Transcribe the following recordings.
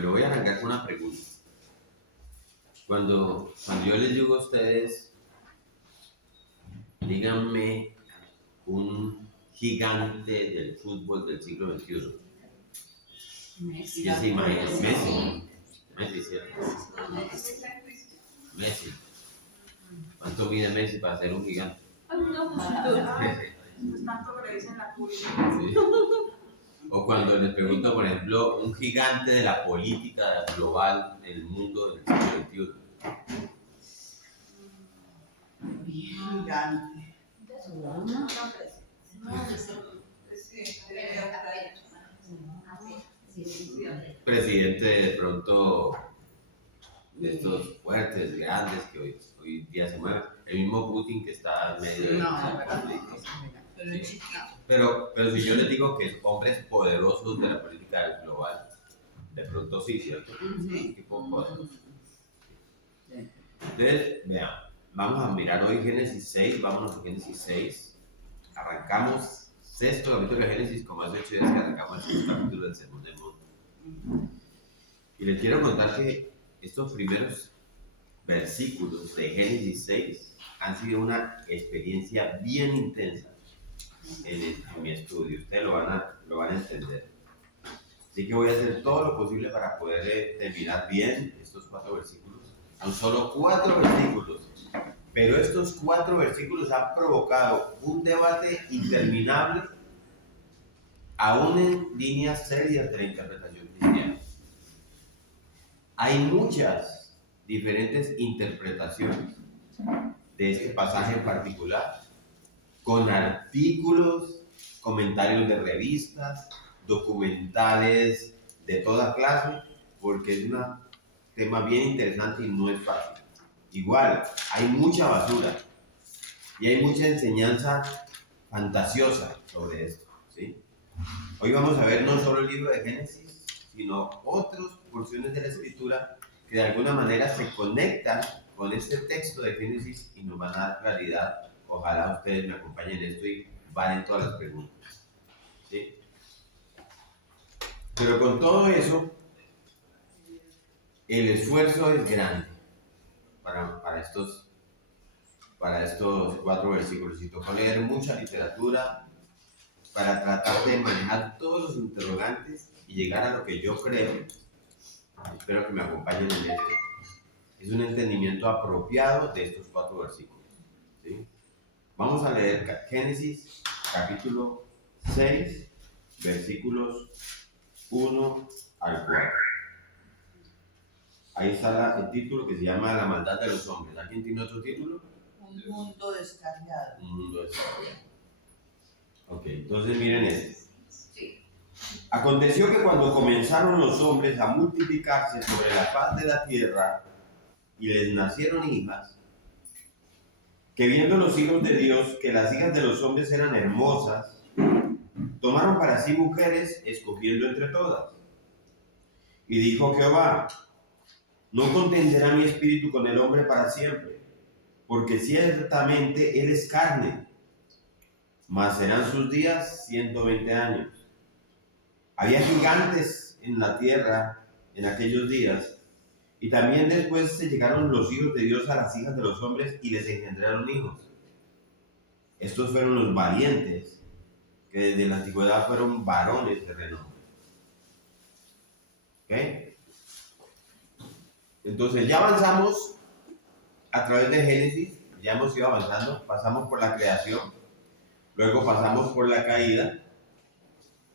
Bueno, voy a arrancar con una pregunta. Cuando yo les digo a ustedes, díganme un gigante del fútbol del siglo XXI. Messi. ¿Quién se imagina? Messi. Messi, ¿cierto? Messi. ¿Cuánto mide Messi para ser un gigante? No es tanto que le dicen la política. Sí. O cuando les pregunto, por ejemplo, un gigante de la política global en el mundo del siglo Gigante. XXI. Presidente de pronto de estos fuertes, grandes que hoy día se mueven. El mismo Putin que está en medio del conflicto. Sí. Pero si yo les digo que hombres poderosos de la política global, de pronto sí, ¿cierto? Sí. Tipo poderosos. Entonces, vean, vamos a mirar hoy Génesis 6, vámonos a Génesis 6. Arrancamos sexto capítulo de Génesis, como hace 8 días que arrancamos el sexto capítulo del Sermón del Monte. Y les quiero contar que estos primeros versículos de Génesis 6 han sido una experiencia bien intensa en mi estudio. Ustedes lo van a entender. Así que voy a hacer todo lo posible para poder terminar bien estos 4 versículos. Son solo 4 versículos, pero estos 4 versículos han provocado un debate interminable, aún en líneas serias de la interpretación cristiana. Hay muchas diferentes interpretaciones de este pasaje en particular, con artículos, comentarios de revistas, documentales de toda clase, porque es un tema bien interesante y no es fácil. Igual, hay mucha basura y hay mucha enseñanza fantasiosa sobre esto, ¿sí? Hoy vamos a ver no solo el libro de Génesis, sino otras porciones de la Escritura que de alguna manera se conectan con este texto de Génesis y nos van a dar claridad. Ojalá ustedes me acompañen en esto y valen todas las preguntas, ¿sí? Pero con todo eso, el esfuerzo es grande para estos 4 versículos. Y tocó leer mucha literatura para tratar de manejar todos los interrogantes y llegar a lo que yo creo, espero que me acompañen en esto, es un entendimiento apropiado de estos 4 versículos, ¿sí? Vamos a leer Génesis capítulo 6, versículos 1 al 4. Ahí está el título que se llama La maldad de los hombres. ¿Alguien tiene otro título? Un mundo descarriado. Un mundo descarriado. Ok, entonces miren esto. Sí. Aconteció que cuando comenzaron los hombres a multiplicarse sobre la faz de la tierra y les nacieron hijas, que viendo los hijos de Dios que las hijas de los hombres eran hermosas, tomaron para sí mujeres, escogiendo entre todas. Y dijo Jehová: no contenderá mi espíritu con el hombre para siempre, porque ciertamente él es carne, mas serán sus días 120 años. Había gigantes en la tierra en aquellos días, y también después se llegaron los hijos de Dios a las hijas de los hombres y les engendraron hijos. Estos fueron los valientes, que desde la antigüedad fueron varones de renombre. ¿Ok? Entonces ya avanzamos a través de Génesis, ya hemos ido avanzando, pasamos por la creación, luego pasamos por la caída.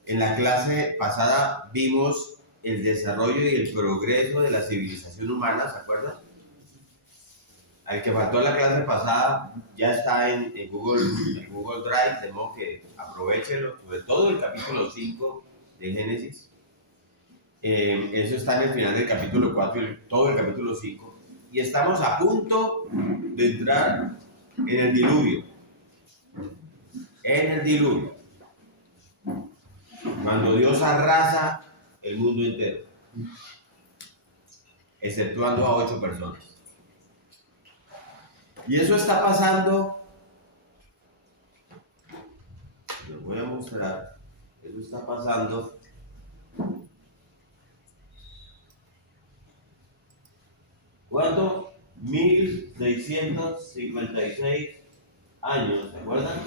En la clase pasada vimos el desarrollo y el progreso de la civilización humana, ¿se acuerdan? Al que faltó la clase pasada ya está en Google Drive, de modo que aprovechenlo, sobre todo el capítulo 5 de Génesis. Eso está en el final del capítulo 4 y todo el capítulo 5. Y estamos a punto de entrar en el diluvio. En el diluvio. Cuando Dios arrasa el mundo entero, exceptuando a 8 personas. Y eso está pasando, les voy a mostrar, eso está pasando ¿Cuánto? 1656 años, ¿se acuerdan?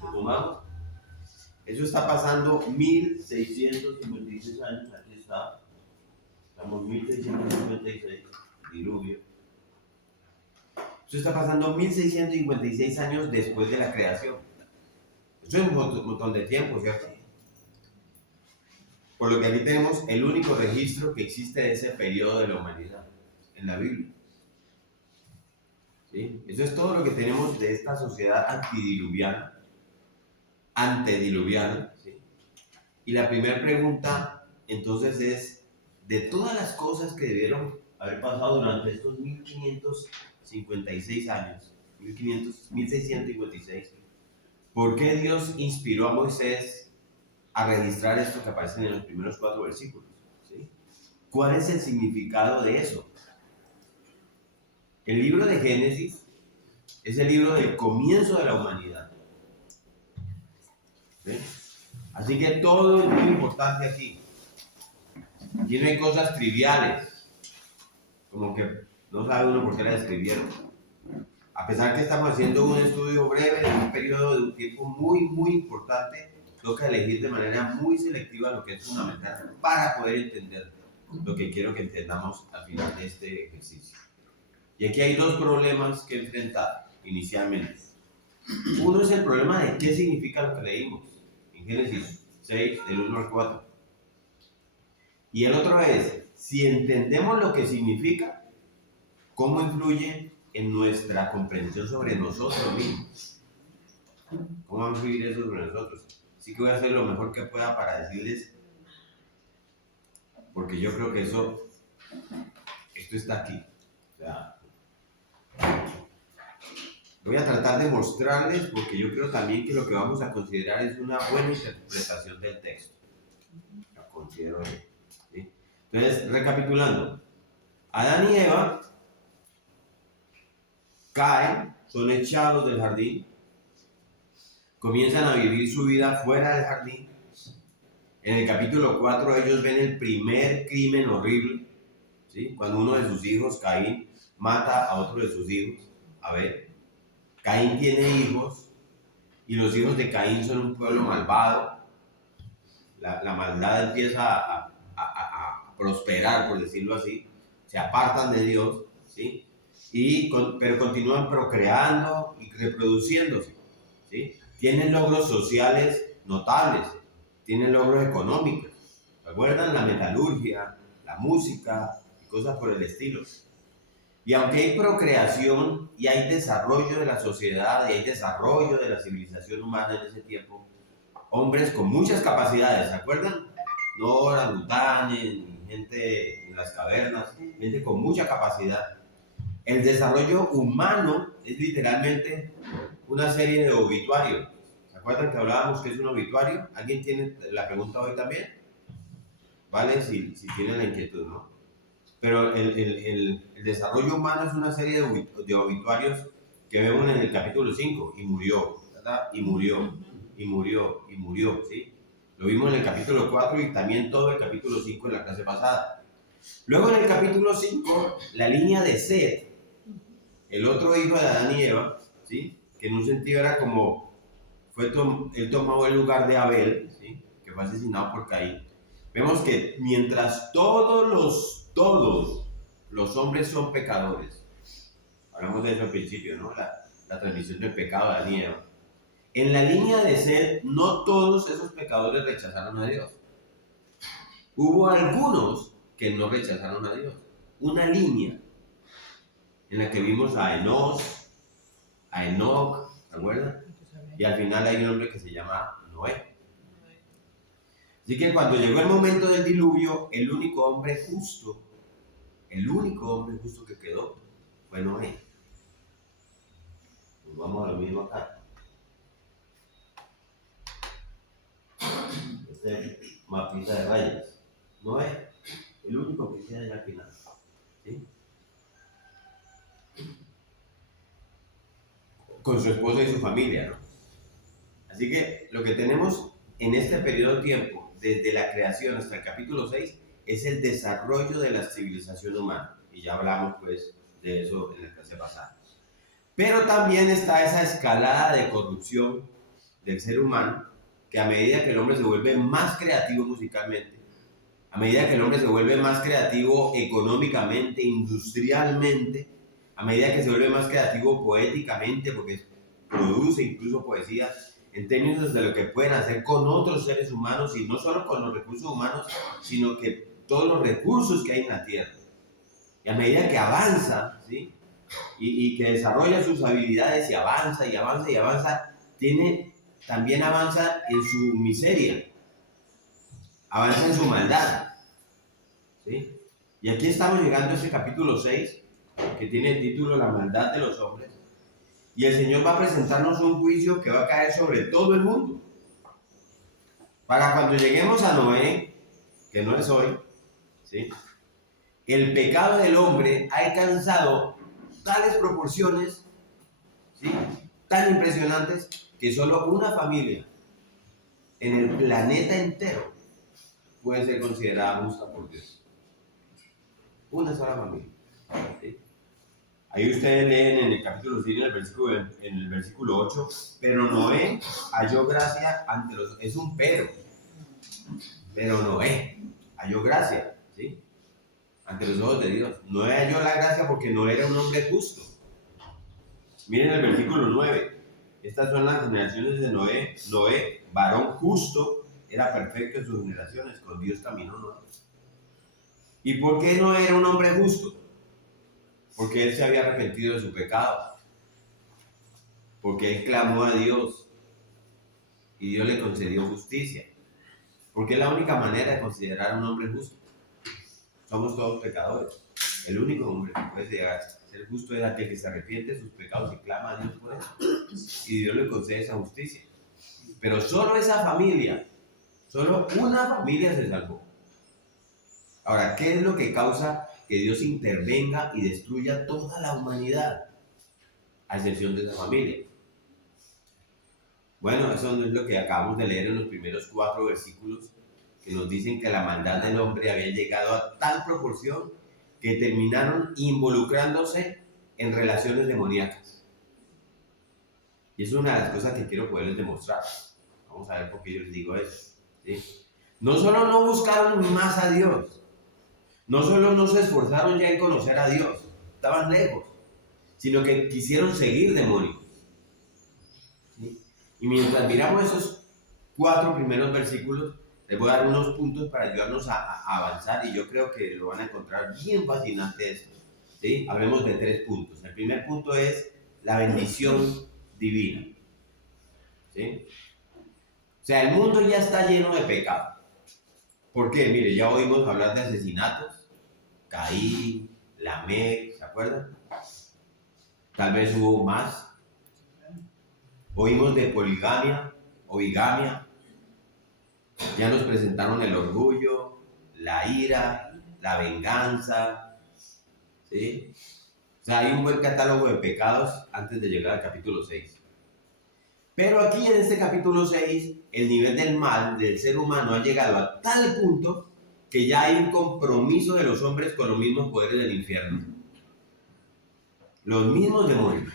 Sumamos. Eso está pasando 1656 años, aquí está. Estamos 1656, diluvio. Eso está pasando 1656 años después de la creación. Eso es un montón de tiempo, ¿cierto? Por lo que aquí tenemos el único registro que existe de ese periodo de la humanidad en la Biblia. ¿Sí? Eso es todo lo que tenemos de esta sociedad antediluviana. ¿Sí? Y la primera pregunta entonces es, de todas las cosas que debieron haber pasado durante estos 1556 años, 1656, ¿por qué Dios inspiró a Moisés a registrar esto que aparece en los primeros 4 versículos? ¿Sí? ¿Cuál es el significado de eso? El libro de Génesis es el libro del comienzo de la humanidad. ¿Sí? Así que todo es muy importante aquí. Aquí no hay cosas triviales, como que no sabe uno por qué la escribieron. A pesar que estamos haciendo un estudio breve de un periodo de un tiempo muy, muy importante, toca elegir de manera muy selectiva lo que es fundamental para poder entender lo que quiero que entendamos al final de este ejercicio. Y aquí hay 2 problemas que enfrentar inicialmente. Uno es el problema de qué significa lo que leímos en Génesis 6, del 1 al 4. Y el otro es, si entendemos lo que significa, ¿cómo influye en nuestra comprensión sobre nosotros mismos? ¿Cómo va a influir eso sobre nosotros? Así que voy a hacer lo mejor que pueda para decirles, porque yo creo que esto está aquí. O sea, voy a tratar de mostrarles, porque yo creo también que lo que vamos a considerar es una buena interpretación del texto. Lo considero yo. ¿Sí? Entonces, recapitulando, Adán y Eva caen, son echados del jardín, comienzan a vivir su vida fuera del jardín. En el capítulo 4 ellos ven el primer crimen horrible, ¿sí? Cuando uno de sus hijos, Caín, mata a otro de sus hijos, Abel. Caín tiene hijos y los hijos de Caín son un pueblo malvado. La maldad empieza a prosperar, por decirlo así. Se apartan de Dios, ¿sí? Pero continúan procreando y reproduciéndose, ¿sí? Tienen logros sociales notables, tienen logros económicos. ¿Recuerdan? La metalurgia, la música y cosas por el estilo. Y aunque hay procreación y hay desarrollo de la sociedad y hay desarrollo de la civilización humana en ese tiempo, hombres con muchas capacidades, ¿se acuerdan? No orangutanes, ni gente en las cavernas, gente con mucha capacidad. El desarrollo humano es literalmente una serie de obituarios. ¿Se acuerdan que hablábamos que es un obituario? ¿Alguien tiene la pregunta hoy también? ¿Vale? Si tienen la inquietud, ¿no? Pero el desarrollo humano es una serie de obituarios que vemos en el capítulo 5, y murió, ¿verdad? Y murió, ¿sí? Lo vimos en el capítulo 4 y también todo el capítulo 5 en la clase pasada. Luego en el capítulo 5, la línea de Set, el otro hijo de Adán y Eva, ¿sí? Que en un sentido era como, él tomó el lugar de Abel, ¿sí? Que fue asesinado por Caín. Vemos que mientras todos los hombres son pecadores, hablamos de eso al principio, ¿no? La transmisión del pecado de Adán y Eva. En la línea de Set, no todos esos pecadores rechazaron a Dios. Hubo algunos que no rechazaron a Dios. Una línea en la que vimos a Enos, a Enoc, ¿se acuerdan? Y al final hay un hombre que se llama Noé. Así que cuando llegó el momento del diluvio, el único hombre justo que quedó fue Noé. Pues vamos a lo mismo acá. Este mapita de rayas. Noé, el único que queda al final. ¿Sí? Con su esposa y su familia, ¿no? Así que lo que tenemos en este periodo de tiempo, desde la creación hasta el capítulo 6, es el desarrollo de la civilización humana. Y ya hablamos, pues, de eso en la clase pasada. Pero también está esa escalada de corrupción del ser humano, que a medida que el hombre se vuelve más creativo musicalmente, a medida que el hombre se vuelve más creativo económicamente, industrialmente, a medida que se vuelve más creativo poéticamente, porque produce incluso poesía, en términos de lo que pueden hacer con otros seres humanos, y no solo con los recursos humanos, sino que todos los recursos que hay en la tierra. Y a medida que avanza, ¿sí? y que desarrolla sus habilidades y avanza y avanza y avanza, también avanza en su miseria, avanza en su maldad. ¿Sí? Y aquí estamos llegando a este capítulo 6, que tiene el título La maldad de los hombres. Y el Señor va a presentarnos un juicio que va a caer sobre todo el mundo. Para cuando lleguemos a Noé, que no es hoy, ¿sí? El pecado del hombre ha alcanzado tales proporciones, ¿sí? Tan impresionantes, que solo una familia en el planeta entero puede ser considerada justa por Dios. Una sola familia. ¿Sí? Ahí ustedes leen en el capítulo 6, en el versículo 8, pero Noé halló gracia ante los... Es un pero Noé halló gracia, ¿sí? Ante los ojos de Dios. Noé halló la gracia porque no era un hombre justo. Miren el versículo 9. Estas son las generaciones de Noé. Noé, varón justo, era perfecto en sus generaciones. Con Dios caminó Noé. ¿Y por qué no era un hombre justo? Porque él se había arrepentido de su pecado. Porque él clamó a Dios y Dios le concedió justicia. Porque es la única manera de considerar a un hombre justo. Somos todos pecadores. El único hombre que puede llegar a ser justo es aquel que se arrepiente de sus pecados y clama a Dios por eso. Y Dios le concede esa justicia. Pero solo esa familia, solo una familia se salvó. Ahora, ¿qué es lo que causa que Dios intervenga y destruya toda la humanidad? A excepción de esa familia. Bueno, eso no es lo que acabamos de leer en los primeros 4 versículos, que nos dicen que la maldad del hombre había llegado a tal proporción que terminaron involucrándose en relaciones demoníacas. Y eso es una de las cosas que quiero poderles demostrar. Vamos a ver por qué yo les digo eso. ¿Sí? No solo no buscaron más a Dios, no solo no se esforzaron ya en conocer a Dios, estaban lejos, sino que quisieron seguir demonios. ¿Sí? Y mientras miramos esos 4 primeros versículos, les voy a dar unos puntos para ayudarnos a avanzar, y yo creo que lo van a encontrar bien fascinante esto. ¿Sí? Hablemos de 3 puntos. El primer punto es la bendición divina. ¿Sí? O sea, el mundo ya está lleno de pecado. ¿Por qué? Mire, ya oímos hablar de asesinatos, Caín, Lamec, ¿se acuerdan? Tal vez hubo más. Oímos de poligamia o bigamia. Ya nos presentaron el orgullo, la ira, la venganza. ¿Sí? O sea, hay un buen catálogo de pecados antes de llegar al capítulo 6. Pero aquí en este capítulo 6, el nivel del mal del ser humano ha llegado a tal punto que ya hay un compromiso de los hombres con los mismos poderes del infierno. Los mismos demonios.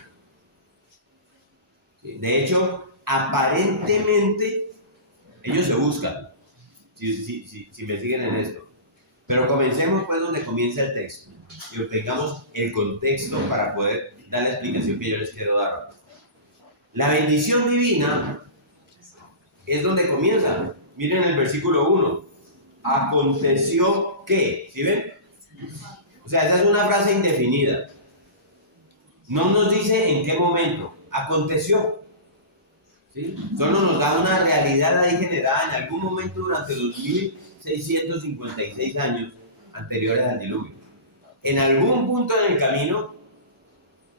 De hecho, aparentemente, ellos se buscan, si me siguen en esto. Pero comencemos pues donde comienza el texto y obtengamos el contexto para poder dar la explicación que yo les quiero dar. La bendición divina es donde comienza. Miren el versículo 1. Aconteció que, ¿sí ven? O sea, esa es una frase indefinida. No nos dice en qué momento. Aconteció. ¿Sí? Solo nos da una realidad ahí generada en algún momento durante los 1656 años anteriores al diluvio. En algún punto en el camino,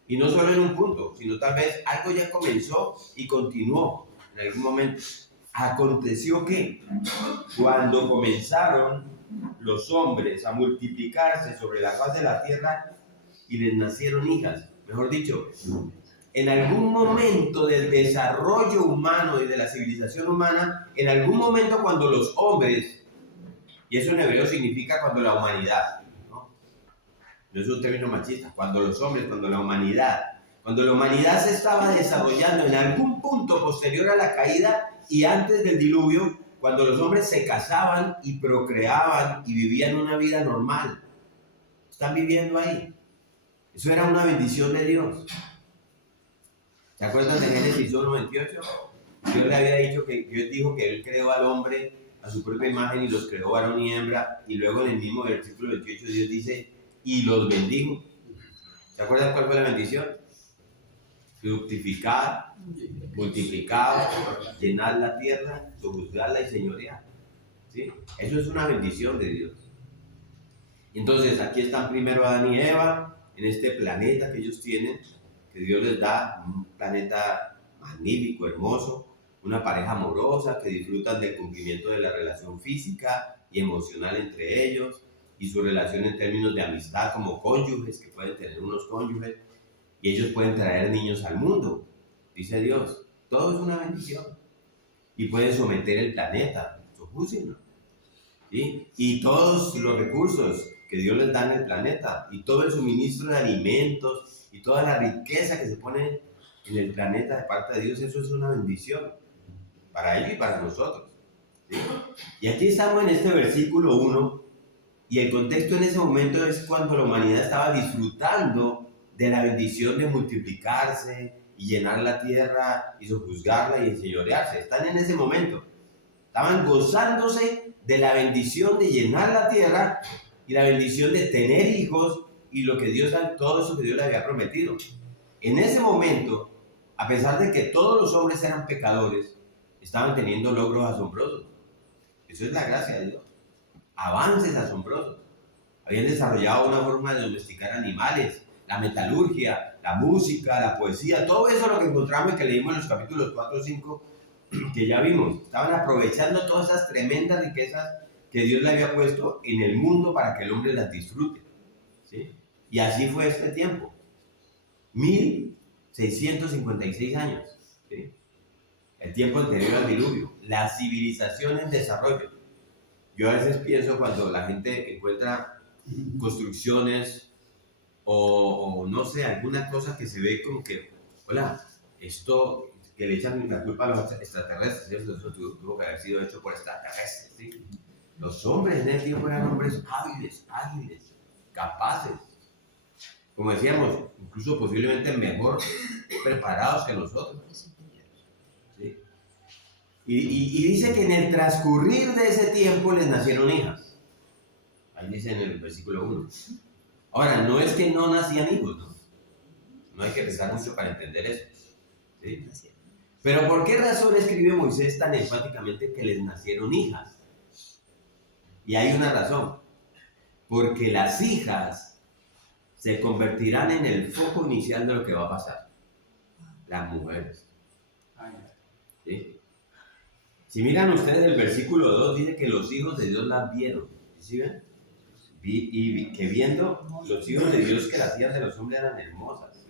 y no solo en un punto, sino tal vez algo ya comenzó y continuó en algún momento. Aconteció que cuando comenzaron los hombres a multiplicarse sobre la faz de la tierra y les nacieron hijas, mejor dicho, en algún momento del desarrollo humano y de la civilización humana, en algún momento cuando los hombres, y eso en hebreo significa cuando la humanidad, ¿no? no es un término machista, cuando la humanidad se estaba desarrollando en algún punto posterior a la caída y antes del diluvio, cuando los hombres se casaban y procreaban y vivían una vida normal. Están viviendo ahí. Eso era una bendición de Dios. ¿Se acuerdan de Génesis 1:28? Dios le había dicho que Dios dijo que Él creó al hombre a su propia imagen y los creó varón y hembra. Y luego en el mismo versículo 28 Dios dice, y los bendijo. ¿Se acuerdan cuál fue la bendición? Fructificar, multiplicar, llenar la tierra, sojuzgarla y señorear. ¿Sí? Eso es una bendición de Dios. Entonces aquí están primero Adán y Eva en este planeta que ellos tienen, que Dios les da, un planeta magnífico, hermoso, una pareja amorosa que disfrutan del cumplimiento de la relación física y emocional entre ellos y su relación en términos de amistad como cónyuges, que pueden tener unos cónyuges, y ellos pueden traer niños al mundo, dice Dios. Todo es una bendición. Y pueden someter el planeta, sojúcenlo, ¿sí? Y todos los recursos que Dios les da en el planeta, y todo el suministro de alimentos, y toda la riqueza que se pone en el planeta de parte de Dios, eso es una bendición para ellos y para nosotros, ¿sí? Y aquí estamos en este versículo 1, y el contexto en ese momento es cuando la humanidad estaba disfrutando de la bendición de multiplicarse y llenar la tierra y sojuzgarla y enseñorearse. Están en ese momento. Estaban gozándose de la bendición de llenar la tierra y la bendición de tener hijos y todo eso que Dios les había prometido. En ese momento, a pesar de que todos los hombres eran pecadores, estaban teniendo logros asombrosos. Eso es la gracia de Dios. Avances asombrosos. Habían desarrollado una forma de domesticar animales, la metalurgia, la música, la poesía, todo eso lo que encontramos y que leímos en los capítulos 4 o 5 que ya vimos. Estaban aprovechando todas esas tremendas riquezas que Dios le había puesto en el mundo para que el hombre las disfrute, ¿sí? Y así fue este tiempo. 1656 años, ¿sí? El tiempo anterior al diluvio, la civilización en desarrollo. Yo a veces pienso cuando la gente encuentra construcciones o no sé, alguna cosa que se ve como que, hola, esto que le echan la culpa a los extraterrestres, eso tuvo que haber sido hecho por extraterrestres, ¿sí? Los hombres en ese tiempo eran hombres hábiles, ágiles, capaces, como decíamos, incluso posiblemente mejor preparados que nosotros, ¿sí? Y dice que en el transcurrir de ese tiempo les nacieron hijas. Ahí dice en el versículo 1. Ahora, no es que no nacían hijos, ¿no? No hay que pensar mucho para entender eso, ¿sí? Pero ¿por qué razón escribe Moisés tan enfáticamente que les nacieron hijas? Y hay una razón. Porque las hijas se convertirán en el foco inicial de lo que va a pasar. Las mujeres, ¿sí? Si miran ustedes el versículo 2, dice que los hijos de Dios las vieron. ¿Sí ven? Que viendo los hijos de Dios que las hijas de los hombres eran hermosas.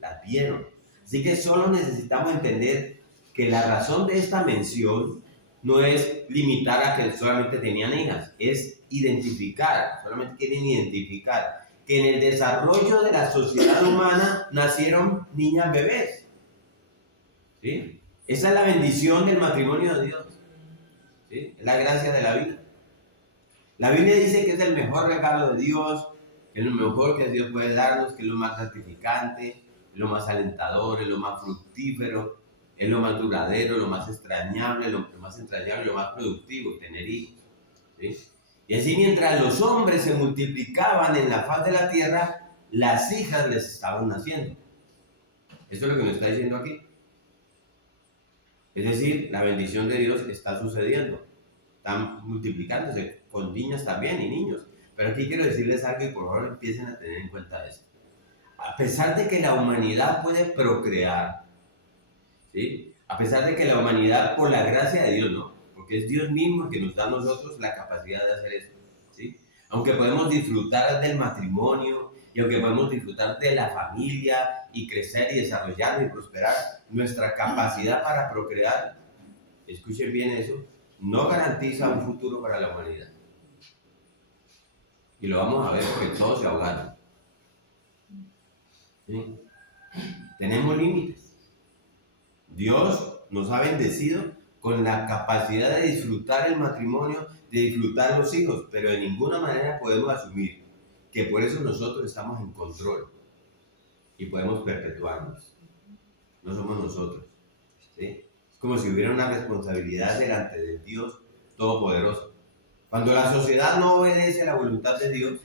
Las vieron. Así que solo necesitamos entender que la razón de esta mención no es limitar a que solamente tenían hijas, es identificar, solamente quieren identificar que en el desarrollo de la sociedad humana nacieron niñas bebés, ¿sí? Esa es la bendición del matrimonio de Dios, ¿sí? Es la gracia de la vida. La Biblia dice que es el mejor regalo de Dios, que es lo mejor que Dios puede darnos, que es lo más gratificante, es lo más alentador, es lo más fructífero, es lo más duradero, lo más extrañable, lo más productivo, tener hijos, ¿sí? Y así mientras los hombres se multiplicaban en la faz de la tierra, las hijas les estaban naciendo. Esto es lo que nos está diciendo aquí. Es decir, la bendición de Dios está sucediendo. Están multiplicándose con niñas también y niños. Pero aquí quiero decirles algo y por favor empiecen a tener en cuenta esto. A pesar de que la humanidad puede procrear, ¿sí? A pesar de que la humanidad, por la gracia de Dios, no, porque es Dios mismo el que nos da a nosotros la capacidad de hacer eso, ¿sí? Aunque podemos disfrutar del matrimonio y aunque podemos disfrutar de la familia y crecer y desarrollar y prosperar, nuestra capacidad para procrear, escuchen bien eso, no garantiza un futuro para la humanidad. Y lo vamos a ver porque todos se ahogaron. ¿Sí? Tenemos límites. Dios nos ha bendecido con la capacidad de disfrutar el matrimonio, de disfrutar los hijos, pero de ninguna manera podemos asumir que por eso nosotros estamos en control y podemos perpetuarnos. No somos nosotros. ¿Sí? Es como si hubiera una responsabilidad delante de Dios Todopoderoso. Cuando la sociedad no obedece a la voluntad de Dios,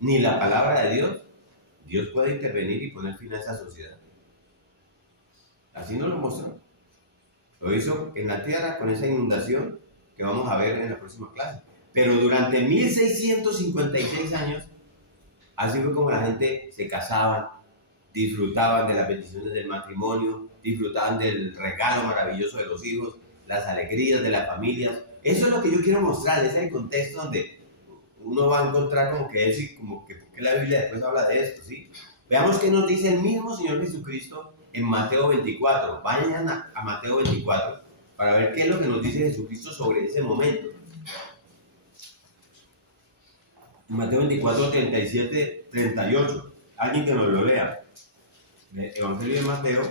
ni la palabra de Dios, Dios puede intervenir y poner fin a esa sociedad. Así nos lo mostró. Lo hizo en la tierra con esa inundación que vamos a ver en la próxima clase. Pero durante 1656 años, así fue como la gente se casaba, disfrutaban de las bendiciones del matrimonio, disfrutaban del regalo maravilloso de los hijos, las alegrías de las familias. Eso es lo que yo quiero mostrar, ese es el contexto donde uno va a encontrar como que es y como que porque la Biblia después habla de esto, ¿sí? Veamos qué nos dice el mismo Señor Jesucristo en Mateo 24. Vayan a Mateo 24 para ver qué es lo que nos dice Jesucristo sobre ese momento. Mateo 24, 37, 38. Alguien que nos lo lea. Evangelio de Mateo,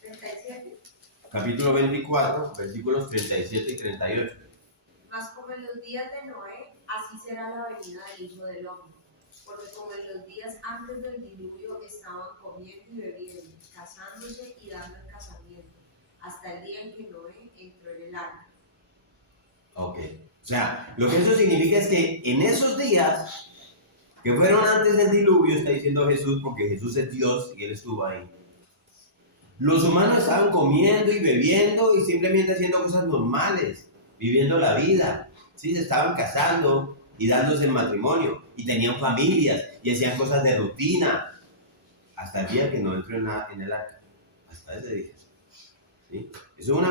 37. capítulo 24, versículos 37 y 38. Mas como en los días de Noé, así será la venida del Hijo del Hombre. Porque como en los días antes del diluvio estaban comiendo y bebiendo, casándose y dando en casamiento, hasta el día en que Noé entró en el arca. Ok. O sea, lo que eso significa es que en esos días que fueron antes del diluvio, está diciendo Jesús, porque Jesús es Dios y Él estuvo ahí. Los humanos estaban comiendo y bebiendo y simplemente haciendo cosas normales, viviendo la vida. Sí, se estaban casando y dándose en matrimonio y tenían familias y hacían cosas de rutina hasta el día que no entró en el arca. Hasta ese día. ¿Sí? Eso es una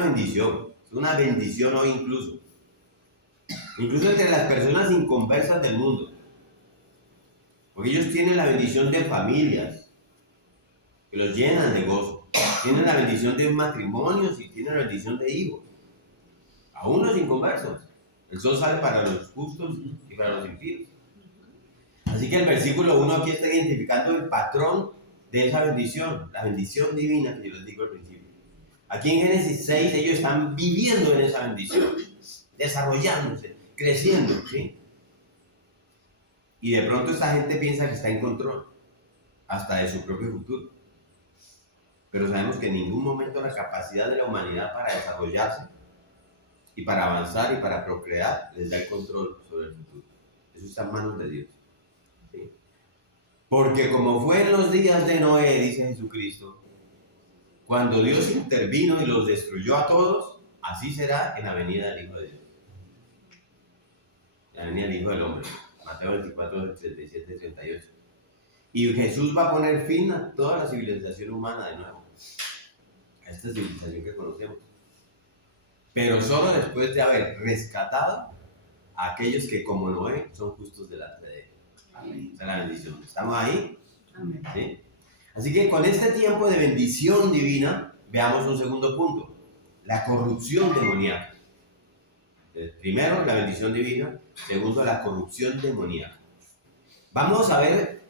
bendición hoy incluso. Incluso entre las personas inconversas del mundo. Porque ellos tienen la bendición de familias que los llenan de gozo. Tienen la bendición de matrimonios y tienen la bendición de hijos. Aún los inconversos. El sol sale para los justos y para los impíos. Así que el versículo 1 aquí está identificando el patrón de esa bendición, la bendición divina que yo les digo al principio. Aquí en Génesis 6 ellos están viviendo en esa bendición, desarrollándose, creciendo, ¿sí? Y de pronto esta gente piensa que está en control, hasta de su propio futuro. Pero sabemos que en ningún momento la capacidad de la humanidad para desarrollarse y para avanzar y para procrear les da el control sobre el futuro. Eso está en manos de Dios. ¿Sí? Porque como fue en los días de Noé, dice Jesucristo, cuando Dios intervino y los destruyó a todos, así será en la venida del Hijo de Dios. La venida del Hijo del Hombre. Mateo 24, 37, 38. Y Jesús va a poner fin a toda la civilización humana de nuevo. A esta civilización que conocemos. Pero solo después de haber rescatado a aquellos que como Noé son justos delante de él. Amén. Esa es la bendición. ¿Estamos ahí? Amén. ¿Sí? Así que con este tiempo de bendición divina, veamos un segundo punto. La corrupción demoníaca. Primero, la bendición divina. Segundo, la corrupción demoníaca. Vamos a ver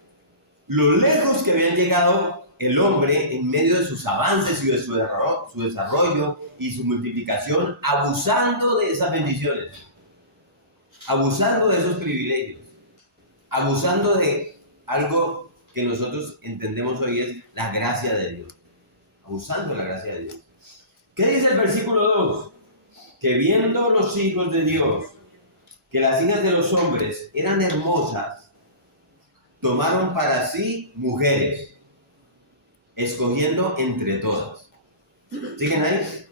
lo lejos que habían llegado el hombre en medio de sus avances y de su desarrollo y su multiplicación, abusando de esas bendiciones, abusando de esos privilegios, abusando de algo que nosotros entendemos hoy es la gracia de Dios, abusando de la gracia de Dios. ¿Qué dice el versículo 2? Que viendo los hijos de Dios, que las hijas de los hombres eran hermosas, tomaron para sí mujeres, escogiendo entre todas. ¿Siguen ahí?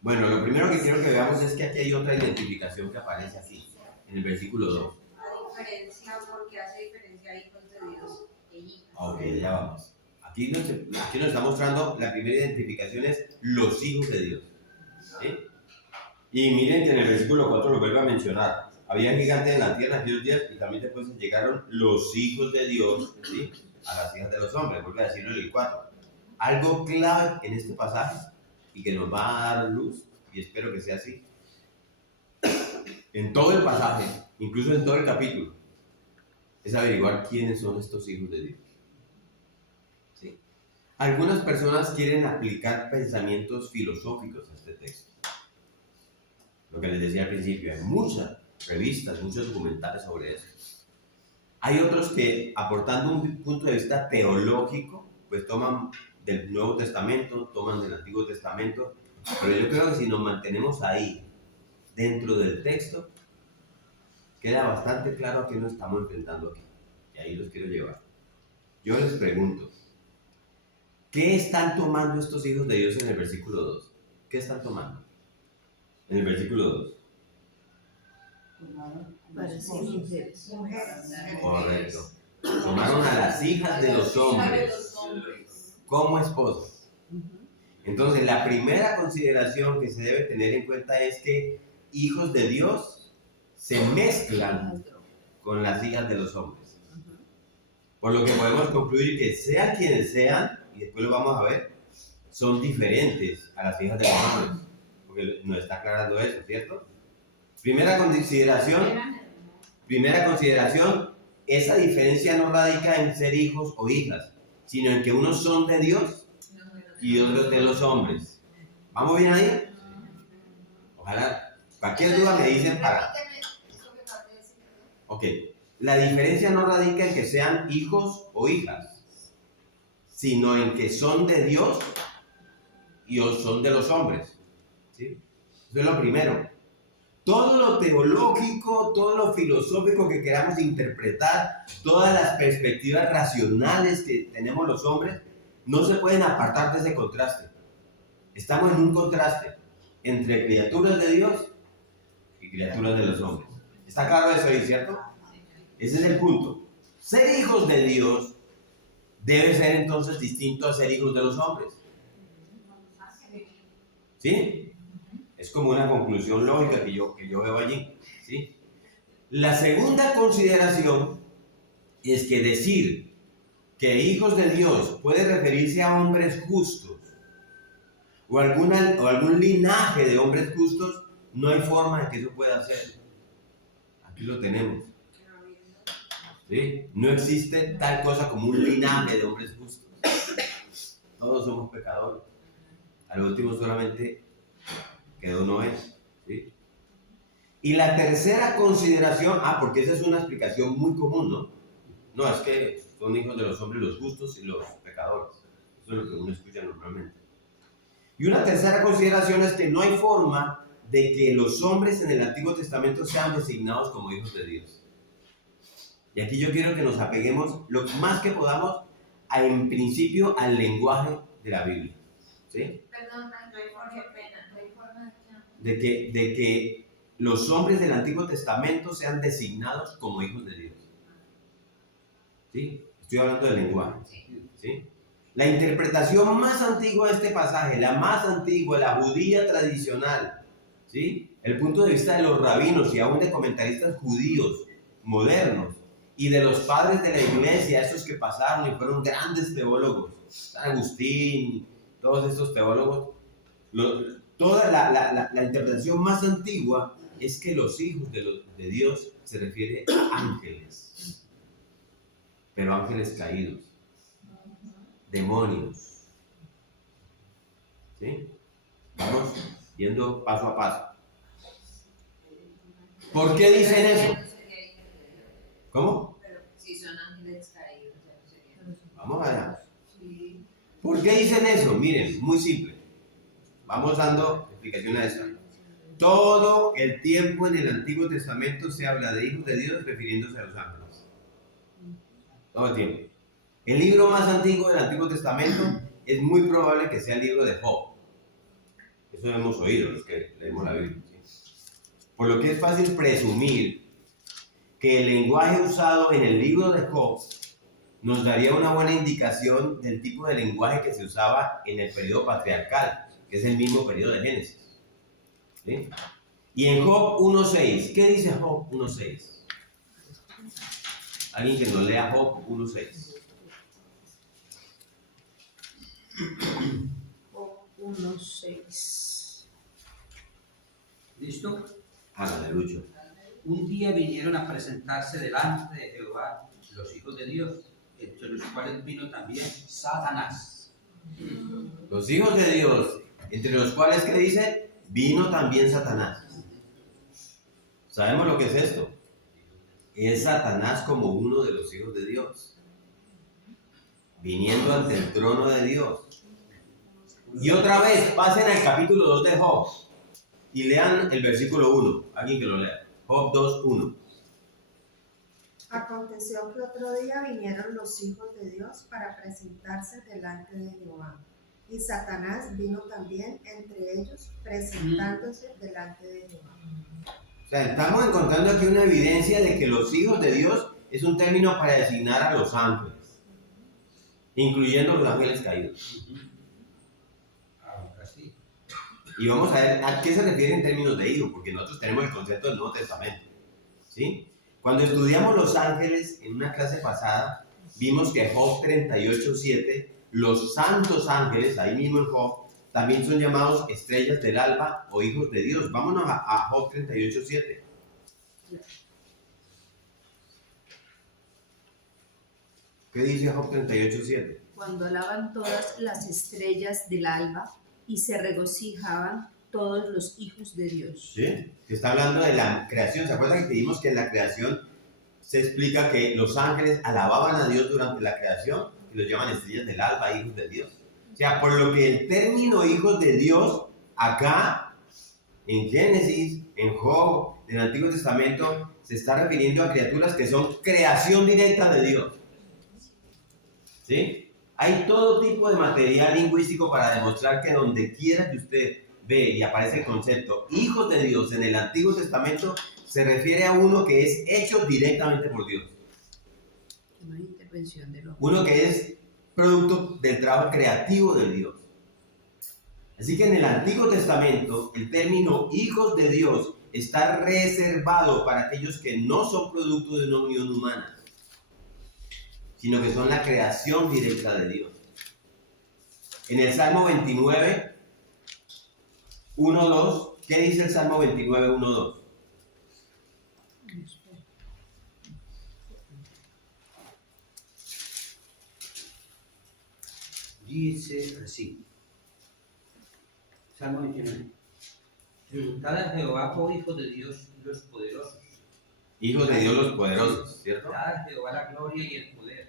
Bueno, lo primero que quiero que veamos es que aquí hay otra identificación que aparece aquí, en el versículo 2. A diferencia, porque hace diferencia a hijos de Dios e hijas. Ok, ya vamos. Aquí nos está mostrando la primera identificación es los hijos de Dios. ¿Sí? Y miren que en el versículo 4 lo vuelve a mencionar. Había gigantes en la tierra en aquellos días y también después llegaron los hijos de Dios, ¿sí?, a las hijas de los hombres. Vuelve a decirlo en el 4. Algo clave en este pasaje y que nos va a dar luz, y espero que sea así, en todo el pasaje, incluso en todo el capítulo, es averiguar quiénes son estos hijos de Dios. ¿Sí? Algunas personas quieren aplicar pensamientos filosóficos a este texto. Lo que les decía al principio, hay muchas revistas, muchos documentales sobre eso. Hay otros que, aportando un punto de vista teológico, pues toman del Nuevo Testamento, toman del Antiguo Testamento, pero yo creo que si nos mantenemos ahí, dentro del texto, queda bastante claro a qué nos estamos enfrentando aquí. Y ahí los quiero llevar. Yo les pregunto, ¿qué están tomando estos hijos de Dios en el versículo 2? ¿Qué están tomando? En el versículo 2. Para sí mujeres. Correcto. Tomaron a las hijas de los hombres como esposas. Entonces, la primera consideración que se debe tener en cuenta es que hijos de Dios se mezclan con las hijas de los hombres. Por lo que podemos concluir que sean quienes sean, y después lo vamos a ver, son diferentes a las hijas de los hombres. Porque nos está aclarando eso, ¿cierto? Primera consideración, esa diferencia no radica en ser hijos o hijas, sino en que unos son de Dios y otros de los hombres. ¿Vamos bien ahí? Ojalá, cualquier duda me dicen para... Ok, la diferencia no radica en que sean hijos o hijas, sino en que son de Dios y o son de los hombres. ¿Sí? Eso es lo primero. Todo lo teológico, todo lo filosófico que queramos interpretar, todas las perspectivas racionales que tenemos los hombres, no se pueden apartar de ese contraste. Estamos en un contraste entre criaturas de Dios y criaturas de los hombres. ¿Está claro eso ahí, cierto? Ese es el punto. Ser hijos de Dios debe ser entonces distinto a ser hijos de los hombres. ¿Sí? Es como una conclusión lógica que yo veo allí. ¿Sí? La segunda consideración es que decir que hijos de Dios puede referirse a hombres justos o algún linaje de hombres justos, no hay forma de que eso pueda ser. Aquí lo tenemos. ¿Sí? No existe tal cosa como un linaje de hombres justos. Todos somos pecadores. Al último solamente quedó Noé. ¿Sí? Y la tercera consideración, porque esa es una explicación muy común, ¿no? No, es que son hijos de los hombres los justos y los pecadores. Eso es lo que uno escucha normalmente. Y una tercera consideración es que no hay forma de que los hombres en el Antiguo Testamento sean designados como hijos de Dios. Y aquí yo quiero que nos apeguemos lo más que podamos en principio al lenguaje de la Biblia. ¿Sí? Perdón, no hay forma de que los hombres del Antiguo Testamento sean designados como hijos de Dios. ¿Sí? Estoy hablando del lenguaje. ¿Sí? La interpretación más antigua de este pasaje, la más antigua, la judía tradicional, ¿sí? El punto de vista de los rabinos y aún de comentaristas judíos modernos y de los padres de la iglesia, esos que pasaron y fueron grandes teólogos, San Agustín, todos estos teólogos, toda la interpretación más antigua es que los hijos de Dios se refiere a ángeles, pero ángeles caídos, demonios. ¿Sí? Vamos yendo paso a paso. ¿Por qué dicen eso? ¿Cómo? Pero si son ángeles caídos, ya no serían. Vamos allá. Sí. ¿Por qué dicen eso? Miren, muy simple. Vamos dando explicación a esto. Todo el tiempo en el Antiguo Testamento se habla de hijos de Dios refiriéndose a los ángeles. Todo el tiempo. El libro más antiguo del Antiguo Testamento es muy probable que sea el libro de Job. Eso hemos oído los que leemos la Biblia. ¿Sí? Por lo que es fácil presumir que el lenguaje usado en el libro de Job nos daría una buena indicación del tipo de lenguaje que se usaba en el periodo patriarcal, que es el mismo periodo de Génesis. ¿Sí? Y en Job 1.6, ¿qué dice Job 1.6? Alguien que nos lea Job 1.6. Job 1:6. ¿Listo? Hágale, Lucho. Un día vinieron a presentarse delante de Jehová los hijos de Dios, entre los cuales vino también Satanás. Los hijos de Dios, entre los cuales, ¿qué dice? Vino también Satanás. ¿Sabemos lo que es esto? Es Satanás como uno de los hijos de Dios, viniendo ante el trono de Dios. Y otra vez, pasen al capítulo 2 de Job y lean el versículo 1. Alguien que lo lea. Job 2, 1. Aconteció que otro día vinieron los hijos de Dios para presentarse delante de Jehová. Y Satanás vino también entre ellos, presentándose delante de Jehová. O sea, estamos encontrando aquí una evidencia de que los hijos de Dios es un término para designar a los ángeles, incluyendo los ángeles caídos. Ahora sí. Y vamos a ver a qué se refiere en términos de hijo, porque nosotros tenemos el concepto del Nuevo Testamento. ¿Sí? Cuando estudiamos los ángeles en una clase pasada, vimos que Job 38:7, los santos ángeles, ahí mismo en Job, también son llamados estrellas del alba o hijos de Dios. Vámonos a Job 38:7. ¿Qué dice Job 38:7? Cuando alaban todas las estrellas del alba y se regocijaban todos los hijos de Dios. ¿Sí? Que está hablando de la creación. ¿Se acuerdan que dijimos que en la creación se explica que los ángeles alababan a Dios durante la creación y los llaman estrellas del alba, hijos de Dios? O sea, por lo que el término hijos de Dios, acá, en Génesis, en Job, en el Antiguo Testamento, se está refiriendo a criaturas que son creación directa de Dios. ¿Sí? Hay todo tipo de material lingüístico para demostrar que donde quiera que usted ve y aparece el concepto hijos de Dios en el Antiguo Testamento, se refiere a uno que es hecho directamente por Dios. No hay intervención del hombre. Uno que es producto del trabajo creativo de Dios. Así que en el Antiguo Testamento, el término hijos de Dios está reservado para aquellos que no son producto de una unión humana, sino que son la creación directa de Dios. En el Salmo 29, 1, 2, ¿qué dice el Salmo 29, 1, 2? Dice así. Salmo 29. Tribuntad a Jehová, oh hijos de Dios, los poderosos. Hijos de Dios los poderosos, ¿cierto? Dad a Jehová la gloria y el poder.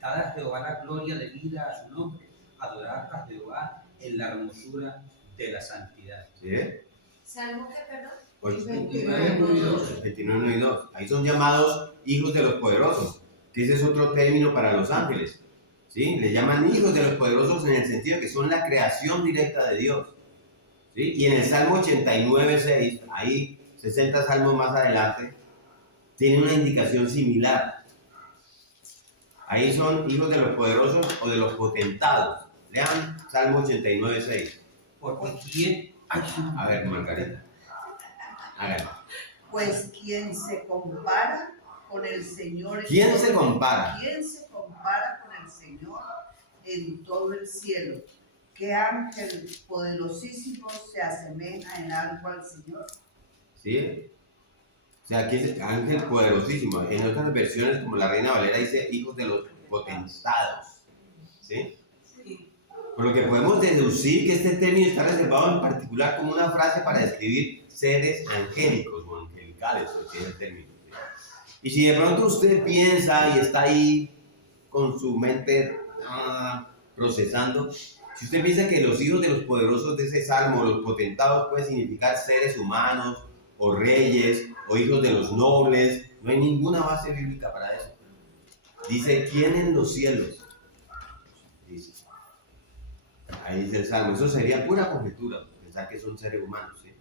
Dad a Jehová la gloria debida a su nombre. Adorad a Jehová en la hermosura de la santidad. ¿Sí? ¿Salmo qué, perdón? 29, 1 y 2. 29, 1 y 2. Ahí son llamados hijos de los poderosos, que ese es otro término para los ángeles. ¿Sí? Le llaman hijos de los poderosos en el sentido de que son la creación directa de Dios. ¿Sí? Y en el Salmo 89, 6, ahí 60 salmos más adelante, tiene una indicación similar. Ahí son hijos de los poderosos o de los potentados. Lean Salmo 89, 6. Porque quién. Ay, A ver, Margarita. Háganlo. Pues quien se compara con el Señor. ¿Quién se compara? ¿Quién se compara con el Señor en todo el cielo? ¿Qué ángel poderosísimo se asemeja en algo al Señor? ¿Sí? O sea, aquí es ángel poderosísimo. En otras versiones, como la Reina Valera dice, hijos de los potentados. ¿Sí? Sí. Por lo que podemos deducir que este término está reservado en particular como una frase para describir seres angélicos o angelicales, porque es el término. ¿Sí? Y si de pronto usted piensa y está ahí con su mente procesando, si usted piensa que los hijos de los poderosos de ese salmo, los potentados, puede significar seres humanos, o reyes, o hijos de los nobles, no hay ninguna base bíblica para eso. Dice, ¿quién en los cielos? Dice. Ahí dice el salmo. Eso sería pura conjetura, pensar que son seres humanos. ¿Sí?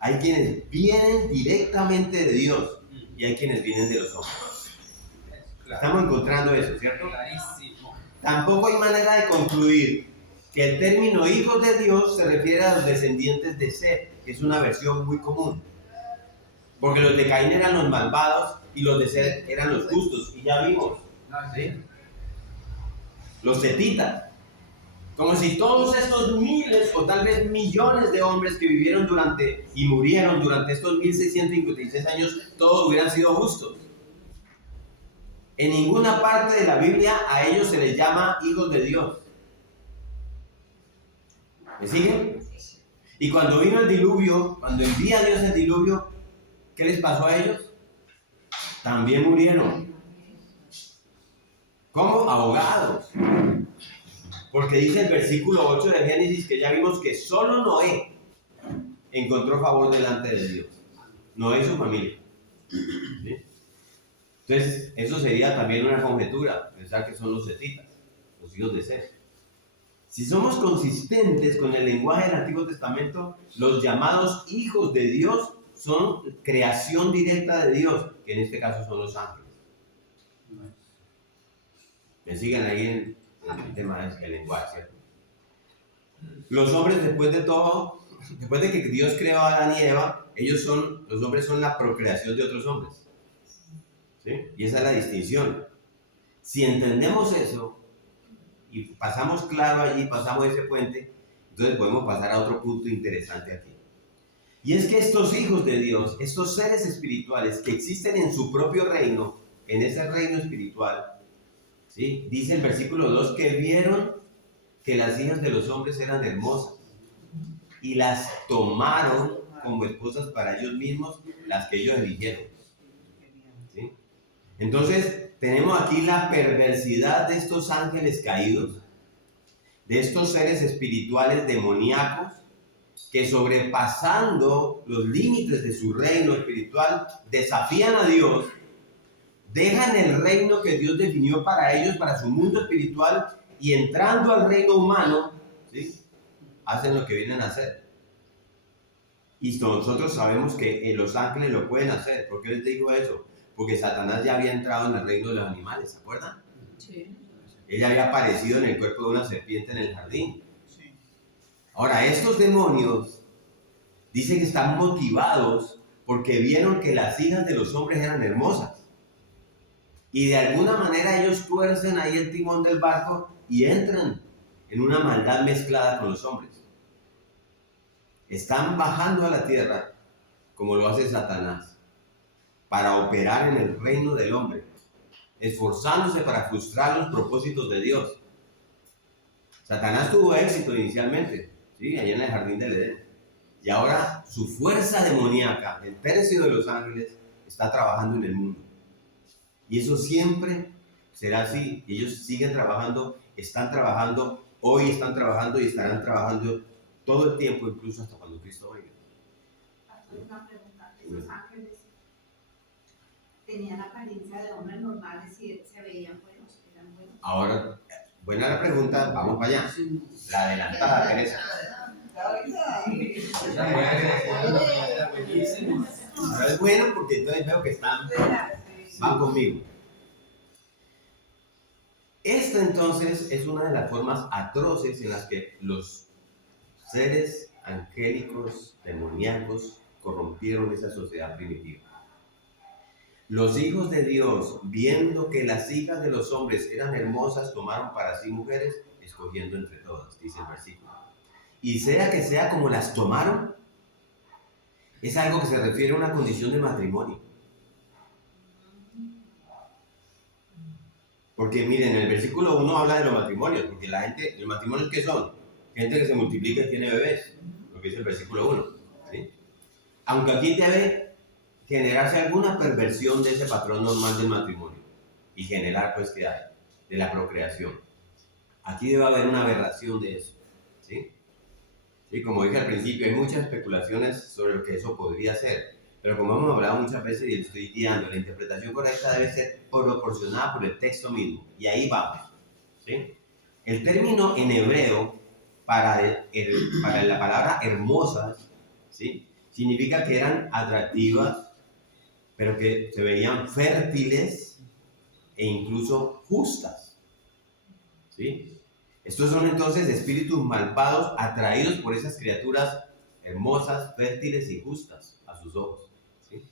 Hay quienes vienen directamente de Dios y hay quienes vienen de los hombres. Estamos encontrando eso, ¿cierto? Clarísimo. Tampoco hay manera de concluir que el término hijos de Dios se refiere a los descendientes de Set, que es una versión muy común. Porque los de Caín eran los malvados y los de Set eran los justos. Y ya vimos, ¿sí? Los setitas. Como si todos estos miles o tal vez millones de hombres que vivieron y murieron durante estos 1656 años, todos hubieran sido justos. En ninguna parte de la Biblia a ellos se les llama hijos de Dios. ¿Me siguen? Y cuando vino el diluvio, cuando envía Dios el diluvio, ¿qué les pasó a ellos? También murieron. ¿Cómo? Ahogados. Porque dice el versículo 8 de Génesis que ya vimos que solo Noé encontró favor delante de Dios. Noé y su familia. ¿Sí? Entonces, eso sería también una conjetura, pensar que son los setitas, los hijos de Seth. Si somos consistentes con el lenguaje del Antiguo Testamento, los llamados hijos de Dios son creación directa de Dios, que en este caso son los ángeles. Me siguen ahí en el tema del lenguaje, ¿cierto? Los hombres, después de todo, después de que Dios creó a Adán y Eva, los hombres son la procreación de otros hombres. ¿Sí? Y esa es la distinción. Si entendemos eso y pasamos claro allí, pasamos ese puente, entonces podemos pasar a otro punto interesante aquí. Y es que estos hijos de Dios, estos seres espirituales que existen en su propio reino, en ese reino espiritual, ¿sí? Dice el versículo 2 que vieron que las hijas de los hombres eran hermosas y las tomaron como esposas para ellos mismos, las que ellos eligieron. ¿Sí? Entonces, tenemos aquí la perversidad de estos ángeles caídos, de estos seres espirituales demoníacos, que sobrepasando los límites de su reino espiritual, desafían a Dios, dejan el reino que Dios definió para ellos, para su mundo espiritual, y entrando al reino humano, ¿sí? Hacen lo que vienen a hacer. Y nosotros sabemos que los ángeles lo pueden hacer. ¿Por qué les digo eso? Porque Satanás ya había entrado en el reino de los animales, ¿se acuerdan? Sí. Él había aparecido en el cuerpo de una serpiente en el jardín. Ahora, estos demonios dicen que están motivados porque vieron que las hijas de los hombres eran hermosas. Y de alguna manera ellos tuercen ahí el timón del barco y entran en una maldad mezclada con los hombres. Están bajando a la tierra, como lo hace Satanás, para operar en el reino del hombre, esforzándose para frustrar los propósitos de Dios. Satanás tuvo éxito inicialmente, ¿sí? Allá en el jardín del Edén. Y ahora su fuerza demoníaca, el tercio de los ángeles, está trabajando en el mundo. Y eso siempre será así. Ellos siguen trabajando, están trabajando, hoy están trabajando y estarán trabajando todo el tiempo, incluso hasta cuando Cristo venga. Una pregunta, ¿esos ángeles tenían apariencia de hombres normales y se veían buenos, eran buenos? Ahora, buena la pregunta, vamos para allá. La adelantada, Teresa. Pero es bueno porque entonces veo que van conmigo. Esta entonces es una de las formas atroces en las que los seres angélicos, demoníacos, corrompieron esa sociedad primitiva. Los hijos de Dios, viendo que las hijas de los hombres eran hermosas, tomaron para sí mujeres, escogiendo entre todas, dice el versículo. Y sea que sea como las tomaron, es algo que se refiere a una condición de matrimonio. Porque miren, el versículo 1 habla de los matrimonios, porque la gente, ¿los matrimonios qué son? Gente que se multiplica y tiene bebés, lo que dice el versículo 1. ¿Sí? Aunque aquí debe generarse alguna perversión de ese patrón normal del matrimonio y generar, pues, ¿qué hay? De la procreación. Aquí debe haber una aberración de eso. ¿Sí? Sí, como dije al principio, hay muchas especulaciones sobre lo que eso podría ser. Pero como hemos hablado muchas veces y le estoy guiando, la interpretación correcta debe ser proporcionada por el texto mismo. Y ahí vamos. ¿Sí? El término en hebreo para la palabra hermosas, ¿sí? Significa que eran atractivas, pero que se veían fértiles e incluso justas. ¿Sí? Estos son entonces espíritus malvados atraídos por esas criaturas hermosas, fértiles y justas a sus ojos. ¿Sí?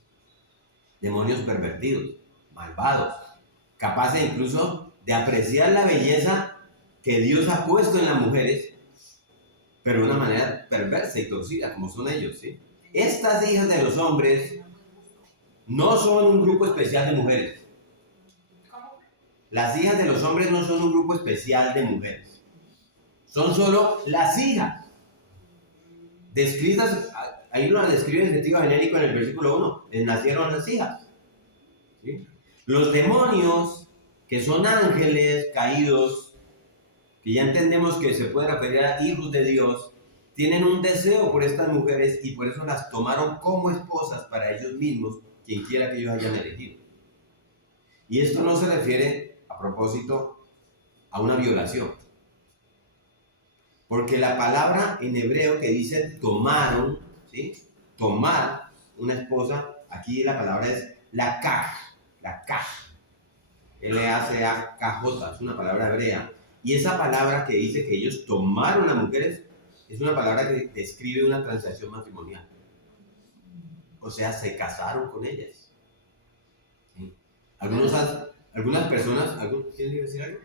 Demonios pervertidos, malvados, capaces incluso de apreciar la belleza que Dios ha puesto en las mujeres, pero de una manera perversa y torcida, como son ellos, ¿sí? Estas hijas de los hombres no son un grupo especial de mujeres. Las hijas de los hombres no son un grupo especial de mujeres. Son solo las hijas. Descritas, ahí lo describe en sentido genérico en el versículo 1. Les nacieron las hijas. ¿Sí? Los demonios, que son ángeles caídos, que ya entendemos que se puede referir a hijos de Dios, tienen un deseo por estas mujeres y por eso las tomaron como esposas para ellos mismos, quien quiera que ellos hayan elegido. Y esto no se refiere, a propósito, a una violación. Porque la palabra en hebreo que dice tomaron, ¿sí? Tomar una esposa, aquí la palabra es lakaj, L-A-C-A-K-J, es una palabra hebrea. Y esa palabra que dice que ellos tomaron a mujeres es una palabra que describe una transacción matrimonial. O sea, se casaron con ellas. ¿Sí? Algunas personas, ¿quieren decir algo?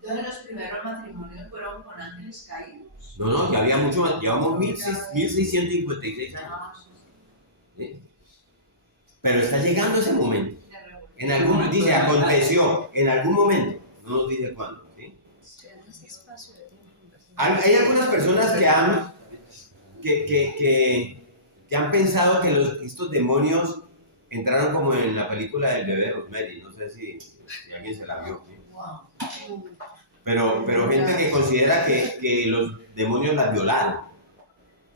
Entonces los primeros matrimonios fueron con ángeles caídos. No, ya había mucho más, llevamos 1656 años. ¿Sí? Pero está llegando ese momento. En algún, dice, aconteció, en algún momento, no nos dice cuándo. ¿Sí? Hay algunas personas que han pensado que estos demonios entraron como en la película del bebé Rosemary, no sé si alguien se la vio. ¿Sí? Pero gente que considera que los demonios las violaron.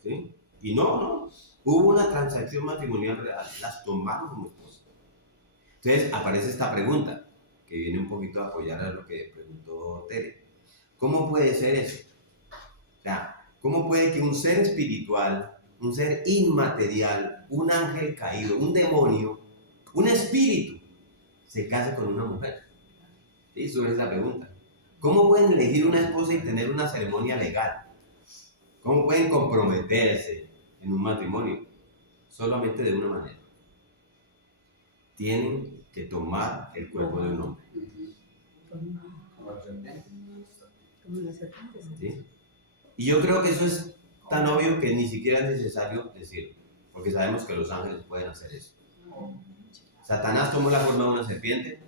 ¿Sí? Y no, hubo una transacción matrimonial real, las tomaron como esposas. Entonces aparece esta pregunta, que viene un poquito a apoyar a lo que preguntó Tere. ¿Cómo puede ser eso? O sea, ¿cómo puede que un ser espiritual, un ser inmaterial, un ángel caído, un demonio, un espíritu, se case con una mujer? ¿Sí? Sobre esa pregunta. ¿Cómo pueden elegir una esposa y tener una ceremonia legal? ¿Cómo pueden comprometerse en un matrimonio? Solamente de una manera. Tienen que tomar el cuerpo de un hombre. ¿Sí? Y yo creo que eso es tan obvio que ni siquiera es necesario decirlo, porque sabemos que los ángeles pueden hacer eso. Satanás tomó la forma de una serpiente.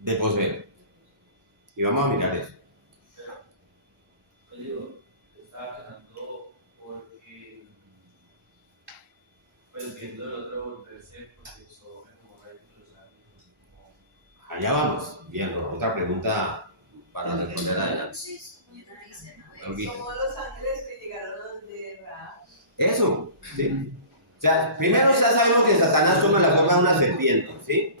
De poseer. Y vamos a mirar eso. Estaba pensando porque pues viendo el otro volverse porque son como reyes de los ángeles. Allá vamos. Bien, otra pregunta para responder a ella. Como los ángeles que llegaron a la tierra. Eso, ¿sí? O sea, primero ya sabemos que Satanás toma la forma de una serpiente, ¿sí?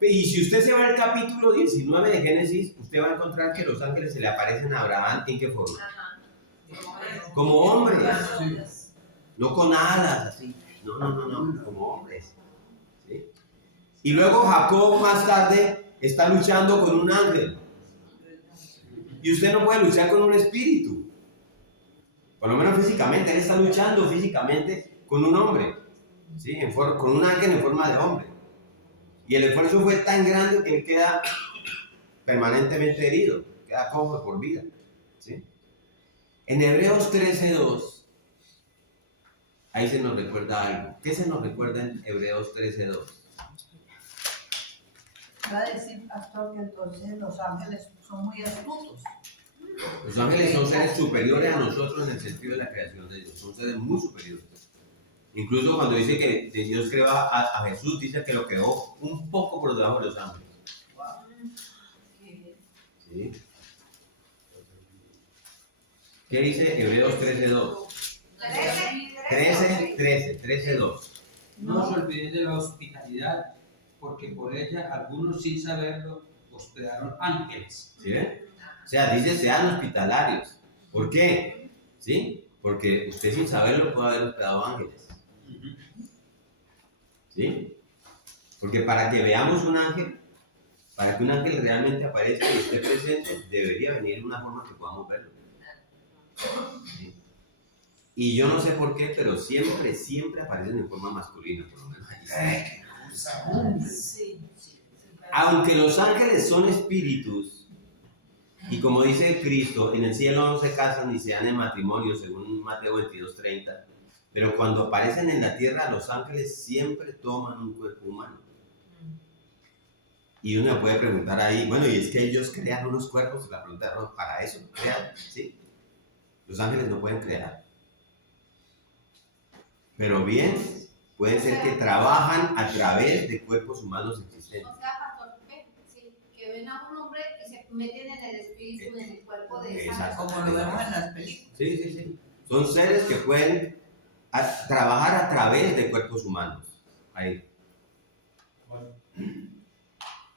Y si usted se va al capítulo 19 de Génesis, usted va a encontrar que los ángeles se le aparecen a Abraham, ¿en qué forma? Como hombres, no con alas, así. No, como hombres. ¿Sí? Y luego Jacob más tarde está luchando con un ángel. Y usted no puede luchar con un espíritu. Por lo menos físicamente, él está luchando físicamente con un hombre. ¿Sí? Con un ángel en forma de hombre. Y el esfuerzo fue tan grande que él queda permanentemente herido, queda cojo por vida. ¿Sí? En Hebreos 13:2, ahí se nos recuerda algo. ¿Qué se nos recuerda en Hebreos 13:2? Va a decir, pastor, que entonces los ángeles son muy astutos. Los ángeles son seres superiores a nosotros en el sentido de la creación de Dios, son seres muy superiores. Incluso cuando dice que Dios creó a Jesús, dice que lo creó un poco por debajo de los ángeles. ¿Sí? ¿Qué dice Hebreos 13:2? 13:2. No os olvidéis de la hospitalidad, porque por ella algunos sin saberlo hospedaron ángeles. ¿Sí ven? O sea, dice sean hospitalarios. ¿Por qué? ¿Sí? Porque usted sin saberlo puede haber hospedado ángeles. ¿Sí? Porque para que veamos un ángel, para que un ángel realmente aparezca y esté presente, debería venir de una forma que podamos verlo. ¿Sí? Y yo no sé por qué, pero siempre aparecen en forma masculina, por lo menos ahí. Sí. Aunque los ángeles son espíritus, y como dice Cristo, en el cielo no se casan ni se dan en matrimonio, según Mateo 22:30, pero cuando aparecen en la tierra, los ángeles siempre toman un cuerpo humano. Y uno puede preguntar ahí, bueno, y es que ellos crean unos cuerpos, la pregunta no, para eso crean, ¿sí? Los ángeles no pueden crear. Pero bien, puede ser que trabajan a través de cuerpos humanos existentes. O sea, pastor, sí, que ven a un hombre y se meten en el espíritu, en el cuerpo de esa Exacto. Como lo vemos en las películas. Sí. Son seres que pueden trabajar a través de cuerpos humanos. Ahí. Bueno,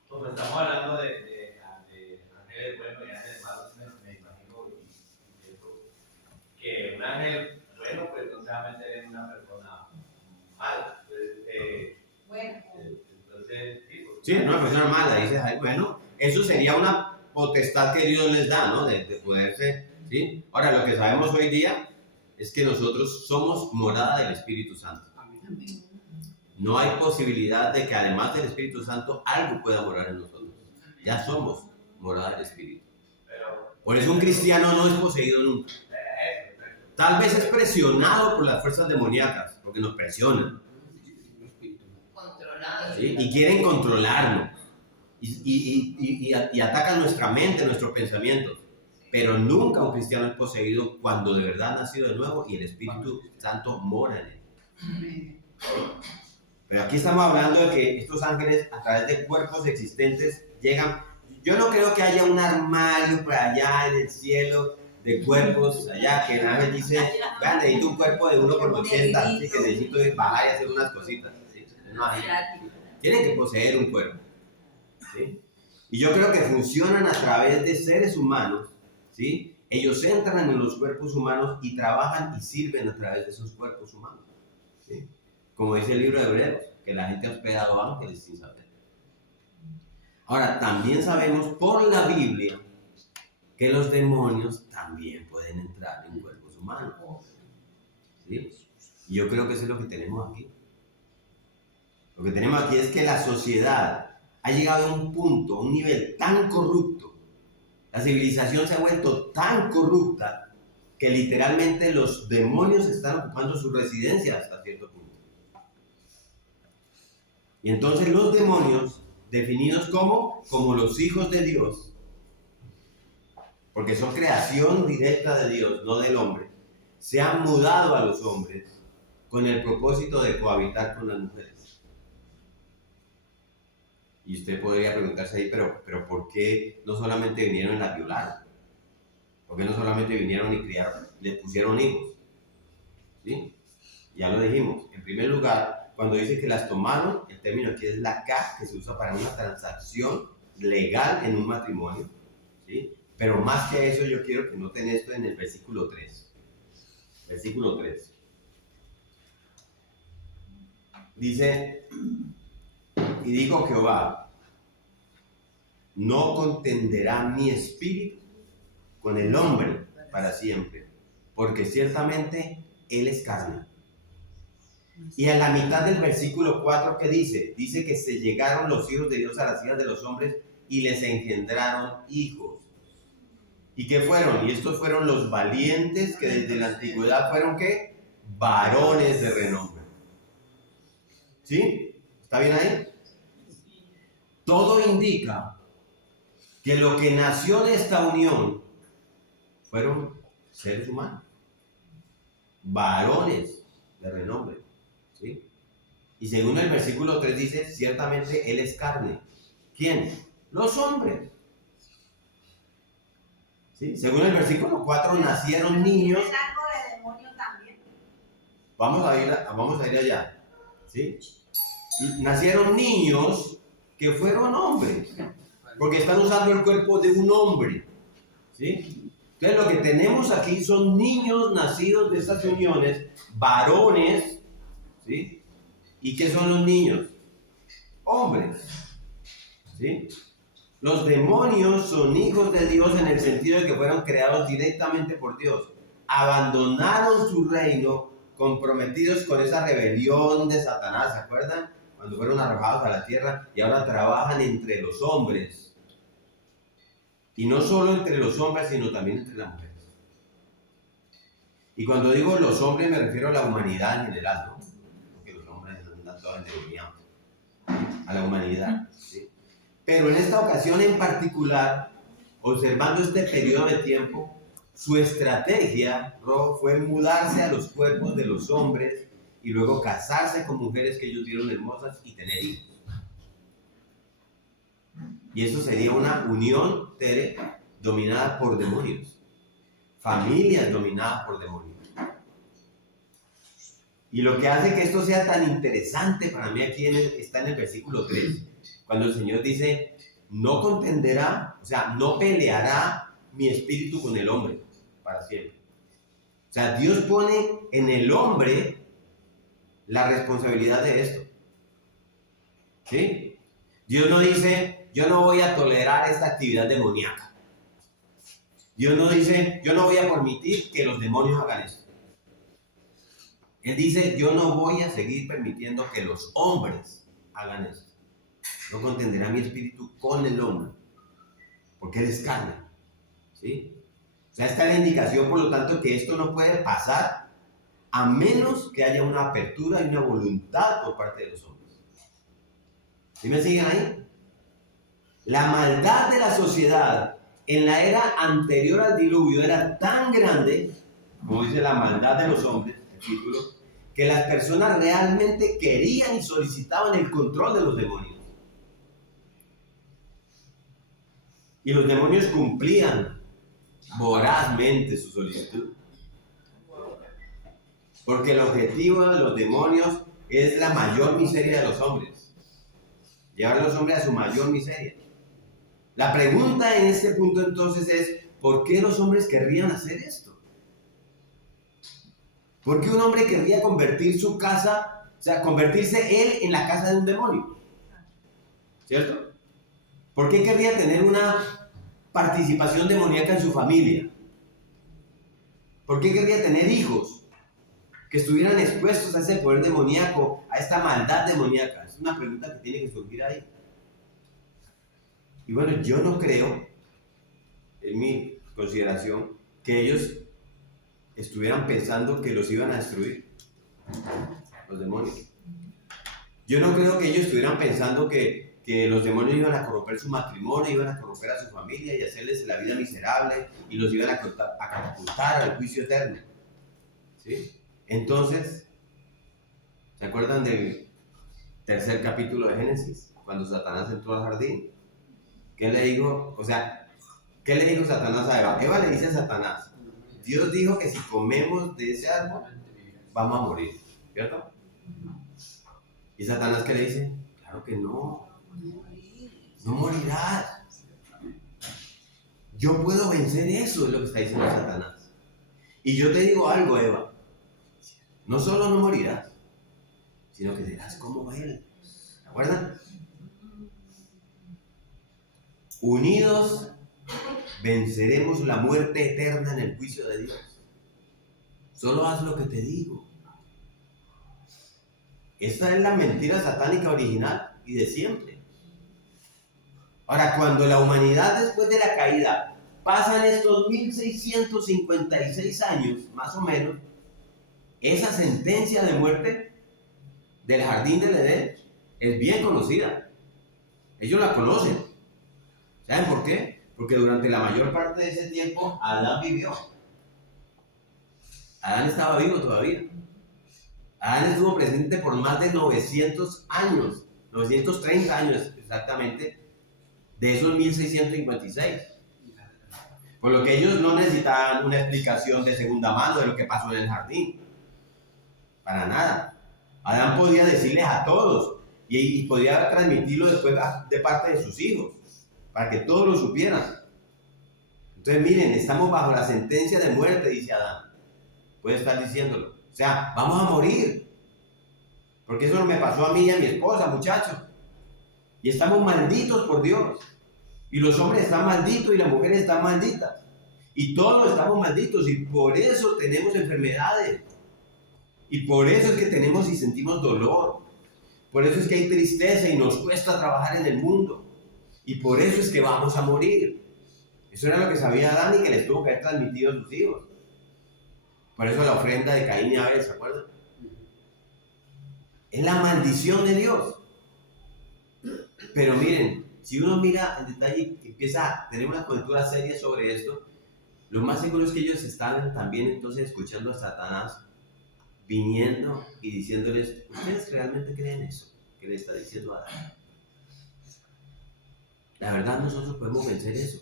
como estamos hablando de ángeles buenos y ángeles malos, me imagino que un ángel bueno, pues no se va a meter en una persona mala. Bueno, Entonces, Sí, una persona mala, dices, ay, bueno, eso sería una potestad que Dios les da, ¿no? De poderse, ¿sí? Ahora, lo que sabemos hoy día es que nosotros somos morada del Espíritu Santo. No hay posibilidad de que además del Espíritu Santo algo pueda morar en nosotros. Ya somos morada del Espíritu. Por eso un cristiano no es poseído nunca. Tal vez es presionado por las fuerzas demoníacas, porque nos presionan. ¿Sí? Y quieren controlarnos. Y atacan nuestra mente, nuestros pensamientos. Pero nunca un cristiano es poseído cuando de verdad ha nacido de nuevo y el Espíritu Santo mora en él. Pero aquí estamos hablando de que estos ángeles, a través de cuerpos existentes, llegan. Yo no creo que haya un armario por allá en el cielo de cuerpos allá, que el ángel dice, vean, necesito un cuerpo de 1x80, así que necesito ir bajar y hacer unas cositas. ¿Sí? No hay. Tienen que poseer un cuerpo. ¿Sí? Y yo creo que funcionan a través de seres humanos. ¿Sí? Ellos entran en los cuerpos humanos y trabajan y sirven a través de esos cuerpos humanos. ¿Sí? Como dice el libro de Hebreos, que la gente ha hospedado ángeles sin saber. Ahora, también sabemos por la Biblia que los demonios también pueden entrar en cuerpos humanos. ¿Sí? Y yo creo que eso es lo que tenemos aquí. Lo que tenemos aquí es que la sociedad ha llegado a un punto, a un nivel tan corrupto. La civilización se ha vuelto tan corrupta que literalmente los demonios están ocupando su residencia hasta cierto punto. Y entonces los demonios, definidos como los hijos de Dios, porque son creación directa de Dios, no del hombre, se han mudado a los hombres con el propósito de cohabitar con las mujeres. Y usted podría preguntarse ahí, pero ¿por qué no solamente vinieron y las violaron? ¿Por qué no solamente vinieron y criaron, les pusieron hijos? ¿Sí? Ya lo dijimos. En primer lugar, cuando dice que las tomaron, el término aquí es la K, que se usa para una transacción legal en un matrimonio. ¿Sí? Pero más que eso, yo quiero que noten esto en el versículo 3. Versículo 3. Dice, y dijo Jehová, no contenderá mi espíritu con el hombre para siempre, porque ciertamente él es carne. Y a la mitad del versículo 4, ¿qué dice? Dice que se llegaron los hijos de Dios a las hijas de los hombres y les engendraron hijos. ¿Y qué fueron? Y estos fueron los valientes que desde la antigüedad fueron, ¿qué? Varones de renombre. ¿Sí? ¿Está bien ahí? Todo indica que lo que nació de esta unión fueron seres humanos, varones de renombre. ¿Sí? Y según el versículo 3 dice, ciertamente él es carne. ¿Quién? Los hombres. ¿Sí? Según el versículo 4 nacieron niños. ¿Es algo de demonio también? Vamos a ir allá. ¿Sí? Y nacieron niños que fueron hombres, porque están usando el cuerpo de un hombre. ¿Sí? Entonces lo que tenemos aquí son niños nacidos de estas uniones, varones. ¿Sí? ¿Y qué son los niños? Hombres. ¿Sí? Los demonios son hijos de Dios en el sentido de que fueron creados directamente por Dios. Abandonaron su reino comprometidos con esa rebelión de Satanás, ¿se acuerdan? cuando fueron arrojados a la tierra y ahora trabajan entre los hombres. Y no solo entre los hombres, sino también entre las mujeres. Y cuando digo los hombres me refiero a la humanidad en general, ¿no? Porque los hombres andan todos endemoniados. A la humanidad, ¿sí? Pero en esta ocasión en particular, observando este periodo de tiempo, su estrategia fue mudarse a los cuerpos de los hombres y luego casarse con mujeres que ellos vieron hermosas y tener hijos. Y eso sería una unión dominada por demonios, familias dominadas por demonios. Y lo que hace que esto sea tan interesante para mí aquí está en el versículo 3, cuando el Señor dice, no contenderá, o sea, no peleará mi espíritu con el hombre para siempre. O sea, Dios pone en el hombre la responsabilidad de esto. ¿Sí? Dios no dice, yo no voy a tolerar esta actividad demoníaca. Dios no dice, yo no voy a permitir que los demonios hagan esto. Él dice, yo no voy a seguir permitiendo que los hombres hagan esto. No contenderá mi espíritu con el hombre, porque él es carne. ¿Sí? O sea, esta es la indicación, por lo tanto, que esto no puede pasar a menos que haya una apertura y una voluntad por parte de los hombres. ¿Sí me siguen ahí? La maldad de la sociedad en la era anterior al diluvio era tan grande, como dice la maldad de los hombres, el título, que las personas realmente querían y solicitaban el control de los demonios. Y los demonios cumplían vorazmente su solicitud. Porque el objetivo de los demonios es la mayor miseria de los hombres. Llevar a los hombres a su mayor miseria. La pregunta en este punto entonces es, ¿por qué los hombres querrían hacer esto? ¿Por qué un hombre querría convertir su casa, o sea, convertirse él en la casa de un demonio? ¿Cierto? ¿Por qué querría tener una participación demoníaca en su familia? ¿Por qué querría tener hijos que estuvieran expuestos a ese poder demoníaco, a esta maldad demoníaca? Es una pregunta que tiene que surgir ahí. Y bueno, yo no creo, en mi consideración, que ellos estuvieran pensando que los iban a destruir, los demonios. Yo no creo que ellos estuvieran pensando que los demonios iban a corromper su matrimonio, iban a corromper a su familia y hacerles la vida miserable y los iban a catapultar al juicio eterno. ¿Sí? Entonces, ¿se acuerdan del tercer capítulo de Génesis? Cuando Satanás entró al jardín. ¿Qué le dijo? O sea, ¿qué le dijo Satanás a Eva? Eva le dice a Satanás, Dios dijo que si comemos de ese árbol, vamos a morir, ¿cierto? ¿Y Satanás qué le dice? Claro que no. No morirás. Yo puedo vencer eso, es lo que está diciendo Satanás. Y yo te digo algo, Eva. No solo no morirás, sino que serás como Él. ¿Se acuerdan? Unidos venceremos la muerte eterna en el juicio de Dios. Solo haz lo que te digo. Esta es la mentira satánica original y de siempre. Ahora, cuando la humanidad después de la caída pasan estos 1656 años, más o menos, esa sentencia de muerte del jardín del Edén es bien conocida. Ellos la conocen. ¿Saben por qué? Porque durante la mayor parte de ese tiempo Adán vivió. Adán estaba vivo todavía. Adán estuvo presente por más de 900 años, 930 años exactamente, de esos 1656. Por lo que ellos no necesitaban una explicación de segunda mano de lo que pasó en el jardín. Para nada. Adán podía decirles a todos y podía transmitirlo después de parte de sus hijos, para que todos lo supieran. Entonces miren, estamos bajo la sentencia de muerte, dice Adán. Puede estar diciéndolo. O sea, vamos a morir. Porque eso no me pasó a mí y a mi esposa, muchachos. Y estamos malditos por Dios. Y los hombres están malditos y las mujeres están malditas. Y todos estamos malditos y por eso tenemos enfermedades. Y por eso es que tenemos y sentimos dolor. Por eso es que hay tristeza y nos cuesta trabajar en el mundo. Y por eso es que vamos a morir. Eso era lo que sabía Adán y que les tuvo que haber transmitido a sus hijos. Por eso la ofrenda de Caín y Abel, ¿se acuerdan? Es la maldición de Dios. Pero miren, si uno mira en detalle y empieza a tener una cultura seria sobre esto, lo más seguro es que ellos estaban también entonces escuchando a Satanás viniendo y diciéndoles, ¿ustedes realmente creen eso que le está diciendo Adán? La verdad, nosotros podemos vencer eso.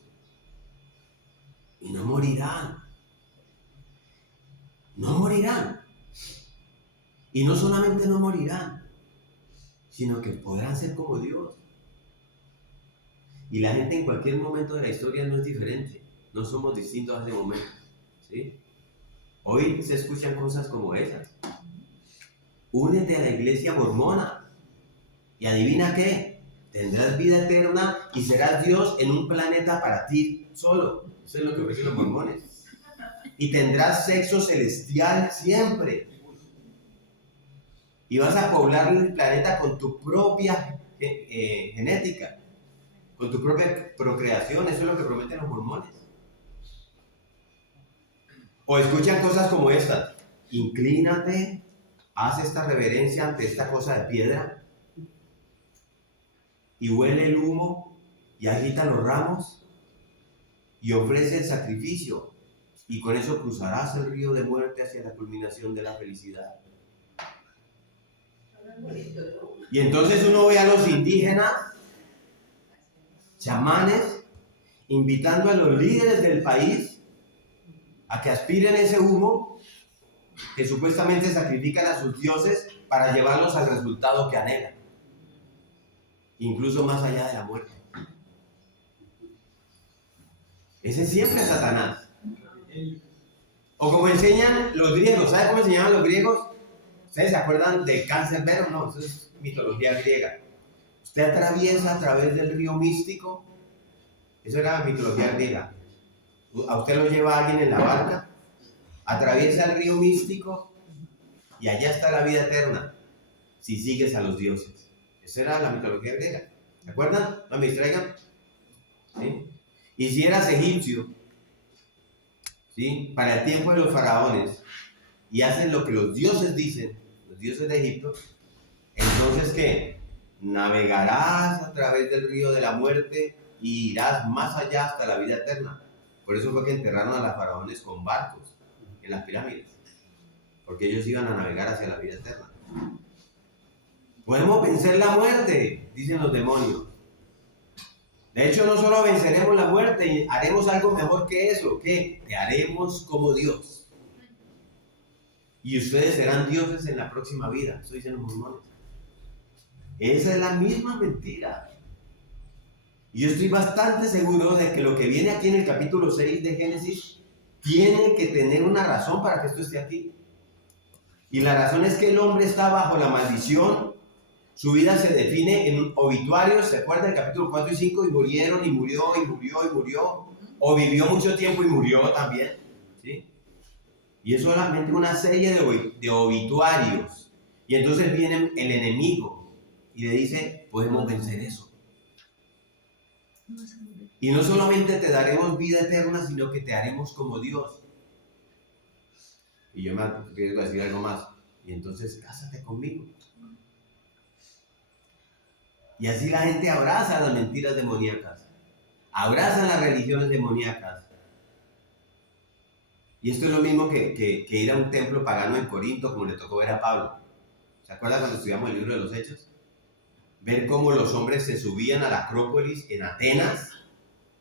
Y no morirán. No morirán. Y no solamente no morirán, sino que podrán ser como Dios. Y la gente en cualquier momento de la historia no es diferente. No somos distintos a ese momento. ¿Sí? Hoy se escuchan cosas como esas. Únete a la iglesia mormona. Y adivina qué. Tendrás vida eterna y serás Dios en un planeta para ti solo. Eso es lo que ofrecen los mormones. Y tendrás sexo celestial siempre. Y vas a poblar el planeta con tu propia genética, con tu propia procreación. Eso es lo que prometen los mormones. O escuchan cosas como esta: inclínate, haz esta reverencia ante esta cosa de piedra, y huele el humo, y agita los ramos, y ofrece el sacrificio, y con eso cruzarás el río de muerte hacia la culminación de la felicidad. Y entonces uno ve a los indígenas, chamanes, invitando a los líderes del país a que aspiren ese humo que supuestamente sacrifican a sus dioses para llevarlos al resultado que anhelan, incluso más allá de la muerte. Ese siempre es Satanás. O como enseñan los griegos. ¿Sabe cómo enseñaban los griegos? ¿Ustedes se acuerdan de Cáncer? No, eso es mitología griega. Usted atraviesa a través del río místico. Eso era mitología griega. A usted lo lleva alguien en la barca, atraviesa el río místico y allá está la vida eterna si sigues a los dioses. Esa era la mitología griega. ¿Se acuerdan? No me distraigan. ¿Sí? Y si eras egipcio, ¿sí?, para el tiempo de los faraones, y hacen lo que los dioses dicen, los dioses de Egipto, entonces ¿qué? Navegarás a través del río de la muerte y irás más allá hasta la vida eterna. Por eso fue que enterraron a los faraones con barcos en las pirámides, porque ellos iban a navegar hacia la vida eterna. Podemos vencer la muerte, dicen los demonios. De hecho, no solo venceremos la muerte, haremos algo mejor que eso. ¿Qué? Te haremos como Dios. Y ustedes serán dioses en la próxima vida. Eso dicen los mormones. Esa es la misma mentira. Y yo estoy bastante seguro de que lo que viene aquí en el capítulo 6 de Génesis tiene que tener una razón para que esto esté aquí. Y la razón es que el hombre está bajo la maldición. Su vida se define en obituarios, ¿se acuerdan? El capítulo 4 y 5, y murieron, y murió, y murió, y murió. O vivió mucho tiempo y murió también. ¿Sí? Y es solamente una serie de obituarios. Y entonces viene el enemigo y le dice, podemos vencer eso. Y no solamente te daremos vida eterna, sino que te haremos como Dios. Y yo me quiero decir algo más. Y entonces, cásate conmigo. Y así la gente abraza las mentiras demoníacas, abrazan las religiones demoníacas. Y esto es lo mismo que ir a un templo pagano en Corinto, como le tocó ver a Pablo. ¿Se acuerdan cuando estudiamos el libro de los Hechos? Ver cómo los hombres se subían a la Acrópolis en Atenas,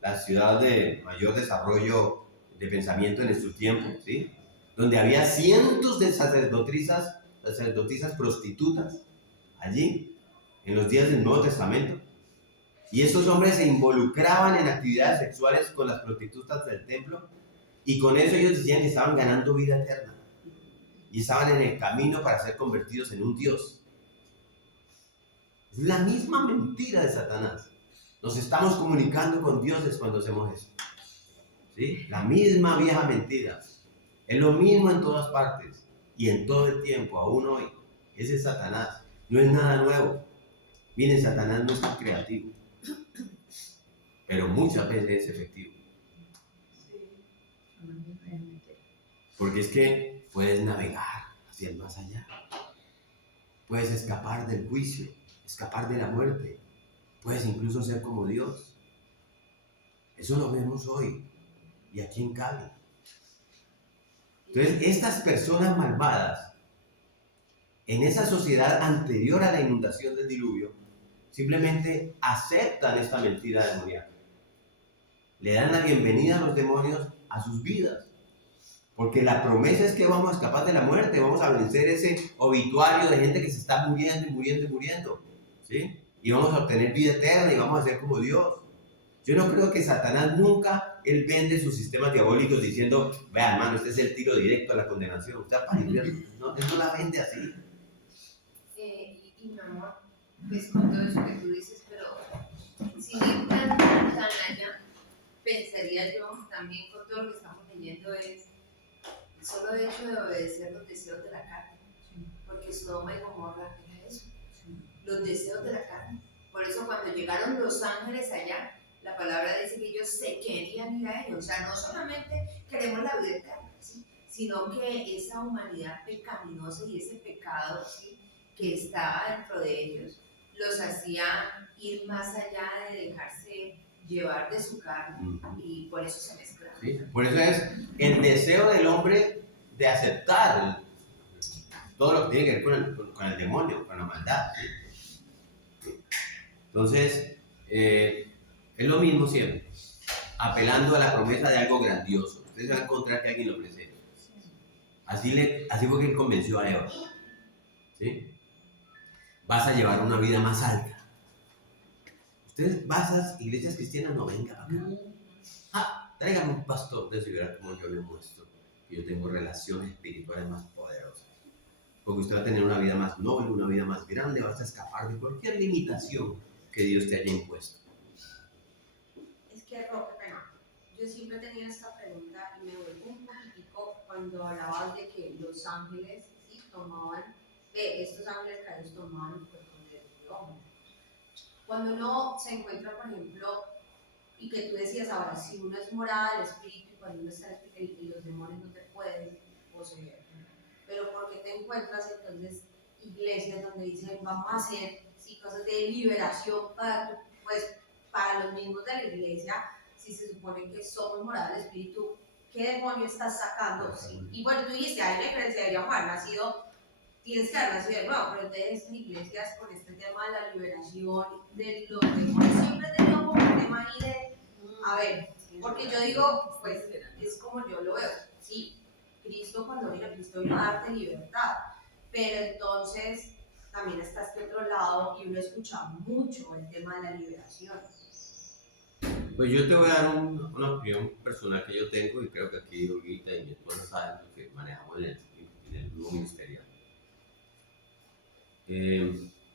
la ciudad de mayor desarrollo de pensamiento en su tiempo, ¿sí?, donde había cientos de sacerdotisas prostitutas allí, en los días del Nuevo Testamento. Y esos hombres se involucraban en actividades sexuales con las prostitutas del templo, y con eso ellos decían que estaban ganando vida eterna y estaban en el camino para ser convertidos en un Dios. Es la misma mentira de Satanás. Nos estamos comunicando con dioses cuando hacemos eso, ¿sí? La misma vieja mentira. Es lo mismo en todas partes y en todo el tiempo, aún hoy. Ese es Satanás. No es nada nuevo. Miren, Satanás no es tan creativo, pero muchas veces es efectivo. Porque es que puedes navegar hacia el más allá. Puedes escapar del juicio, escapar de la muerte. Puedes incluso ser como Dios. Eso lo vemos hoy y aquí en Cali. Entonces, estas personas malvadas, en esa sociedad anterior a la inundación del diluvio, simplemente aceptan esta mentira demoníaca. Le dan la bienvenida a los demonios a sus vidas. Porque la promesa es que vamos a escapar de la muerte, vamos a vencer ese obituario de gente que se está muriendo y muriendo y muriendo, ¿sí? Y vamos a obtener vida eterna y vamos a ser como Dios. Yo no creo que Satanás nunca, él vende sus sistemas diabólicos diciendo, vea hermano, este es el tiro directo a la condenación, usted para el infierno. No, él no la vende así. Y mi amor, pues con todo eso que tú dices, pero sin ir tan allá, pensaría yo también con todo lo que estamos leyendo es el solo hecho de obedecer los deseos de la carne, porque Sodoma y Gomorra era eso, los deseos de la carne. Por eso cuando llegaron los ángeles allá, la palabra dice que ellos se querían ir a ellos. O sea, no solamente queremos la vida eterna, ¿sí? Sino que esa humanidad pecaminosa y ese pecado, ¿sí?, que estaba dentro de ellos, los hacía ir más allá de dejarse llevar de su carne, y por eso se mezclaron. ¿Sí? Por eso es el deseo del hombre de aceptar todo lo que tiene que ver con el demonio, con la maldad. ¿Sí? Entonces, es lo mismo siempre, apelando a la promesa de algo grandioso. Ustedes van a encontrar que alguien lo presenta. Así fue que él convenció a Eva. ¿Sí? Vas a llevar una vida más alta. Ustedes vas a las iglesias cristianas, no vengan acá. Tráigame un pastor de eso y verán cómo yo le muestro que yo tengo relaciones espirituales más poderosas. Porque usted va a tener una vida más noble, una vida más grande, vas a escapar de cualquier limitación que Dios te haya impuesto. Es que, yo siempre he tenido esta pregunta y me vuelvo un poquitico cuando hablabas de que los ángeles, ¿sí?, tomaban, estos ángeles caídos tomaban el cuerpo del hombre. Cuando uno se encuentra, por ejemplo, y que tú decías ahora, si uno es morada del espíritu y cuando uno está en el espíritu y los demonios no te pueden poseer, pero ¿por qué te encuentras entonces iglesias donde dicen vamos a hacer, sí, cosas de liberación para, pues, para los mismos de la iglesia? Si se supone que somos morada del espíritu, ¿qué demonio estás sacando? ¿Sí? Y bueno, tú dijiste, hay una diferencia, deberíamos haber nacido, tienes que haber nacido de nuevo, pero entonces estas iglesias con este tema de la liberación de los demonios siempre he tenido como un tema ahí de, a ver, porque yo digo, pues es como yo lo veo, sí, Cristo cuando vino, Cristo vino a darte libertad, pero entonces también está este otro lado y uno escucha mucho el tema de la liberación. Pues yo te voy a dar una opinión personal que yo tengo y creo que aquí Olguita y mi esposa saben lo que manejamos en el grupo ministerial.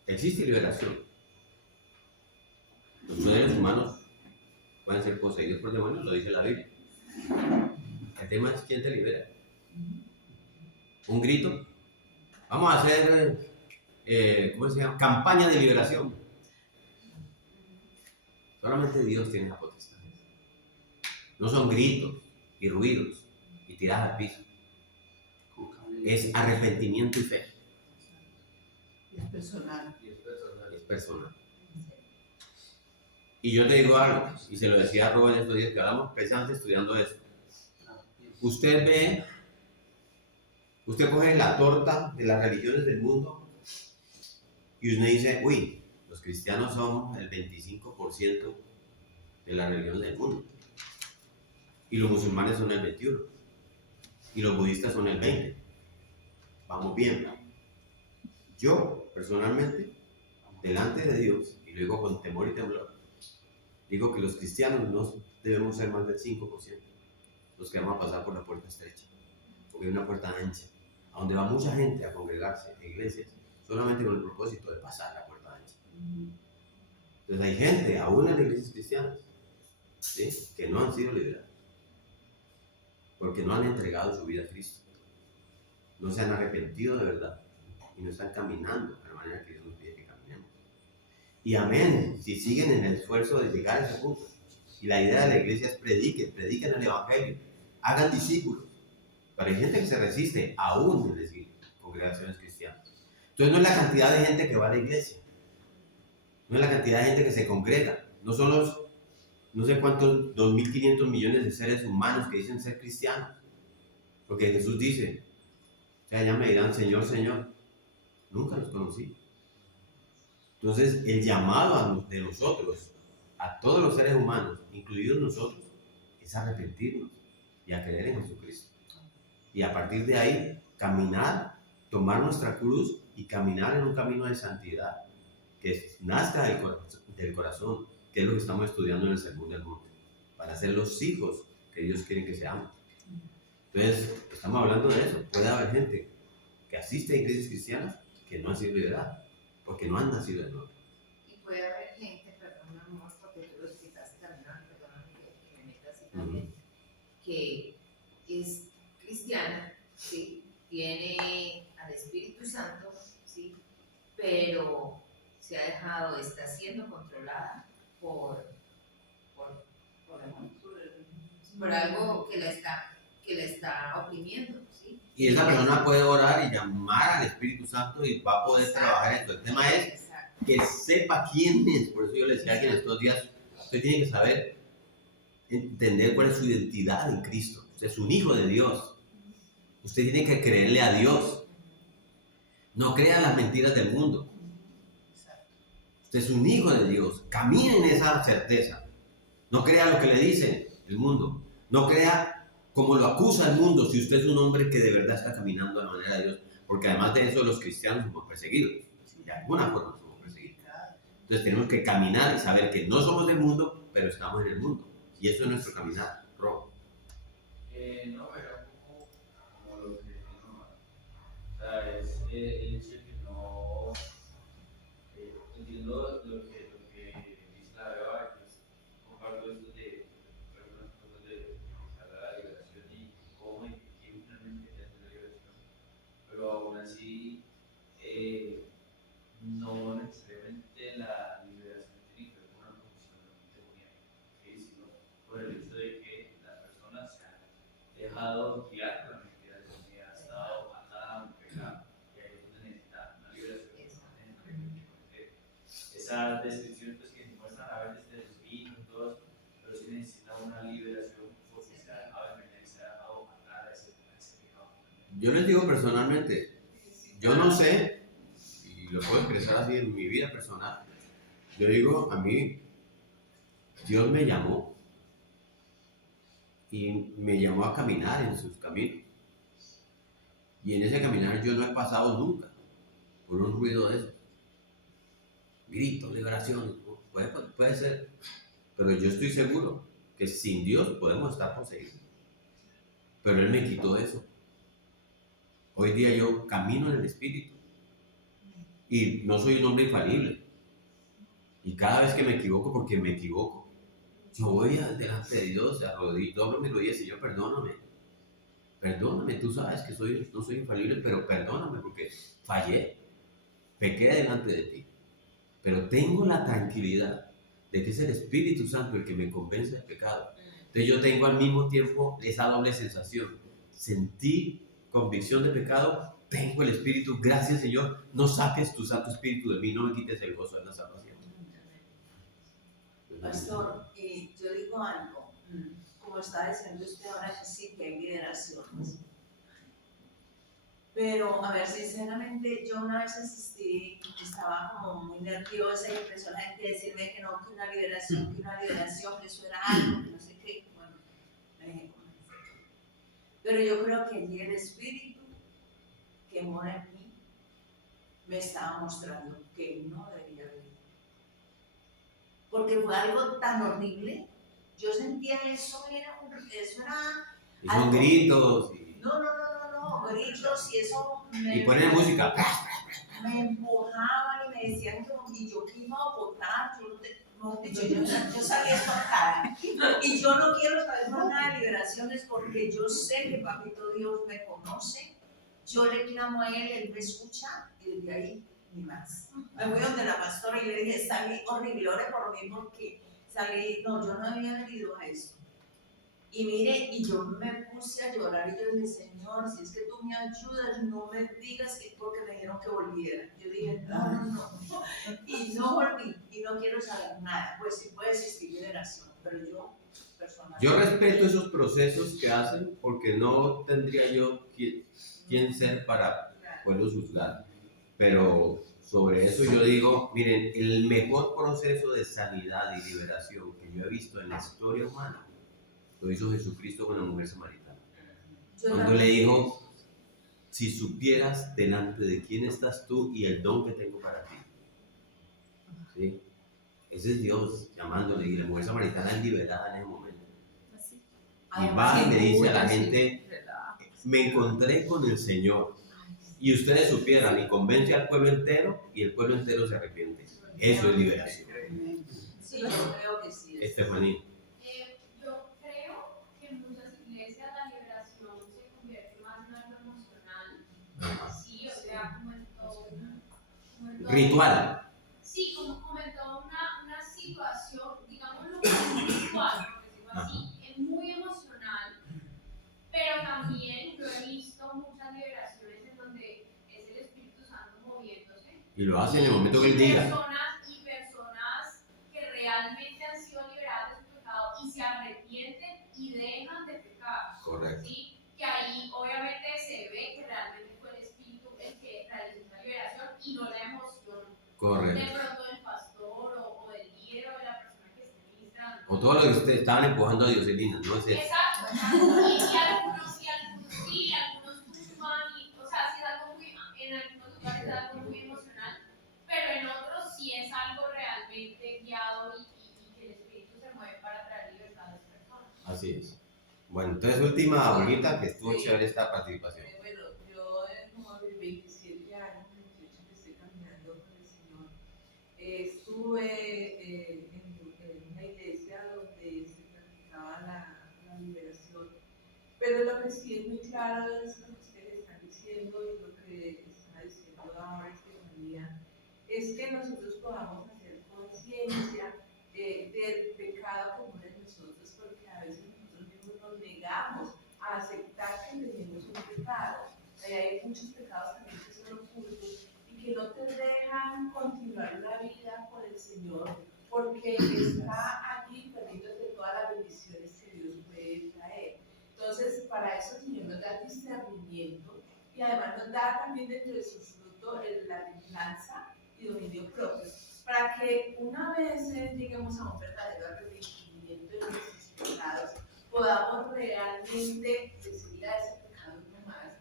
Existe liberación. Los seres humanos pueden ser poseídos por demonios, lo dice la Biblia. El tema es quién te libera. Un grito. Vamos a hacer, ¿cómo se llama? Campaña de liberación. Solamente Dios tiene la potestad. No son gritos y ruidos y tiradas al piso. Es arrepentimiento y fe. Es personal. Es personal. Y yo te digo algo, y se lo decía a Rubén estos días que hablamos precisamente estudiando esto. Usted coge la torta de las religiones del mundo y usted dice, uy, los cristianos son el 25% de las religiones del mundo. Y los musulmanes son el 21%. Y los budistas son el 20%. Vamos bien. Yo, personalmente, delante de Dios, y lo digo con temor y temblor, digo que los cristianos no debemos ser más del 5%, los que vamos a pasar por la puerta estrecha, porque hay una puerta ancha, a donde va mucha gente a congregarse en iglesias, solamente con el propósito de pasar la puerta ancha. Entonces hay gente, aún en las iglesias cristianas, ¿sí?, que no han sido liberados, porque no han entregado su vida a Cristo, no se han arrepentido de verdad, y no están caminando de la manera que Dios Y amén, si siguen en el esfuerzo de llegar a ese punto. Y la idea de la iglesia es prediquen el evangelio, hagan discípulos. Pero hay gente que se resiste aún en las congregaciones cristianas. Entonces no es la cantidad de gente que va a la iglesia, no es la cantidad de gente que se congrega, no son los no sé cuántos 2.500 millones de seres humanos que dicen ser cristianos. Porque Jesús dice, o sea, ya me dirán, Señor, Señor, nunca los conocí. Entonces, el llamado de nosotros, a todos los seres humanos, incluidos nosotros, es arrepentirnos y a creer en Jesucristo. Y a partir de ahí, caminar, tomar nuestra cruz y caminar en un camino de santidad que nazca del corazón, que es lo que estamos estudiando en el Sermón del Monte, para ser los hijos que Dios quiere que seamos. Entonces, estamos hablando de eso. Puede haber gente que asiste a iglesias cristianas que no han sido lideradas, porque no han nacido de nuevo. Y puede haber gente, perdón, mi amor, porque tú lo explicaste también, perdóname que me meta así también, que es cristiana, ¿sí? Tiene al Espíritu Santo, ¿sí? Pero se ha dejado, está siendo controlada por algo que la está oprimiendo, ¿sí? Y esa persona puede orar y llamar al Espíritu Santo y va a poder trabajar esto. El tema es que sepa quién es. Por eso yo le decía que en estos días usted tiene que saber, entender cuál es su identidad en Cristo. Usted es un hijo de Dios. Usted tiene que creerle a Dios. No crea las mentiras del mundo. Usted es un hijo de Dios. Camine en esa certeza. No crea lo que le dice el mundo. No crea como lo acusa el mundo si usted es un hombre que de verdad está caminando a la manera de Dios. Porque además de eso, los cristianos somos perseguidos. De alguna forma somos perseguidos. Entonces tenemos que caminar y saber que no somos del mundo, pero estamos en el mundo. Y eso es nuestro caminar. Rob. No, era un poco como lo que no, o sea, es el hecho de que no entiendo lo que dice la Beba, pues comparto esto de algunas cosas de la liberación y cómo y quién finalmente hace la liberación, pero aún así no necesariamente la liberación tiene que ver con una condición demoníaca, ¿sí? Sino por el hecho de que la persona se ha dejado guiar por la mentira de Dios y ha estado atada a un pecado, y ahí es donde necesita una liberación. Esas descripciones pues, que muestran a veces de los vinos y todo eso, pero sí necesita una liberación porque se ha dejado engañar y se ha dejado atar a ese pecado. Yo les digo personalmente, yo no sé, y lo puedo expresar así en mi vida personal, yo digo, a mí, Dios me llamó y me llamó a caminar en sus caminos. Y en ese caminar yo no he pasado nunca por un ruido de eso. Gritos, liberaciones, puede ser, pero yo estoy seguro que sin Dios podemos estar poseídos. Pero Él me quitó eso. Hoy día yo camino en el Espíritu y no soy un hombre infalible. Y cada vez que me equivoco, porque me equivoco, yo voy delante de Dios, doblo mis rodillas y Señor, perdóname. Perdóname, tú sabes que no soy infalible, pero perdóname porque fallé, pequé delante de ti. Pero tengo la tranquilidad de que es el Espíritu Santo el que me convence del pecado. Entonces yo tengo al mismo tiempo esa doble sensación. Sentí convicción de pecado, tengo el Espíritu, gracias Señor, no saques tu Santo Espíritu de mí, no me quites el gozo de la salvación. Pastor, yo digo algo, como está diciendo usted ahora que sí que hay liberaciones. Pero, a ver, sinceramente, yo una vez asistí, estaba como muy nerviosa y empezó la gente a decirme que no, que una liberación, que eso era algo, que no sé qué. Bueno, me dejé convencer. Pero yo creo que allí el Espíritu que mora en mí me estaba mostrando que no debía vivir. Porque fue algo tan horrible. Yo sentía eso era Y son gritos. No, gritos y eso Y ponen música. me empujaban y me decían que yo que iba a votar, yo salí espantada. Y yo no quiero saber más nada de liberaciones porque yo sé que Papito Dios me conoce, yo le clamo a Él, Él me escucha y desde ahí ni más. Me fui donde la pastora y le dije, salí horrible, ore por mí porque salí, no, yo no había venido a eso. Y mire, y yo me puse a llorar y yo dije, Señor, si es que tú me ayudas, no me digas que porque me dijeron que volviera. Yo dije, no. Y no volví, y no quiero saber nada. Pues sí puede existir generación, pero yo personalmente... Yo respeto esos procesos que hacen porque no tendría yo quién ser para poderlos juzgar. Pero sobre eso yo digo, miren, el mejor proceso de sanidad y liberación que yo he visto en la historia humana lo hizo Jesucristo con la mujer samaritana. Cuando le dijo, si supieras delante de quién estás tú y el don que tengo para ti. ¿Sí? Ese es Dios llamándole, y la mujer samaritana es liberada en ese momento. Y va y le dice a la gente, me encontré con el Señor. Y ustedes supieran, y convence al pueblo entero, y el pueblo entero se arrepiente. Eso es liberación. Sí, yo creo que sí. Estefanía. Yo creo que en muchas iglesias la liberación se convierte más en algo emocional. Sí, o sea, como en todo. Ritual. Sí, como en toda una situación, digámoslo como ritual, por decirlo así, es muy emocional, pero también yo he visto muchas liberaciones en donde es el Espíritu Santo moviéndose. Y lo hace en el momento que él diga. Personas que realmente han sido liberadas de su pecado y se arrepienten y dejan de pecar. Correcto. ¿Sí? Que ahí obviamente se ve que realmente fue el Espíritu el que realizó esa liberación y no la emoción. Correcto. De pronto del pastor o del líder o de la persona que esté ministrando. O todo lo que ustedes estaban empujando a Dioselina, ¿no es eso? Exacto. Y algunos sí, algunos suman, o sea, sí es algo muy, en algunos lugares es algo muy emocional, pero en otros sí es algo realmente guiado y que el Espíritu se mueve para traer libertad a las personas. Así es. Bueno, entonces última bolita, que estuvo chévere esta participación. Bueno, yo como de 27 años, 28 que estoy caminando con el Señor, estuve en una iglesia donde se practicaba la liberación, pero lo que sí es muy claro es lo que ustedes están diciendo y lo que está diciendo ahora Estefanía, es que nosotros podamos hacer conciencia del pecado común en nosotros, porque a veces nosotros mismos nos negamos a aceptar que tenemos un pecado. Hay muchos pecados también que son ocultos y que no te dejan continuar la vida con el Señor, porque está aquí permitiéndote todas las bendiciones que Dios puede traer. Entonces, para eso el Señor nos da discernimiento y además nos da también dentro de su fruto la templanza y dominio propio, para que una vez lleguemos a un verdadero arrepentimiento de nuestros pecados, podamos realmente decir a ese pecado no más,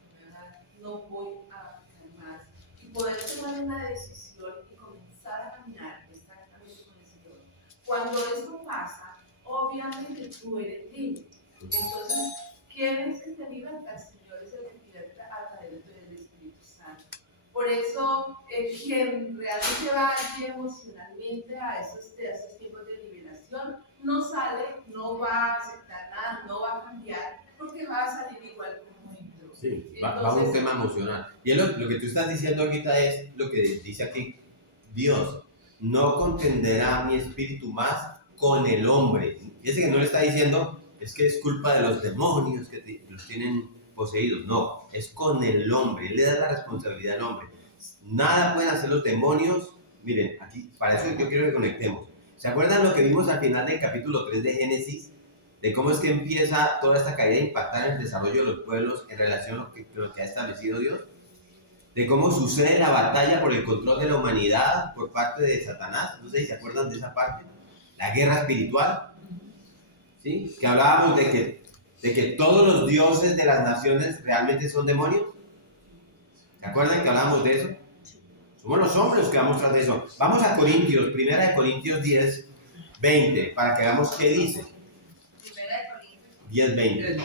no voy a pecar más, y poder tomar una decisión y comenzar a caminar exactamente con el Señor. Cuando esto pasa, obviamente tú eres libre. Entonces, ¿quién es que te liberta? El Señor es el que te liberta a través del Espíritu Santo. Por eso, quien realmente va allí emocionalmente a esos tiempos de liberación, no sale, no va a aceptar nada, no va a cambiar, porque va a salir igual como entró. Sí, va a un tema emocional. Y lo que tú estás diciendo ahorita es lo que dice aquí, Dios no contenderá mi espíritu más con el hombre. Fíjese que no le está diciendo, es que es culpa de los demonios que los tienen poseídos. No, es con el hombre. Él le da la responsabilidad al hombre. Nada pueden hacer los demonios. Miren, aquí, para eso yo quiero que conectemos. ¿Se acuerdan lo que vimos al final del capítulo 3 de Génesis? De cómo es que empieza toda esta caída a impactar en el desarrollo de los pueblos en relación a lo que ha establecido Dios. De cómo sucede la batalla por el control de la humanidad por parte de Satanás. No sé si se acuerdan de esa parte. La guerra espiritual. ¿Sí? Que hablábamos de que todos los dioses de las naciones realmente son demonios. ¿Se acuerdan que hablábamos de eso? Somos los hombres los que vamos tras de eso. Vamos a Corintios, 1 Corintios 10, 20, para que veamos qué dice. 10, 20.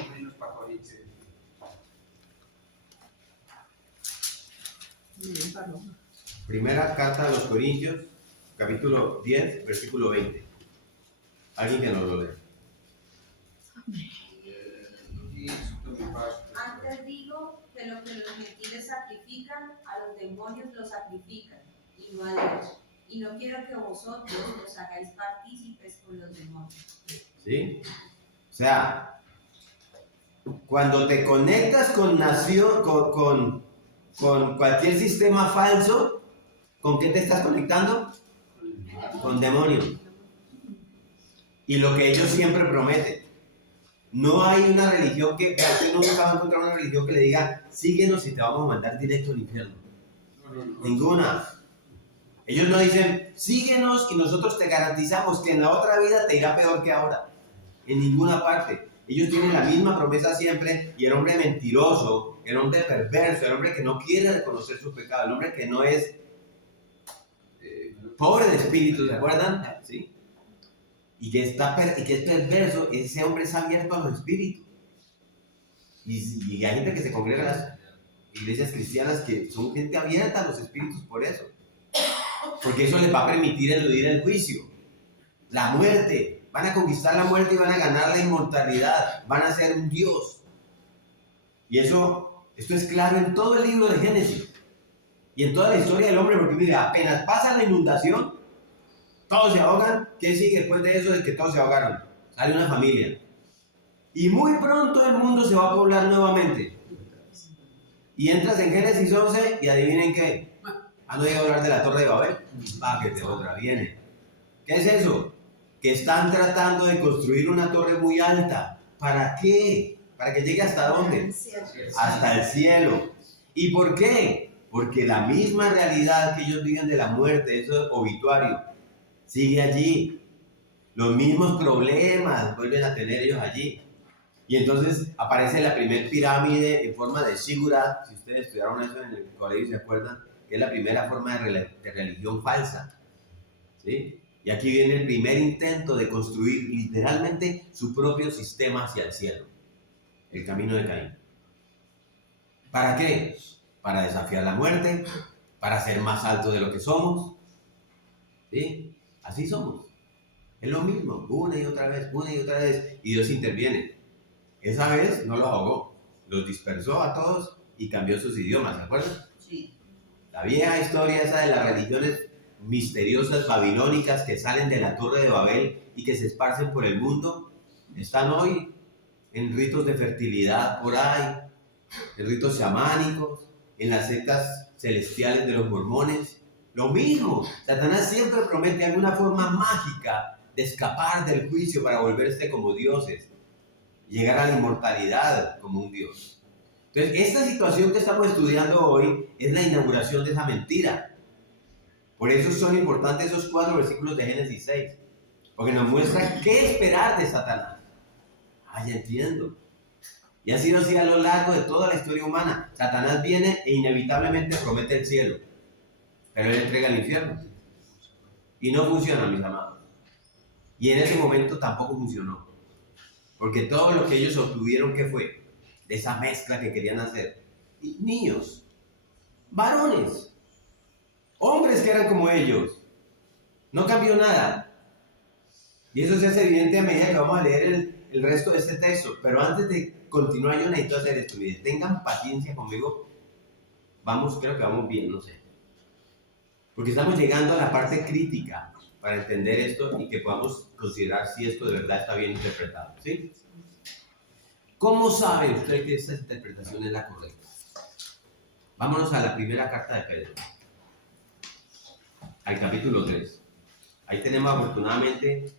Primera carta a los Corintios, capítulo 10, versículo 20. Alguien que nos lo lea. Antes digo que lo que los gentiles sacrifican, a los demonios lo sacrifican, no a Dios. Y no quiero que vosotros os hagáis partícipes con los demonios. ¿Sí? O sea, cuando te conectas con cualquier sistema falso, ¿con qué te estás conectando? Con demonios. Y lo que ellos siempre prometen. No hay una religión que, aquí nunca va a encontrar una religión que le diga, síguenos y te vamos a mandar directo al infierno. Ninguna. Ellos no dicen, síguenos y nosotros te garantizamos que en la otra vida te irá peor que ahora. En ninguna parte. Ellos tienen la misma promesa siempre, y el hombre mentiroso, el hombre perverso, el hombre que no quiere reconocer su pecado, el hombre que no es pobre de espíritu, ¿se acuerdan? ¿Sí? Y que es perverso, ese hombre es abierto a los espíritus. Y hay gente que se congrega en las iglesias cristianas que son gente abierta a los espíritus por eso. Porque eso les va a permitir eludir el juicio, la muerte. Van a conquistar la muerte y van a ganar la inmortalidad. Van a ser un Dios. Y esto es claro en todo el libro de Génesis. Y en toda la historia del hombre, porque mira, apenas pasa la inundación, todos se ahogan. ¿Qué sigue después de eso de que todos se ahogaron? Sale una familia. Y muy pronto el mundo se va a poblar nuevamente. Y entras en Génesis 11 y adivinen qué. ¿Han oído hablar de la Torre de Babel? Que de otra viene. ¿Qué es eso? Que están tratando de construir una torre muy alta. ¿Para qué? ¿Para que llegue hasta dónde? Hasta el cielo. ¿Y por qué? Porque la misma realidad que ellos viven de la muerte, eso es obituario, sigue allí. Los mismos problemas vuelven a tener ellos allí. Y entonces aparece la primer pirámide en forma de Ziggurat. Si ustedes estudiaron eso en el colegio, ¿se acuerdan? Que es la primera forma de religión falsa. ¿Sí? Y aquí viene el primer intento de construir literalmente su propio sistema hacia el cielo. El camino de Caín. ¿Para qué? Para desafiar la muerte, para ser más alto de lo que somos. ¿Sí? Así somos. Es lo mismo, una y otra vez, y Dios interviene. Esa vez no los ahogó, los dispersó a todos y cambió sus idiomas, ¿se acuerdan? Sí. La vieja historia esa de las religiones misteriosas babilónicas que salen de la Torre de Babel y que se esparcen por el mundo, están hoy en ritos de fertilidad por ahí, en ritos chamánicos, en las sectas celestiales de los mormones. Lo mismo, Satanás siempre promete alguna forma mágica de escapar del juicio para volverse como dioses, llegar a la inmortalidad como un dios. Entonces, esta situación que estamos estudiando hoy es la inauguración de esa mentira. Por eso son importantes esos 4 versículos de Génesis 6, porque nos muestran qué esperar de Satanás. Ya entiendo. Y ha sido así a lo largo de toda la historia humana. Satanás viene e inevitablemente promete el cielo, pero él entrega el infierno. Y no funciona, mis amados. Y en ese momento tampoco funcionó. Porque todo lo que ellos obtuvieron, ¿qué fue? De esa mezcla que querían hacer. Y niños, varones, hombres que eran como ellos. No cambió nada. Y eso se hace evidente a medida que vamos a leer el resto de este texto. Pero antes de continuar, yo necesito hacer esto. Miren, tengan paciencia conmigo. Creo que vamos bien, no sé. Porque estamos llegando a la parte crítica para entender esto y que podamos considerar si esto de verdad está bien interpretado, ¿sí? ¿Cómo sabe usted que esta interpretación es la correcta? Vámonos a la primera carta de Pedro, al capítulo 3. Ahí tenemos afortunadamente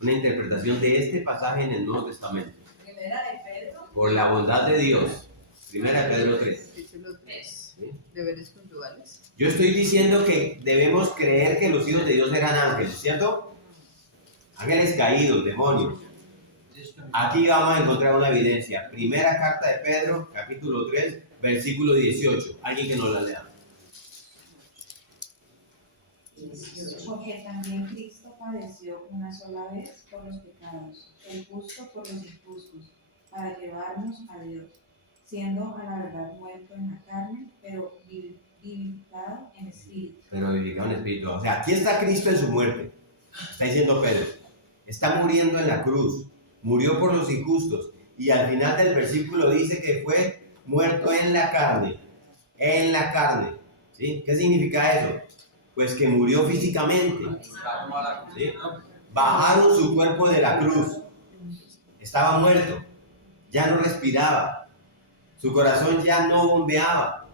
una interpretación de este pasaje en el Nuevo Testamento. Primera de Pedro. Por la bondad de Dios. Primera de Pedro 3. Capítulo 3. ¿Sí? Deberes conyugales. Yo estoy diciendo que debemos creer que los hijos de Dios eran ángeles, ¿cierto? Ángeles caídos, demonios. Aquí vamos a encontrar una evidencia. Primera carta de Pedro, capítulo 3, versículo 18. Alguien que nos la lea. Porque también Cristo padeció una sola vez por los pecados, el justo por los injustos, para llevarnos a Dios, siendo a la verdad muerto en la carne, pero vivificado en espíritu. Pero vivificado en espíritu. O sea, aquí está Cristo en su muerte. Está diciendo Pedro. Está muriendo en la cruz. Murió por los injustos. Y al final del versículo dice que fue muerto en la carne. En la carne. ¿Sí? ¿Qué significa eso? pues que murió físicamente. ¿Sí? Bajaron su cuerpo de la cruz. Estaba muerto, ya no respiraba, su corazón ya no bombeaba.